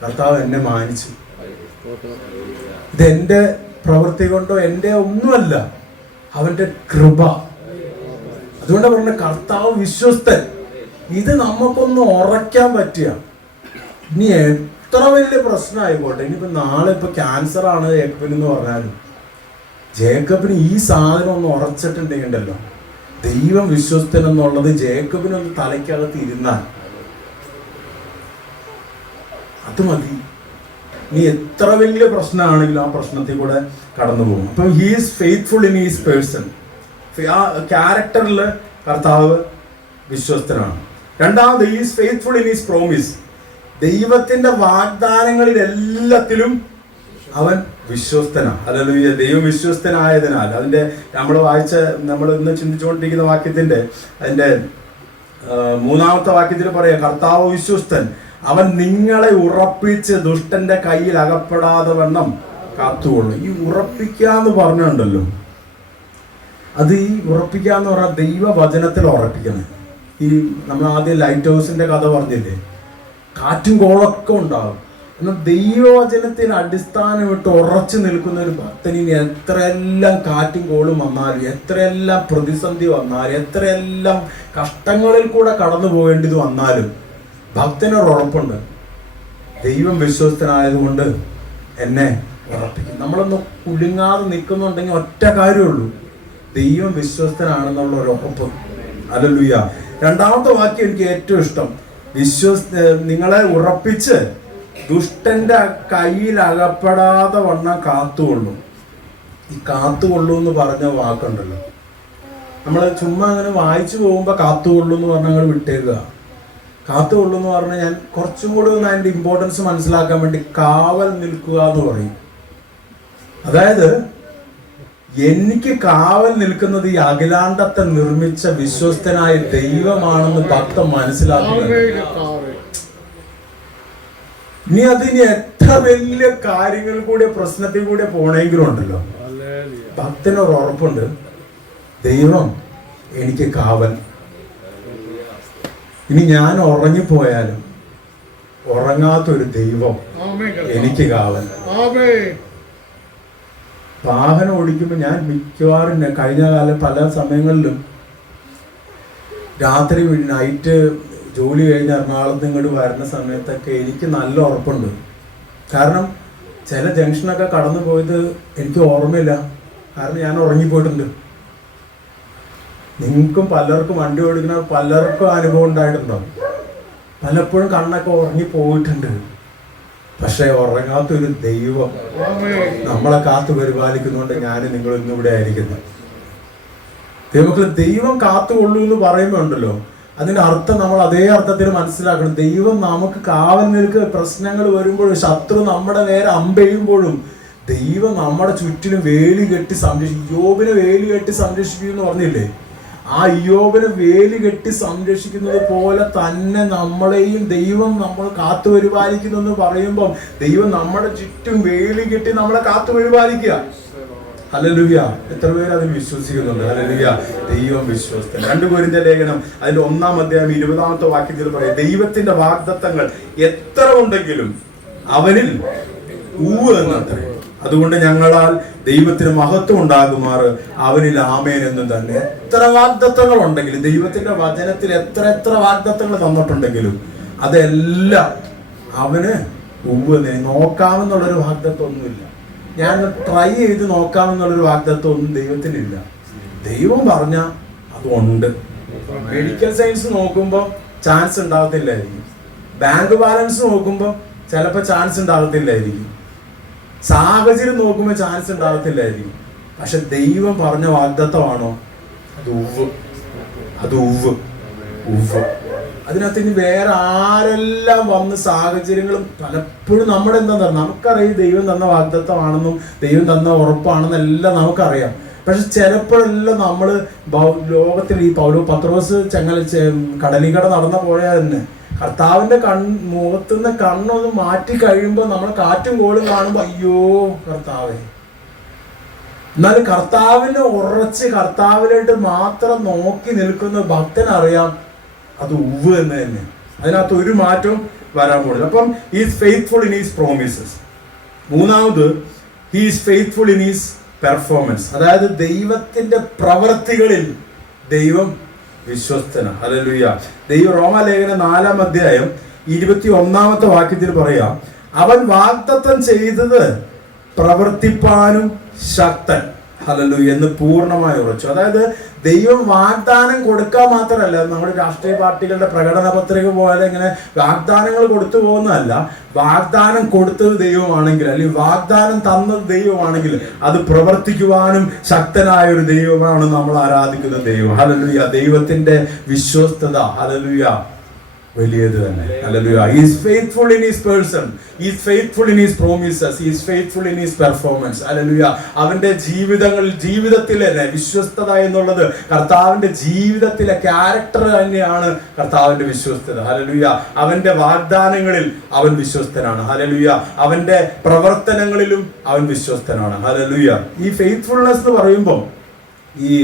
കർത്താവ് എന്നെ മാനിച്ചു. ഇതെൻ്റെ പ്രവൃത്തി കൊണ്ടോ എൻ്റെ ഒന്നുമല്ല, അവൻ്റെ കൃപ. അതുകൊണ്ടാണ് പറഞ്ഞ കർത്താവ് വിശ്വസ്തൻ. ഇത് നമുക്കൊന്ന് ഉറയ്ക്കാൻ പറ്റിയ, ഇനി എത്ര വലിയ പ്രശ്നമായിക്കോട്ടെ, ഇനിയിപ്പോൾ നാളെ ഇപ്പോൾ ക്യാൻസറാണ് ജേക്കബിനെന്ന് പറഞ്ഞാലും, ജേക്കബിന് ഈ സാധനം ഒന്ന് ഉറച്ചിട്ടുണ്ടെങ്കിലോ, ദൈവം വിശ്വസ്തൻ എന്നുള്ളത് ജേക്കബിനൊന്ന് തലയ്ക്കകത്ത് ഇരുന്നാൽ അത് മതി. ഇനി എത്ര വലിയ പ്രശ്നമാണെങ്കിലും ആ പ്രശ്നത്തിൽ കൂടെ കടന്നു പോകും. അപ്പം he's faithful in his person. ആ ക്യാരക്ടറിൽ കർത്താവ് വിശ്വസ്തനാണ്. രണ്ടാമത്, he's faithful in his promise. ദൈവത്തിന്റെ വാഗ്ദാനങ്ങളിൽ എല്ലാത്തിലും അവൻ വിശ്വസ്തനാണ്. ഹല്ലേലൂയ. ദൈവം വിശ്വസ്തനായതിനാൽ, അതിന്റെ നമ്മൾ ഇന്ന് ചിന്തിച്ചുകൊണ്ടിരിക്കുന്ന വാക്യത്തിന്റെ അതിന്റെ 3-ാമത്തെ വാക്യത്തിൽ പറയാം, കർത്താവ് വിശ്വസ്തൻ, അവൻ നിങ്ങളെ ഉറപ്പിച്ച് ദുഷ്ടന്റെ കയ്യിൽ അകപ്പെടാതെ വണ്ണം കാത്തുകൊള്ളും. ഈ ഉറപ്പിക്കാന്ന് പറഞ്ഞുണ്ടല്ലോ, അത് ഈ ഉറപ്പിക്കാന്ന് പറഞ്ഞാൽ ദൈവവചനത്തിൽ ഉറപ്പിക്കണം. ഈ നമ്മൾ ആദ്യം ലൈറ്റ് ഹൗസിന്റെ കഥ പറഞ്ഞില്ലേ, കാറ്റും കോളൊക്കെ ഉണ്ടാകും. എന്നാൽ ദൈവവചനത്തിന് അടിസ്ഥാനമിട്ട് ഉറച്ചു നിൽക്കുന്ന ഒരു ഭക്തനിന് എത്രയെല്ലാം കാറ്റും കോളും വന്നാലും, എത്രയെല്ലാം പ്രതിസന്ധി വന്നാലും, എത്രയെല്ലാം കഷ്ടങ്ങളിൽ കൂടെ കടന്നു പോകേണ്ടത് വന്നാലും ഭക്തനൊരു ഉറപ്പുണ്ട്, ദൈവം വിശ്വസ്തനായതുകൊണ്ട് എന്നെ ഉറപ്പിക്കും. നമ്മളൊന്ന് കുലുങ്ങാതെ നിൽക്കുന്നുണ്ടെങ്കിൽ ഒറ്റ കാര്യമുള്ളൂ, ദൈവം വിശ്വസ്തനാണെന്നുള്ള ഒരു ഉറപ്പ്. ഹല്ലേലൂയ. രണ്ടാമത്തെ വാക്യം എനിക്ക് ഏറ്റവും ഇഷ്ടം, നിങ്ങളെ ഉറപ്പിച്ച് ദുഷ്ടന്റെ കയ്യിൽ അകപ്പെടാതെ വണ്ണം കാത്തുകൊള്ളും. ഈ കാത്തുകൊള്ളു എന്ന് പറഞ്ഞ വാക്കുണ്ടല്ലോ, നമ്മൾ ചുമ്മാ അങ്ങനെ വായിച്ചു പോകുമ്പോൾ കാത്തുകൊള്ളു എന്ന് പറഞ്ഞാൽ ഞങ്ങൾ വിട്ടേക്കുക. കാത്തുകൊള്ളു എന്ന് പറഞ്ഞാൽ, ഞാൻ കുറച്ചും കൂടി ഒന്ന് അതിൻ്റെ ഇമ്പോർട്ടൻസ് മനസ്സിലാക്കാൻ വേണ്ടി കാവൽ നിൽക്കുക എന്ന് പറയും. അതായത് എനിക്ക് കാവൽ നിൽക്കുന്നത് ഈ അഖിലാണ്ടത്തെ നിർമ്മിച്ച വിശ്വസ്തനായ ദൈവമാണെന്ന് ഭക്തൻ മനസ്സിലാക്കുക. ഇനി അതിന് എത്ര വലിയ കാര്യങ്ങൾ കൂടെ പ്രശ്നത്തിൽ കൂടെ പോണെങ്കിലും ഉണ്ടല്ലോ, ഭക്തനൊരു ഉറപ്പുണ്ട്, ദൈവം എനിക്ക് കാവൽ. ഇനി ഞാൻ ഉറങ്ങിപ്പോയാലും ഉറങ്ങാത്തൊരു ദൈവം എനിക്ക് കാവൽ. വാഹനം ഓടിക്കുമ്പോൾ ഞാൻ മിക്കവാറും കഴിഞ്ഞ കാലം പല സമയങ്ങളിലും രാത്രി നൈറ്റ് ജോലി കഴിഞ്ഞ് എറണാകുളത്ത് ഇങ്ങോട്ട് വരുന്ന സമയത്തൊക്കെ എനിക്ക് നല്ല ഉറപ്പുണ്ട്. കാരണം ചില ജംഗ്ഷനൊക്കെ കടന്നു പോയത് എനിക്ക് ഓർമ്മയില്ല, കാരണം ഞാൻ ഉറങ്ങിപ്പോയിട്ടുണ്ട്. നിങ്ങൾക്കും പലർക്കും വണ്ടി ഓടിക്കുന്ന പലർക്കും അനുഭവം ഉണ്ടായിട്ടുണ്ടാവും. പലപ്പോഴും കണ്ണൊക്കെ ഉറങ്ങിപ്പോയിട്ടുണ്ട്. പക്ഷെ ഉറങ്ങാത്തൊരു ദൈവം നമ്മളെ കാത്തു പരിപാലിക്കുന്നുണ്ട്. ഞാൻ നിങ്ങൾ ഇന്നിവിടെ ആയിരിക്കുന്നത്. ദൈവം കാത്തുകൊള്ളൂ എന്ന് പറയുമ്പോൾ ഉണ്ടല്ലോ, അതിന്റെ അർത്ഥം നമ്മൾ അതേ അർത്ഥത്തിൽ മനസ്സിലാക്കണം. ദൈവം നമുക്ക് കാവൽ നിൽക്കുക. പ്രശ്നങ്ങൾ വരുമ്പോഴും ശത്രു നമ്മുടെ നേരെ അമ്പെയ്യുമ്പോഴും ദൈവം നമ്മുടെ ചുറ്റിനും വേലി കെട്ടി സംരക്ഷിക്കും. ഇയ്യോബിനെ വേലി കെട്ടി സംരക്ഷിക്കും എന്ന് പറഞ്ഞില്ലേ? ആ ഇയ്യോബിനെ വേലി കെട്ടി സംരക്ഷിക്കുന്നത് പോലെ തന്നെ നമ്മളെയും ദൈവം നമ്മൾ കാത്തു പരിപാലിക്കുന്നു എന്ന് പറയുമ്പോൾ ദൈവം നമ്മുടെ ചുറ്റും വേലി കെട്ടി നമ്മളെ കാത്തു പരിപാലിക്കുക. ഹല്ലേലൂയ. എത്ര പേര് അതിൽ വിശ്വസിക്കുന്നുണ്ട്? ഹല്ലേലൂയ. ദൈവം വിശ്വസ്തൻ. 2 കൊരിന്ത്യർ ലേഖനം അതിന്റെ 1-ാം അധ്യായം 20-ാമത്തെ വാക്യത്തിൽ പറയും, ദൈവത്തിന്റെ വാഗ്ദത്തങ്ങൾ എത്ര ഉണ്ടെങ്കിലും അവനിൽ ഉവ്വ് എന്നത്രേ. അതുകൊണ്ട് ഞങ്ങളാൽ ദൈവത്തിന് മഹത്വം ഉണ്ടാകുമാറ് അവനിൽ ആമേൻ എന്നും തന്നെ. എത്ര വാഗ്ദത്തങ്ങൾ ഉണ്ടെങ്കിലും, ദൈവത്തിന്റെ വചനത്തിൽ എത്ര വാഗ്ദത്തങ്ങൾ തന്നിട്ടുണ്ടെങ്കിലും അതെല്ലാം അവന് ഉവ്വ്. നോക്കാമെന്നുള്ളൊരു വാഗ്ദത്തം ഒന്നുമില്ല. ഞാൻ ട്രൈ ചെയ്ത് നോക്കാമെന്നുള്ളൊരു വാഗ്ദത്തം ഒന്നും ദൈവത്തിനില്ല. ദൈവം പറഞ്ഞ അതുണ്ട്. മെഡിക്കൽ സയൻസ് നോക്കുമ്പോൾ ചാൻസ് ഉണ്ടാകത്തില്ലായിരിക്കും. ബാങ്ക് ബാലൻസ് നോക്കുമ്പോൾ ചിലപ്പോൾ ചാൻസ് ഉണ്ടാകത്തില്ലായിരിക്കും. സാഹചര്യം നോക്കുമ്പോൾ ചാൻസ് ഉണ്ടാകത്തില്ലായിരിക്കും. പക്ഷെ ദൈവം പറഞ്ഞ വാഗ്ദത്തമാണോ? അത് ഉവ്വ്. അതിനകത്ത് ഇനി വേറെ ആരെല്ലാം വന്ന് സാഹചര്യങ്ങളും പലപ്പോഴും നമ്മുടെ നമുക്കറിയാം ദൈവം തന്ന വാഗ്ദത്തമാണെന്നും ദൈവം തന്ന ഉറപ്പാണെന്നെല്ലാം നമുക്കറിയാം. പക്ഷെ ചിലപ്പോഴെല്ലാം നമ്മൾ ലോകത്തിൽ ഈ പത്രോസ് കടലിക്കട നടന്ന പോയാൽ തന്നെ കർത്താവിന്റെ മുഖത്തുനിന്ന് കണ്ണൊന്ന് മാറ്റി കഴിയുമ്പോൾ നമ്മൾ കാറ്റും കോളും കാണുമ്പോൾ അയ്യോ കർത്താവേ. എന്നാലും കർത്താവിനെ ഉറച്ച് കർത്താവിനായിട്ട് മാത്രം നോക്കി നിൽക്കുന്ന ഭക്തനറിയാം അത് ഉവ്വ് എന്ന് തന്നെ. അതിനകത്ത് ഒരു മാറ്റവും വരാൻ പോകുന്നത്. അപ്പം is faithful in his promises. 3-ാമത് he is faithful in his performance. അതായത് ദൈവത്തിന്റെ പ്രവൃത്തികളിൽ ദൈവം വിശ്വസ്തനാണ്. ഹല്ലേലൂയ. റോമാലേഖനം 4-ാം അധ്യായം 21-ാമത്തെ വാക്യത്തിൽ പറയാം, അവൻ വാഗ്ദത്തം ചെയ്തത് പ്രവർത്തിപ്പാനും ശക്തൻ. ഹല്ലേലൂയ എന്ന് പൂർണ്ണമായി ഉറച്ചു. അതായത് ദൈവം വാഗ്ദാനം കൊടുക്കാൻ മാത്രമല്ല, നമ്മുടെ രാഷ്ട്രീയ പാർട്ടികളുടെ പ്രകടന പത്രിക പോലെ ഇങ്ങനെ വാഗ്ദാനങ്ങൾ കൊടുത്തു പോകുന്നതല്ല. വാഗ്ദാനം കൊടുത്തത് ദൈവമാണെങ്കിൽ, അല്ലെങ്കിൽ വാഗ്ദാനം തന്നത് ദൈവമാണെങ്കിൽ അത് പ്രവർത്തിക്കുവാനും ശക്തനായ ഒരു ദൈവമാണ് നമ്മൾ ആരാധിക്കുന്ന ദൈവം. ഹല്ലേലൂയ. ദൈവത്തിന്റെ വിശ്വസ്തത ഹല്ലേലൂയ വലിയത് തന്നെ. Hallelujah. He is faithful in his person. He is faithful in his promises. He is faithful in his performance. Hallelujah. അവന്റെ ജീവിതത്തിലെ വിശ്വസ്തത എന്നുള്ളത് കർത്താവിന്റെ ജീവിതത്തിലെ ക്യാരക്ടർ തന്നെയാണ് കർത്താവിന്റെ വിശ്വസ്തത. ഹല്ലേലൂയ. അവന്റെ വാഗ്ദാനങ്ങളിൽ അവൻ വിശ്വസ്തനാണ്. ഹല്ലേലൂയ. അവന്റെ പ്രവർത്തനങ്ങളിലും അവൻ വിശ്വസ്തനാണ്. ഹല്ലേലൂയ. ഈ ഫെയ്ത്ത്ഫുൾനെസ് എന്ന് പറയുമ്പോൾ ഈ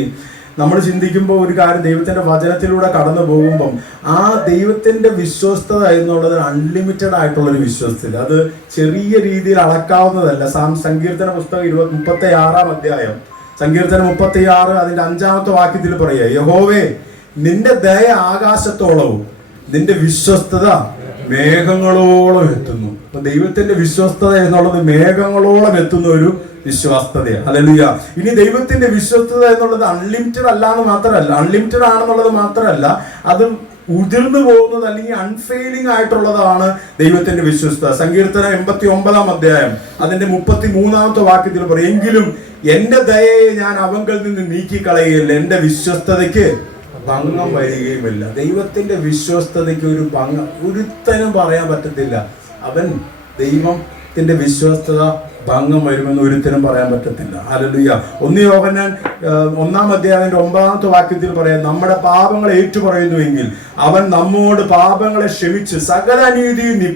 നമ്മൾ ചിന്തിക്കുമ്പോൾ ഒരു കാര്യം, ദൈവത്തിന്റെ വചനത്തിലൂടെ കടന്നു പോകുമ്പം ആ ദൈവത്തിന്റെ വിശ്വസ്തത എന്നുള്ളത് അൺലിമിറ്റഡ് ആയിട്ടുള്ളൊരു വിശ്വസ്തത. അത് ചെറിയ രീതിയിൽ അളക്കാവുന്നതല്ല. സങ്കീർത്തന പുസ്തകം 36-ാം അധ്യായം സങ്കീർത്തനം 36 അതിന്റെ 5-ാമത്തെ വാക്യത്തിൽ പറയുക, യഹോവേ നിന്റെ ദയ ആകാശത്തോളവും നിന്റെ വിശ്വസ്തത മേഘങ്ങളോളം എത്തുന്നു. അപ്പൊ ദൈവത്തിന്റെ വിശ്വസ്തത എന്നുള്ളത് മേഘങ്ങളോളം എത്തുന്ന ഒരു വിശ്വസ്തതയാണ്. ഹല്ലേലൂയ. ഇനി ദൈവത്തിന്റെ വിശ്വസ്തത എന്നുള്ളത് അൺലിമിറ്റഡ് അൺലിമിറ്റഡ് ആണെന്നുള്ളത് മാത്രമല്ല, അത് ഉതിർന്നു പോകുന്നത് അല്ലെങ്കിൽ അൺഫെയിലിംഗ് ആയിട്ടുള്ളതാണ് ദൈവത്തിന്റെ വിശ്വസ്തത. സങ്കീർത്തനം 89-ാം അധ്യായം അതിന്റെ 33-ാമത്തെ വാക്യത്തിൽ പറയും, എങ്കിലും എന്റെ ദയയെ ഞാൻ അവങ്കൽ നിന്ന് നീക്കിക്കളയുകയില്ല, എന്റെ വിശ്വസ്തതയ്ക്ക് ഭംഗം വരികയുമില്ല. ദൈവത്തിന്റെ വിശ്വസ്തതയ്ക്ക് ഒരു ഭംഗം ഒരുത്തനും പറയാൻ പറ്റത്തില്ല. ദൈവത്തിന്റെ വിശ്വസ്തത ഭംഗം വരുമെന്ന് ഒരുത്തരും പറയാൻ പറ്റത്തില്ല. ഹല്ലേലൂയ. 1 യോഹന്നാൻ 1-ാം അധ്യായത്തിന്റെ 9-ാമത്തെ വാക്യത്തിൽ പറയാം, നമ്മുടെ പാപങ്ങളെ ഏറ്റുപറയുന്നുവെങ്കിൽ അവൻ നമ്മോട് പാപങ്ങളെ ക്ഷമിച്ച് സകല അനീതിയും നീ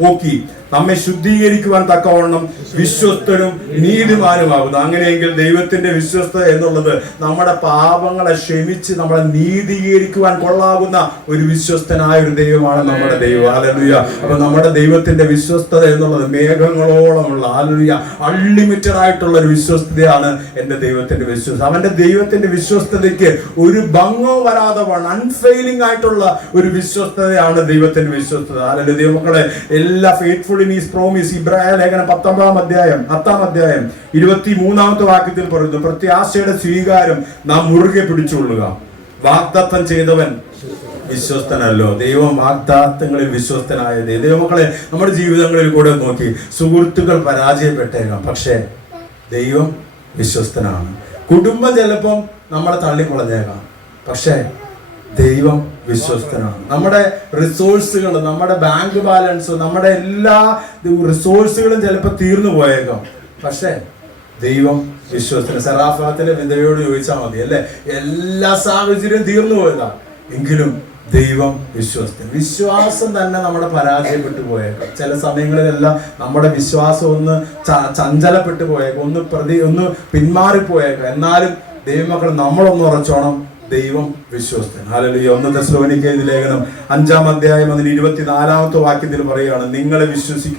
പോക്കി നമ്മെ ശുദ്ധീകരിക്കുവാൻ തക്കവണ്ണം വിശ്വസ്തനും നീതിമാനുമാകുന്നു. അങ്ങനെയെങ്കിൽ ദൈവത്തിന്റെ വിശ്വസ്തത എന്നുള്ളത് നമ്മുടെ പാപങ്ങളെ ക്ഷമിച്ച് നമ്മളെ നീതീകരിക്കുവാൻ കൊള്ളാകുന്ന ഒരു വിശ്വസ്തനായ ഒരു ദൈവമാണ് നമ്മുടെ ദൈവം. ഹല്ലേലൂയ. അപ്പൊ നമ്മുടെ ദൈവത്തിന്റെ വിശ്വസ്തത എന്നുള്ളത് മേഘങ്ങളോളമുള്ള ഹല്ലേലൂയ അൺലിമിറ്റഡ് ആയിട്ടുള്ള ഒരു വിശ്വസ്തതയാണ് എന്റെ ദൈവത്തിന്റെ വിശ്വസ്തത. അവന്റെ ദൈവത്തിന്റെ വിശ്വസ്തതയ്ക്ക് ഒരു ഭംഗവും വരാതെ അൺഫെയിലിംഗ് ആയിട്ടുള്ള ഒരു വിശ്വസ്തതയാണ് ദൈവത്തിന്റെ വിശ്വസ്തത. ഹല്ലേലൂയ. ദൈവമക്കളെ എല്ലാ ഫെയ്ത്ത്ഫുൾ ഇൻ ഹിസ് പ്രോമിസ്. ഇബ്രായ ലേഖനം 10-ാം അധ്യായം 23-ാമത്തെ വാക്യത്തിൽ പറയുന്നു, പ്രത്യാശയുടെ സ്വീകാരം നാം മുറുകെ പിടിച്ചുകൊള്ളുക, വാഗ്ദത്തം ചെയ്തവൻ വിശ്വസ്തനല്ലോ. ദൈവം വാഗ്ദാത്തങ്ങളിൽ വിശ്വസ്തനായ ദൈവമക്കളെ നമ്മുടെ ജീവിതങ്ങളിൽ കൂടെ നോക്കി, സുഹൃത്തുക്കൾ പരാജയപ്പെട്ടേക്കാം, പക്ഷേ ദൈവം വിശ്വസ്തനാണ്. കുടുംബം ചിലപ്പം നമ്മളെ തള്ളിക്കളഞ്ഞേക്കാം, പക്ഷേ ദൈവം വിശ്വസ്തനാണ്. നമ്മുടെ റിസോഴ്സുകൾ, നമ്മുടെ ബാങ്ക് ബാലൻസ്, നമ്മുടെ എല്ലാ റിസോഴ്സുകളും ചിലപ്പോൾ തീർന്നു പോയേക്കാം, പക്ഷേ ദൈവം വിശ്വസ്തനാണ്. സെറാഫാത്തിലെ വിധവയോട് ചോദിച്ചാൽ മതി അല്ലെ, എല്ലാ സാഹചര്യവും തീർന്നു പോയതാ, എങ്കിലും ദൈവം വിശ്വസ്തൻ. വിശ്വാസം തന്നെ നമ്മുടെ പരാജയപ്പെട്ടു പോയേക്കാം. ചില സമയങ്ങളിലെല്ലാം നമ്മുടെ വിശ്വാസം ഒന്ന് ചഞ്ചലപ്പെട്ടു പോയേക്കാം, ഒന്ന് പിന്മാറിപ്പോയേക്കാം. എന്നാലും ദൈവമക്കൾ നമ്മളൊന്ന് ഉറച്ചോണം, ദൈവം വിശ്വസ്തൻ. ഹല്ലേലൂയ. 1 തെസ്സലോനിക്കയിലെ ലേഖനം 5-ാം അധ്യായം അതിന് 24-ാമത്തെ വാക്യത്തിൽ പറയുകയാണ്,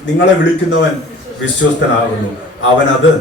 നിങ്ങളെ വിളിക്കുന്നവൻ വിശ്വസ്തനാകുന്നു, അവൻ അത്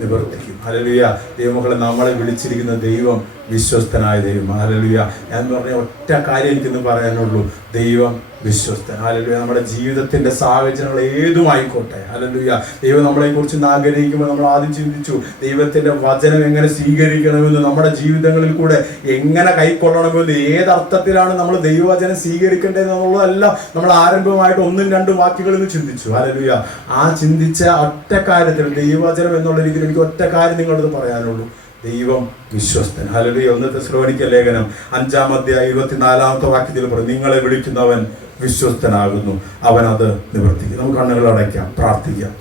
നിവർത്തിക്കും. ഹല്ലേലൂയ. ദൈവമക്കളെ, നമ്മളെ വിളിച്ചിരിക്കുന്ന ദൈവം വിശ്വസ്തനായ ദൈവം. ഹല്ലേലൂയ. ഞാൻ പറഞ്ഞ ഒറ്റ കാര്യം എനിക്കിന്ന് പറയാനുള്ളൂ, ദൈവം വിശ്വസ്തൻ. ഹല്ലേലൂയ. നമ്മുടെ ജീവിതത്തിന്റെ സാഹചര്യങ്ങൾ ഏതുമായിക്കോട്ടെ, ഹല്ലേലൂയ, ദൈവം നമ്മളെ കുറിച്ച് ആഗ്രഹിക്കുമ്പോൾ നമ്മൾ ആദ്യം ചിന്തിച്ചു ദൈവത്തിന്റെ വചനം എങ്ങനെ സ്വീകരിക്കണമെന്ന്, നമ്മുടെ ജീവിതങ്ങളിൽ കൂടെ എങ്ങനെ കൈക്കൊള്ളണമെന്ന്, ഏതർത്ഥത്തിലാണ് നമ്മൾ ദൈവവചനം സ്വീകരിക്കേണ്ടതെന്നുള്ളതെല്ലാം നമ്മൾ ആരംഭമായിട്ട് 1-2 വാക്യങ്ങളിൽ നിന്ന് ചിന്തിച്ചു. ഹല്ലേലൂയ. ആ ചിന്തിച്ച ഒറ്റ കാര്യത്തിൽ ദൈവവചനം എന്നുള്ള രീതിയിൽ എനിക്ക് ഒറ്റ കാര്യം നിങ്ങളോട് പറയാനുള്ളൂ, ദൈവം വിശ്വസ്തൻ. ഹല്ലേലൂയ. 1 തെസ്സലോനിക്കയിലെ ലേഖനം 5-ാം അധ്യായം 24-ാമത്തെ വാക്യത്തിൽ പറയും, നിങ്ങളെ വിളിക്കുന്നവൻ വിശ്വസ്തനാകുന്നു, അവൻ അത് നിവർത്തിക്കും. നമുക്ക് കണ്ണുകൾ അടയ്ക്കാം, പ്രാർത്ഥിക്കാം.